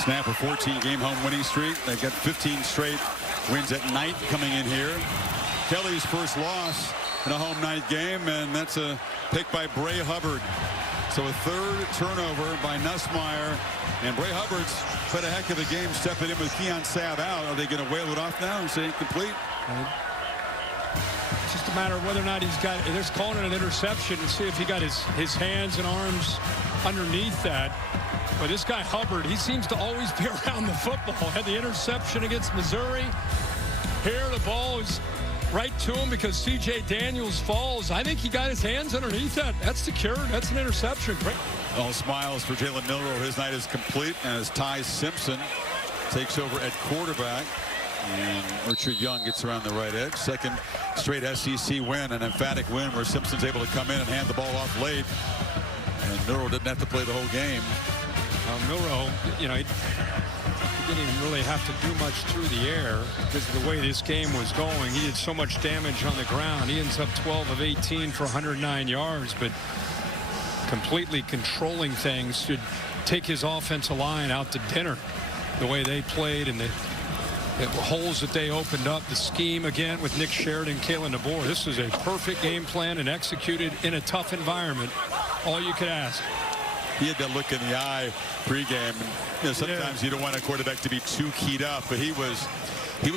snap a 14-game home winning streak. They've got 15 straight wins at night coming in here. Kelly's first loss in a home night game, and that's a pick by Bray Hubbard. So a third turnover by Nussmeier, and Bray Hubbard's played a heck of a game stepping in with Keon Sabb out. Are they going to whale it off now and say incomplete? It's just a matter of whether or not he's got, they're calling it an interception, and see if he got his hands and arms underneath that. But this guy Hubbard, he seems to always be around the football. Had the interception against Missouri. Here the ball is right to him because C.J. Daniels falls. I think he got his hands underneath that. That's secured. That's an interception. Great. All smiles for Jalen Milro. His night is complete as Ty Simpson takes over at quarterback. And Richard Young gets around the right edge. Second straight SEC win, an emphatic win where Simpson's able to come in and hand the ball off late. And Milro didn't have to play the whole game. Milro, you know, he didn't even really have to do much through the air because of the way this game was going. He did so much damage on the ground. He ends up 12 of 18 for 109 yards, but completely controlling things should take his offensive line out to dinner. The way they played and the holes that they opened up, the scheme again with Nick Sheridan, Kalen DeBoer. This was a perfect game plan and executed in a tough environment all you could ask. He had that look in the eye pregame. Sometimes you don't want a quarterback to be too keyed up, but he was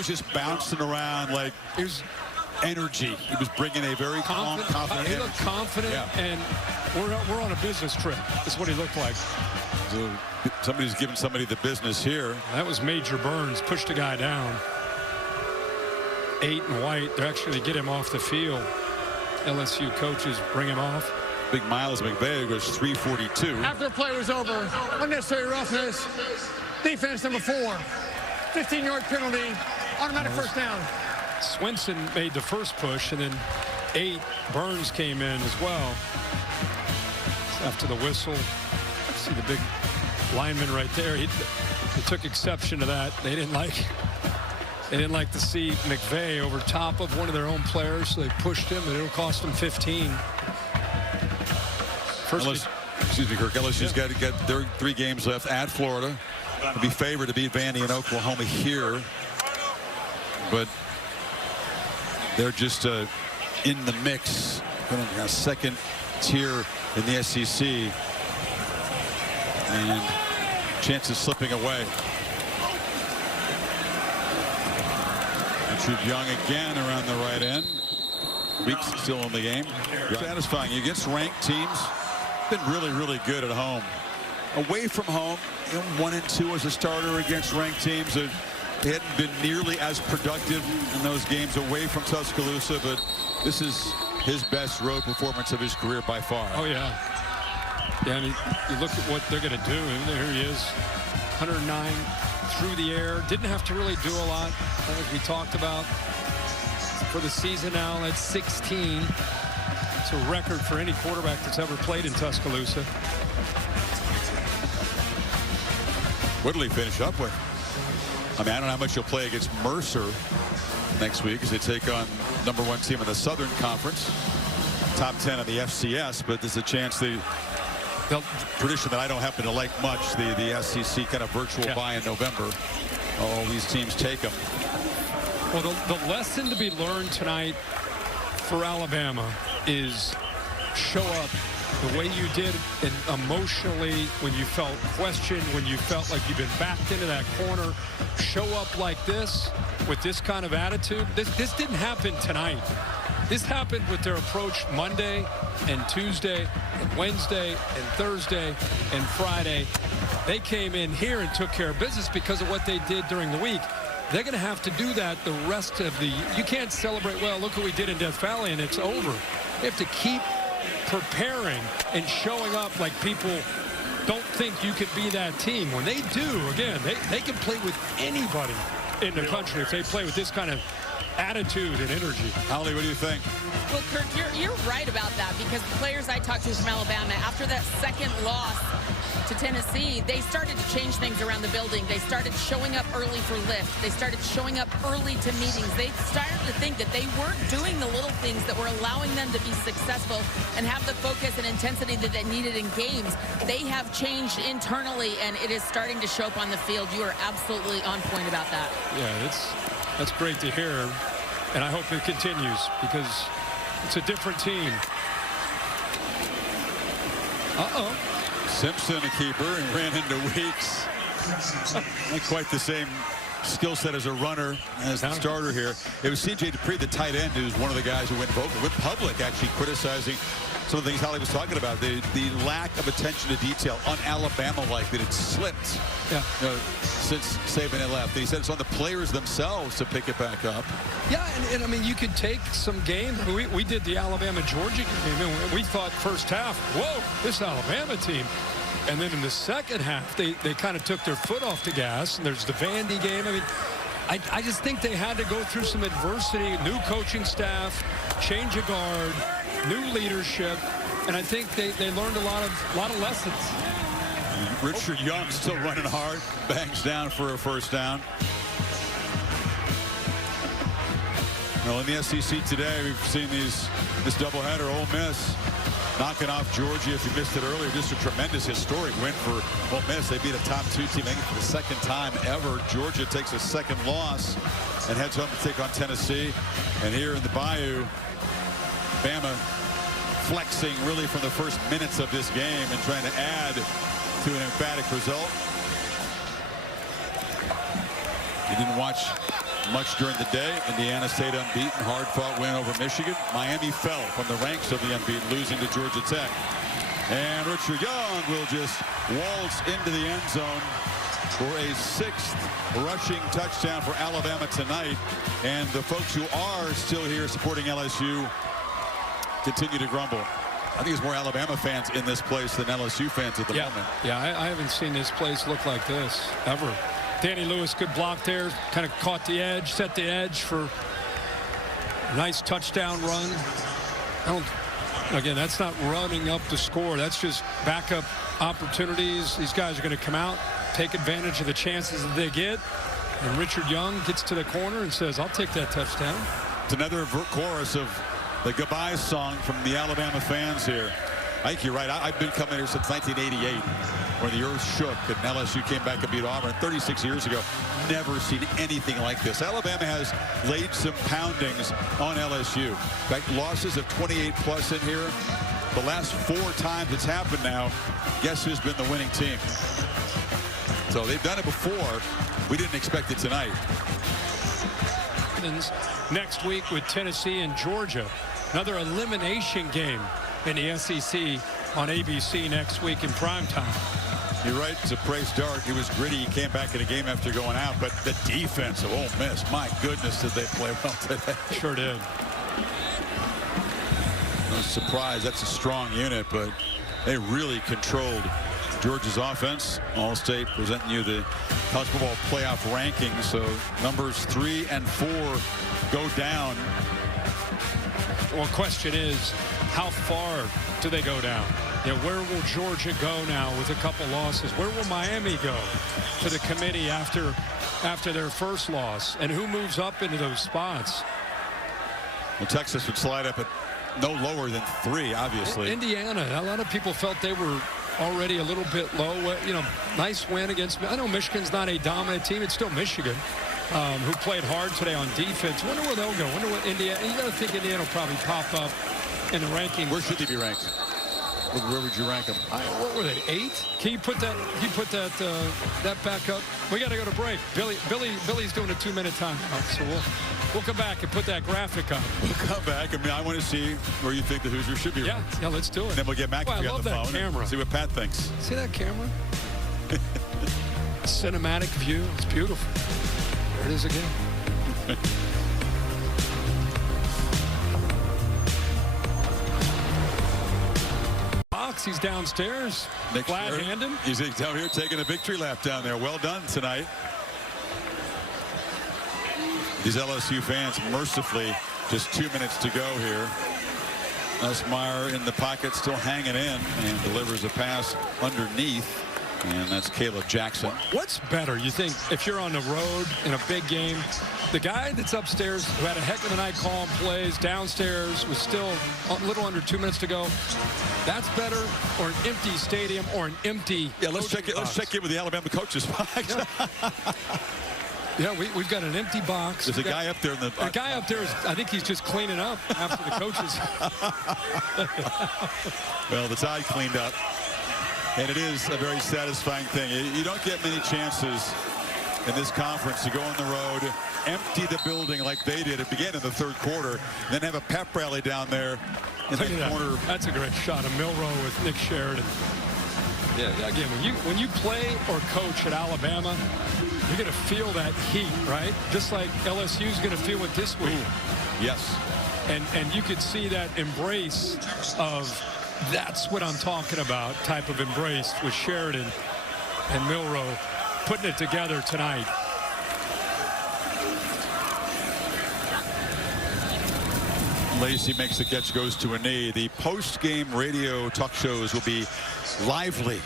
just bouncing around like it was energy. He was bringing a very calm, confident He looked confident, and we're on a business trip. That's what he looked like. So somebody's giving somebody the business here. That was Major Burns. Pushed the guy down. 8 and White. They're actually going to get him off the field. LSU coaches bring him off. Big Miles McVay goes 342. After the play was over, unnecessary roughness, defense number 4, 15-yard penalty, automatic first down. Swinson made the first push, and then 8, Burns came in as well. After the whistle, see the big lineman right there. He took exception to that. They didn't like to see McVay over top of one of their own players, so they pushed him, and it'll cost them 15. Excuse me, Kirk. LSU's got their 3 games left at Florida. They'll be favored to beat Vandy and Oklahoma here, but they're just in the mix, a second tier in the SEC, and chances slipping away. Richard Young again around the right end. Weeks still in the game. Satisfying against ranked teams. Been really, really good at home. Away from home, 1 and 2 as a starter against ranked teams. They hadn't been nearly as productive in those games away from Tuscaloosa, but this is his best road performance of his career by far. Oh, yeah. Yeah, and you look at what they're going to do, and there he is, 109 through the air. Didn't have to really do a lot, as we talked about. For the season now, that's 16. It's a record for any quarterback that's ever played in Tuscaloosa. What'll he finish up with? I mean, I don't know how much he'll play against Mercer next week as they take on #1 team in the Southern Conference. Top 10 in the FCS, but there's a chance the tradition that I don't happen to like much, the SEC kind of virtual bye in November. All these teams take them. Well, the lesson to be learned tonight for Alabama is show up the way you did, and emotionally, when you felt questioned, when you felt like you've been backed into that corner. Show up like this with this kind of attitude. This didn't happen tonight. This happened with their approach Monday and Tuesday and Wednesday and Thursday and Friday. They came in here and took care of business because of what they did during the week. They're going to have to do that the rest of the year. You can't celebrate, well, look what we did in Death Valley, and it's over. You have to keep preparing and showing up like people don't think you could be that team. When they do, again, they can play with anybody in the country if they play with this kind of attitude and energy. Holly, what do you think? Well, Kirk, you're right about that, because the players I talked to from Alabama, after that second loss to Tennessee, they started to change things around the building. They started showing up early for lift. They started showing up early to meetings. They started to think that they weren't doing the little things that were allowing them to be successful and have the focus and intensity that they needed in games. They have changed internally, and it is starting to show up on the field. You are absolutely on point about that. Yeah, that's great to hear, and I hope it continues, because it's a different team. Simpson, a keeper, and ran into Weeks. Not quite the same skill set as a runner as the starter here. It was C.J. Dupree, the tight end, who's one of the guys who went vocal with public, actually criticizing some of the things Holly was talking about, the lack of attention to detail, un-Alabama-like, that it slipped since Saban had left. And he said it's on the players themselves to pick it back up. Yeah, and I mean, you could take some games. We did the Alabama-Georgia game, and we thought first half, whoa, this Alabama team. And then in the second half, they kind of took their foot off the gas. And there's the Vandy game. I mean, I just think they had to go through some adversity, new coaching staff, change of guard, new leadership, and I think they learned a lot of lessons. Richard Young still running hard, bangs down for a first down. Well, in the SEC today, we've seen this doubleheader. Ole Miss knocking off Georgia. If you missed it earlier, just a tremendous historic win for Ole Miss. They beat a top 2 team, I think, for the second time ever. Georgia takes a second loss and heads home to take on Tennessee. And here in the Bayou, Bama flexing really from the first minutes of this game and trying to add to an emphatic result. You didn't watch much during the day. Indiana stayed unbeaten, hard-fought win over Michigan. Miami fell from the ranks of the unbeaten, losing to Georgia Tech. And Richard Young will just waltz into the end zone for a 6th rushing touchdown for Alabama tonight. And the folks who are still here supporting LSU continue to grumble. I think there's more Alabama fans in this place than LSU fans at the moment. Yeah, I haven't seen this place look like this ever. Danny Lewis, good block there, kind of caught the edge, set the edge for a nice touchdown run. Again, that's not running up the score. That's just backup opportunities. These guys are going to come out, take advantage of the chances that they get. And Richard Young gets to the corner and says, I'll take that touchdown. It's another chorus of the goodbye song from the Alabama fans here. I think you're right. I've been coming here since 1988 when the earth shook and LSU came back and beat Auburn 36 years ago. Never seen anything like this. Alabama has laid some poundings on LSU. In fact, losses of 28+ in here. The last 4 times it's happened now, guess who's been the winning team? So they've done it before. We didn't expect it tonight. Next week with Tennessee and Georgia. Another elimination game in the SEC on ABC next week in primetime. You're right, it's a praise dart. He was gritty. He came back in a game after going out, but the defense of Ole Miss, my goodness, did they play well today. Sure did. No surprise, that's a strong unit, but they really controlled Georgia's offense. All-State presenting you the college football playoff rankings, so numbers 3 and 4 go down. Well, question is, how far do they go down? You know, where will Georgia go now with a couple losses? Where will Miami go to the committee after their first loss? And who moves up into those spots? Well, Texas would slide up at no lower than 3, obviously. Indiana, a lot of people felt they were already a little bit low. You know, nice win against, I know Michigan's not a dominant team. It's still Michigan, who played hard today on defense. Wonder where they'll go. Wonder what Indiana, you got to think Indiana will probably pop up in the rankings. Where should they be ranked? Where would you rank them? What were they, 8? Can you put that? That back up? We got to go to break. Billy's doing a 2-minute timeout, so we'll come back and put that graphic up. We'll come back. I mean, I want to see where you think the Hoosiers should be ranked. Yeah, let's do it. And then we'll get back I on love the that phone camera. and see what Pat thinks. See that camera? Cinematic view. It's beautiful. There it is again. He's downstairs. Flat-handed. He's down here taking a victory lap down there. Well done tonight. These LSU fans mercifully just 2 minutes to go here. Nussmeier in the pocket, still hanging in, and delivers a pass underneath. And that's Caleb Jackson. What's better, you think, if you're on the road in a big game? The guy that's upstairs who had a heck of a night calling plays downstairs was still a little under 2 minutes to go. That's better, or an empty stadium, or an empty. Yeah, let's check in with the Alabama coaches box. Yeah, we've got an empty box. There's a guy up there in the. The guy up there is, I think he's just cleaning up after the coaches. Well, the Tide cleaned up. And it is a very satisfying thing. You don't get many chances in this conference to go on the road, empty the building like they did. It began in the 3rd quarter, and then have a pep rally down there in the corner. That's a great shot of Milro with Nick Sheridan. Yeah, again, when you play or coach at Alabama, you're going to feel that heat, right? Just like LSU's going to feel it this week. Ooh, yes. And you could see that embrace of, that's what I'm talking about, type of embrace with Sheridan and Milro putting it together tonight. Lacey makes the catch, goes to a knee. The post-game radio talk shows will be lively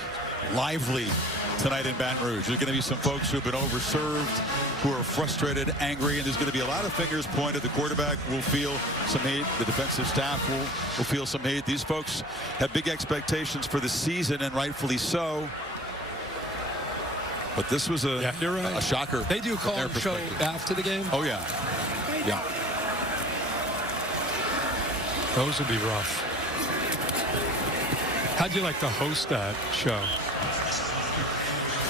tonight in Baton Rouge. There's going to be some folks who have been overserved, who are frustrated, angry, and there's going to be a lot of fingers pointed. The quarterback will feel some hate. The defensive staff will feel some hate. These folks have big expectations for the season, and rightfully so. But this was a shocker. They do call a show after the game? Oh, yeah. Yeah. Those would be rough. How'd you like to host that show?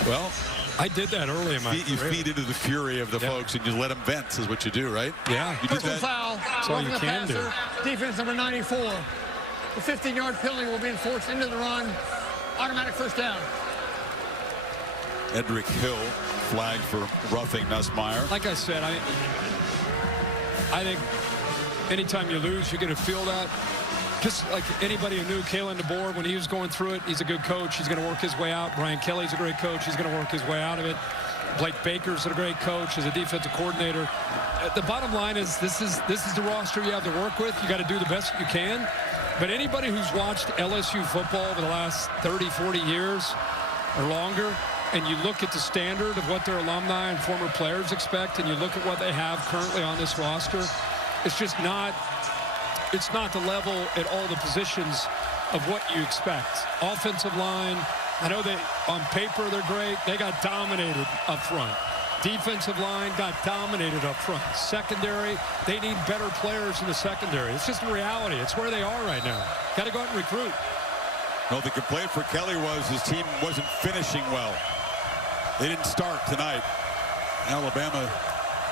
Well, I did that early in my you career. feed into the fury of the folks and you let them vent is what you do, right? Yeah. You did Personal that. foul. That's all you Roughing the can do. passer. Defense number 94. The 15-yard penalty will be enforced into the run. Automatic first down. Edric Hill flagged for roughing Nussmeier. Like I said, I think anytime you lose, you're going to feel that. Just like anybody who knew Kalen DeBoer when he was going through it, he's a good coach. He's going to work his way out. Brian Kelly's a great coach. He's going to work his way out of it. Blake Baker's a great coach as a defensive coordinator. The bottom line is this is the roster you have to work with. You got to do the best you can. But anybody who's watched LSU football over the last 30, 40 years or longer, and you look at the standard of what their alumni and former players expect, and you look at what they have currently on this roster, it's just not. It's not the level at all the positions of what you expect. Offensive line, I know they on paper they're great. They got dominated up front. Defensive line got dominated up front. Secondary, they need better players in the secondary. It's just a reality. It's where they are right now. Got to go out and recruit. No, the complaint for Kelly was his team wasn't finishing well. They didn't start tonight. Alabama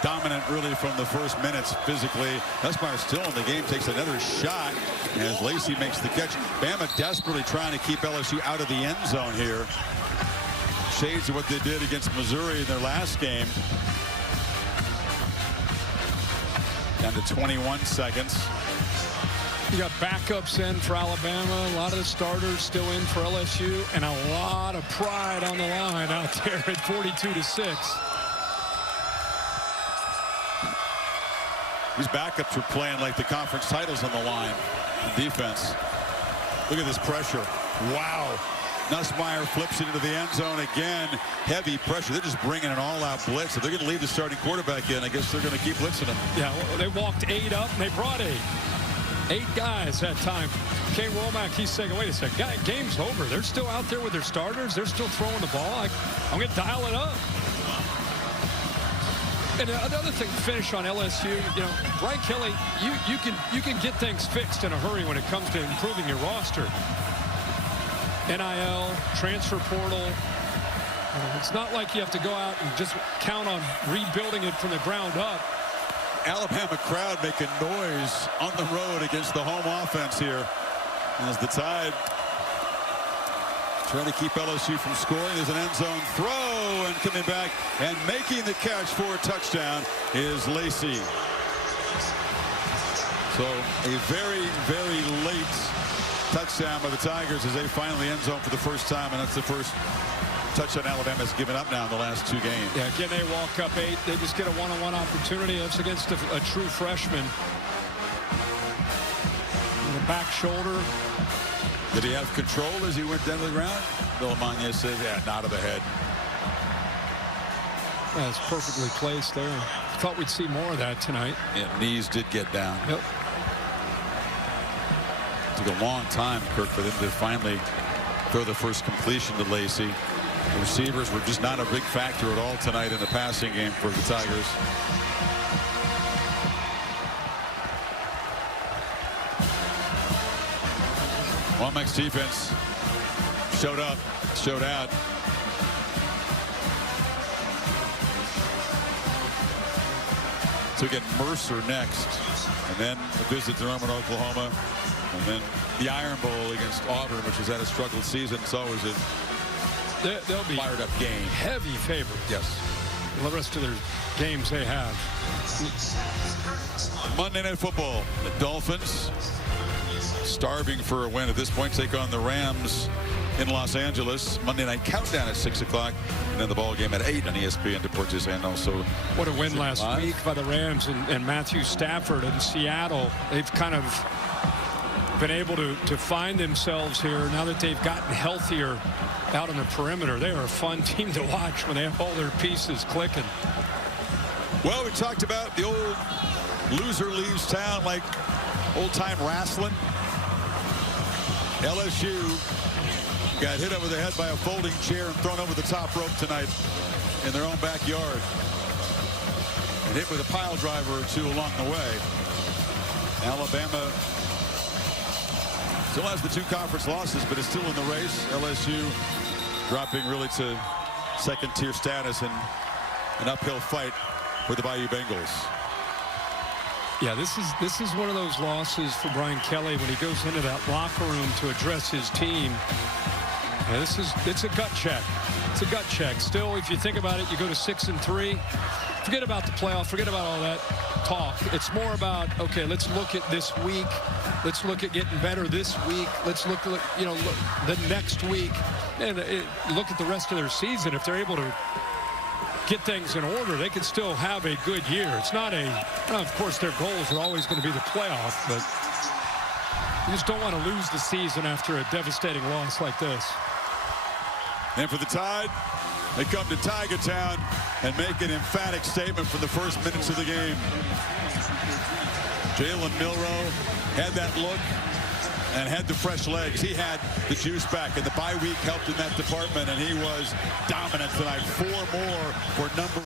dominant really from the first minutes physically. Nussmeier still in the game, takes another shot as Lacey makes the catch. Bama desperately trying to keep LSU out of the end zone here. Shades of what they did against Missouri in their last game. Down to 21 seconds. You got backups in for Alabama, a lot of the starters still in for LSU, and a lot of pride on the line out there at 42-6. These backups are playing like the conference titles on the line. The defense. Look at this pressure. Wow. Nussmeier flips it into the end zone again. Heavy pressure. They're just bringing an all-out blitz. If they're going to leave the starting quarterback in, I guess they're going to keep blitzing him. Yeah, well, they walked 8 up, and they brought 8. 8 guys that time. Kay Womack, he's saying, wait a second, game's over. They're still out there with their starters. They're still throwing the ball. I'm going to dial it up. And another thing to finish on LSU, you know, Brian Kelly, you can get things fixed in a hurry when it comes to improving your roster. NIL, transfer portal. It's not like you have to go out and just count on rebuilding it from the ground up. Alabama crowd making noise on the road against the home offense here as the Tide trying to keep LSU from scoring. There's an end zone throw, and coming back and making the catch for a touchdown is Lacey. So a very, very late touchdown by the Tigers as they finally end zone for the first time, and that's the first touchdown Alabama's given up now in the last 2 games. Yeah, again, they walk up 8. They just get a one-on-one opportunity. That's against a true freshman. The back shoulder. Did he have control as he went down to the ground? Bill Amanya says, yeah, nod of the head. That's perfectly placed there. Thought we'd see more of that tonight. Yeah, knees did get down. Yep. Took a long time, Kirk, for them to finally throw the first completion to Lacey. The receivers were just not a big factor at all tonight in the passing game for the Tigers. Womack's defense showed up, showed out. So we get Mercer next, and then a visit to Norman, Oklahoma, and then the Iron Bowl against Auburn, which has had a struggled season. It's always a They'll be fired up game. Heavy favorite. Yes. The rest of their games they have. Monday Night Football. The Dolphins starving for a win at this point take on the Rams in Los Angeles. Monday night countdown at 6 o'clock, and then the ball game at 8 on ESPN Deportes, and also what a win last week by the Rams and Matthew Stafford in Seattle. They've kind of been able to find themselves here now that they've gotten healthier out on the perimeter. They are a fun team to watch when they have all their pieces clicking. Well, we talked about the old loser leaves town like old-time wrestling. LSU got hit over the head by a folding chair and thrown over the top rope tonight in their own backyard. And hit with a pile driver or two along the way. Alabama Still has the 2 conference losses, but is still in the race. LSU dropping really to second-tier status and an uphill fight for the Bayou Bengals. Yeah, this is one of those losses for Brian Kelly when he goes into that locker room to address his team. Yeah, it's a gut check. It's a gut check. Still, if you think about it, you go to 6-3. Forget about the playoff. Forget about all that talk. It's more about, okay, let's look at this week. Let's look at getting better this week. Let's look the next week, and look at the rest of their season. If they're able to get things in order, they can still have a good year. It's not of course, their goals are always going to be the playoff, but you just don't want to lose the season after a devastating loss like this. And for the Tide, they come to Tiger Town and make an emphatic statement from the first minutes of the game. Jalen Milro had that look and had the fresh legs. He had the juice back, and the bye week helped in that department, and he was dominant tonight. 4 more for number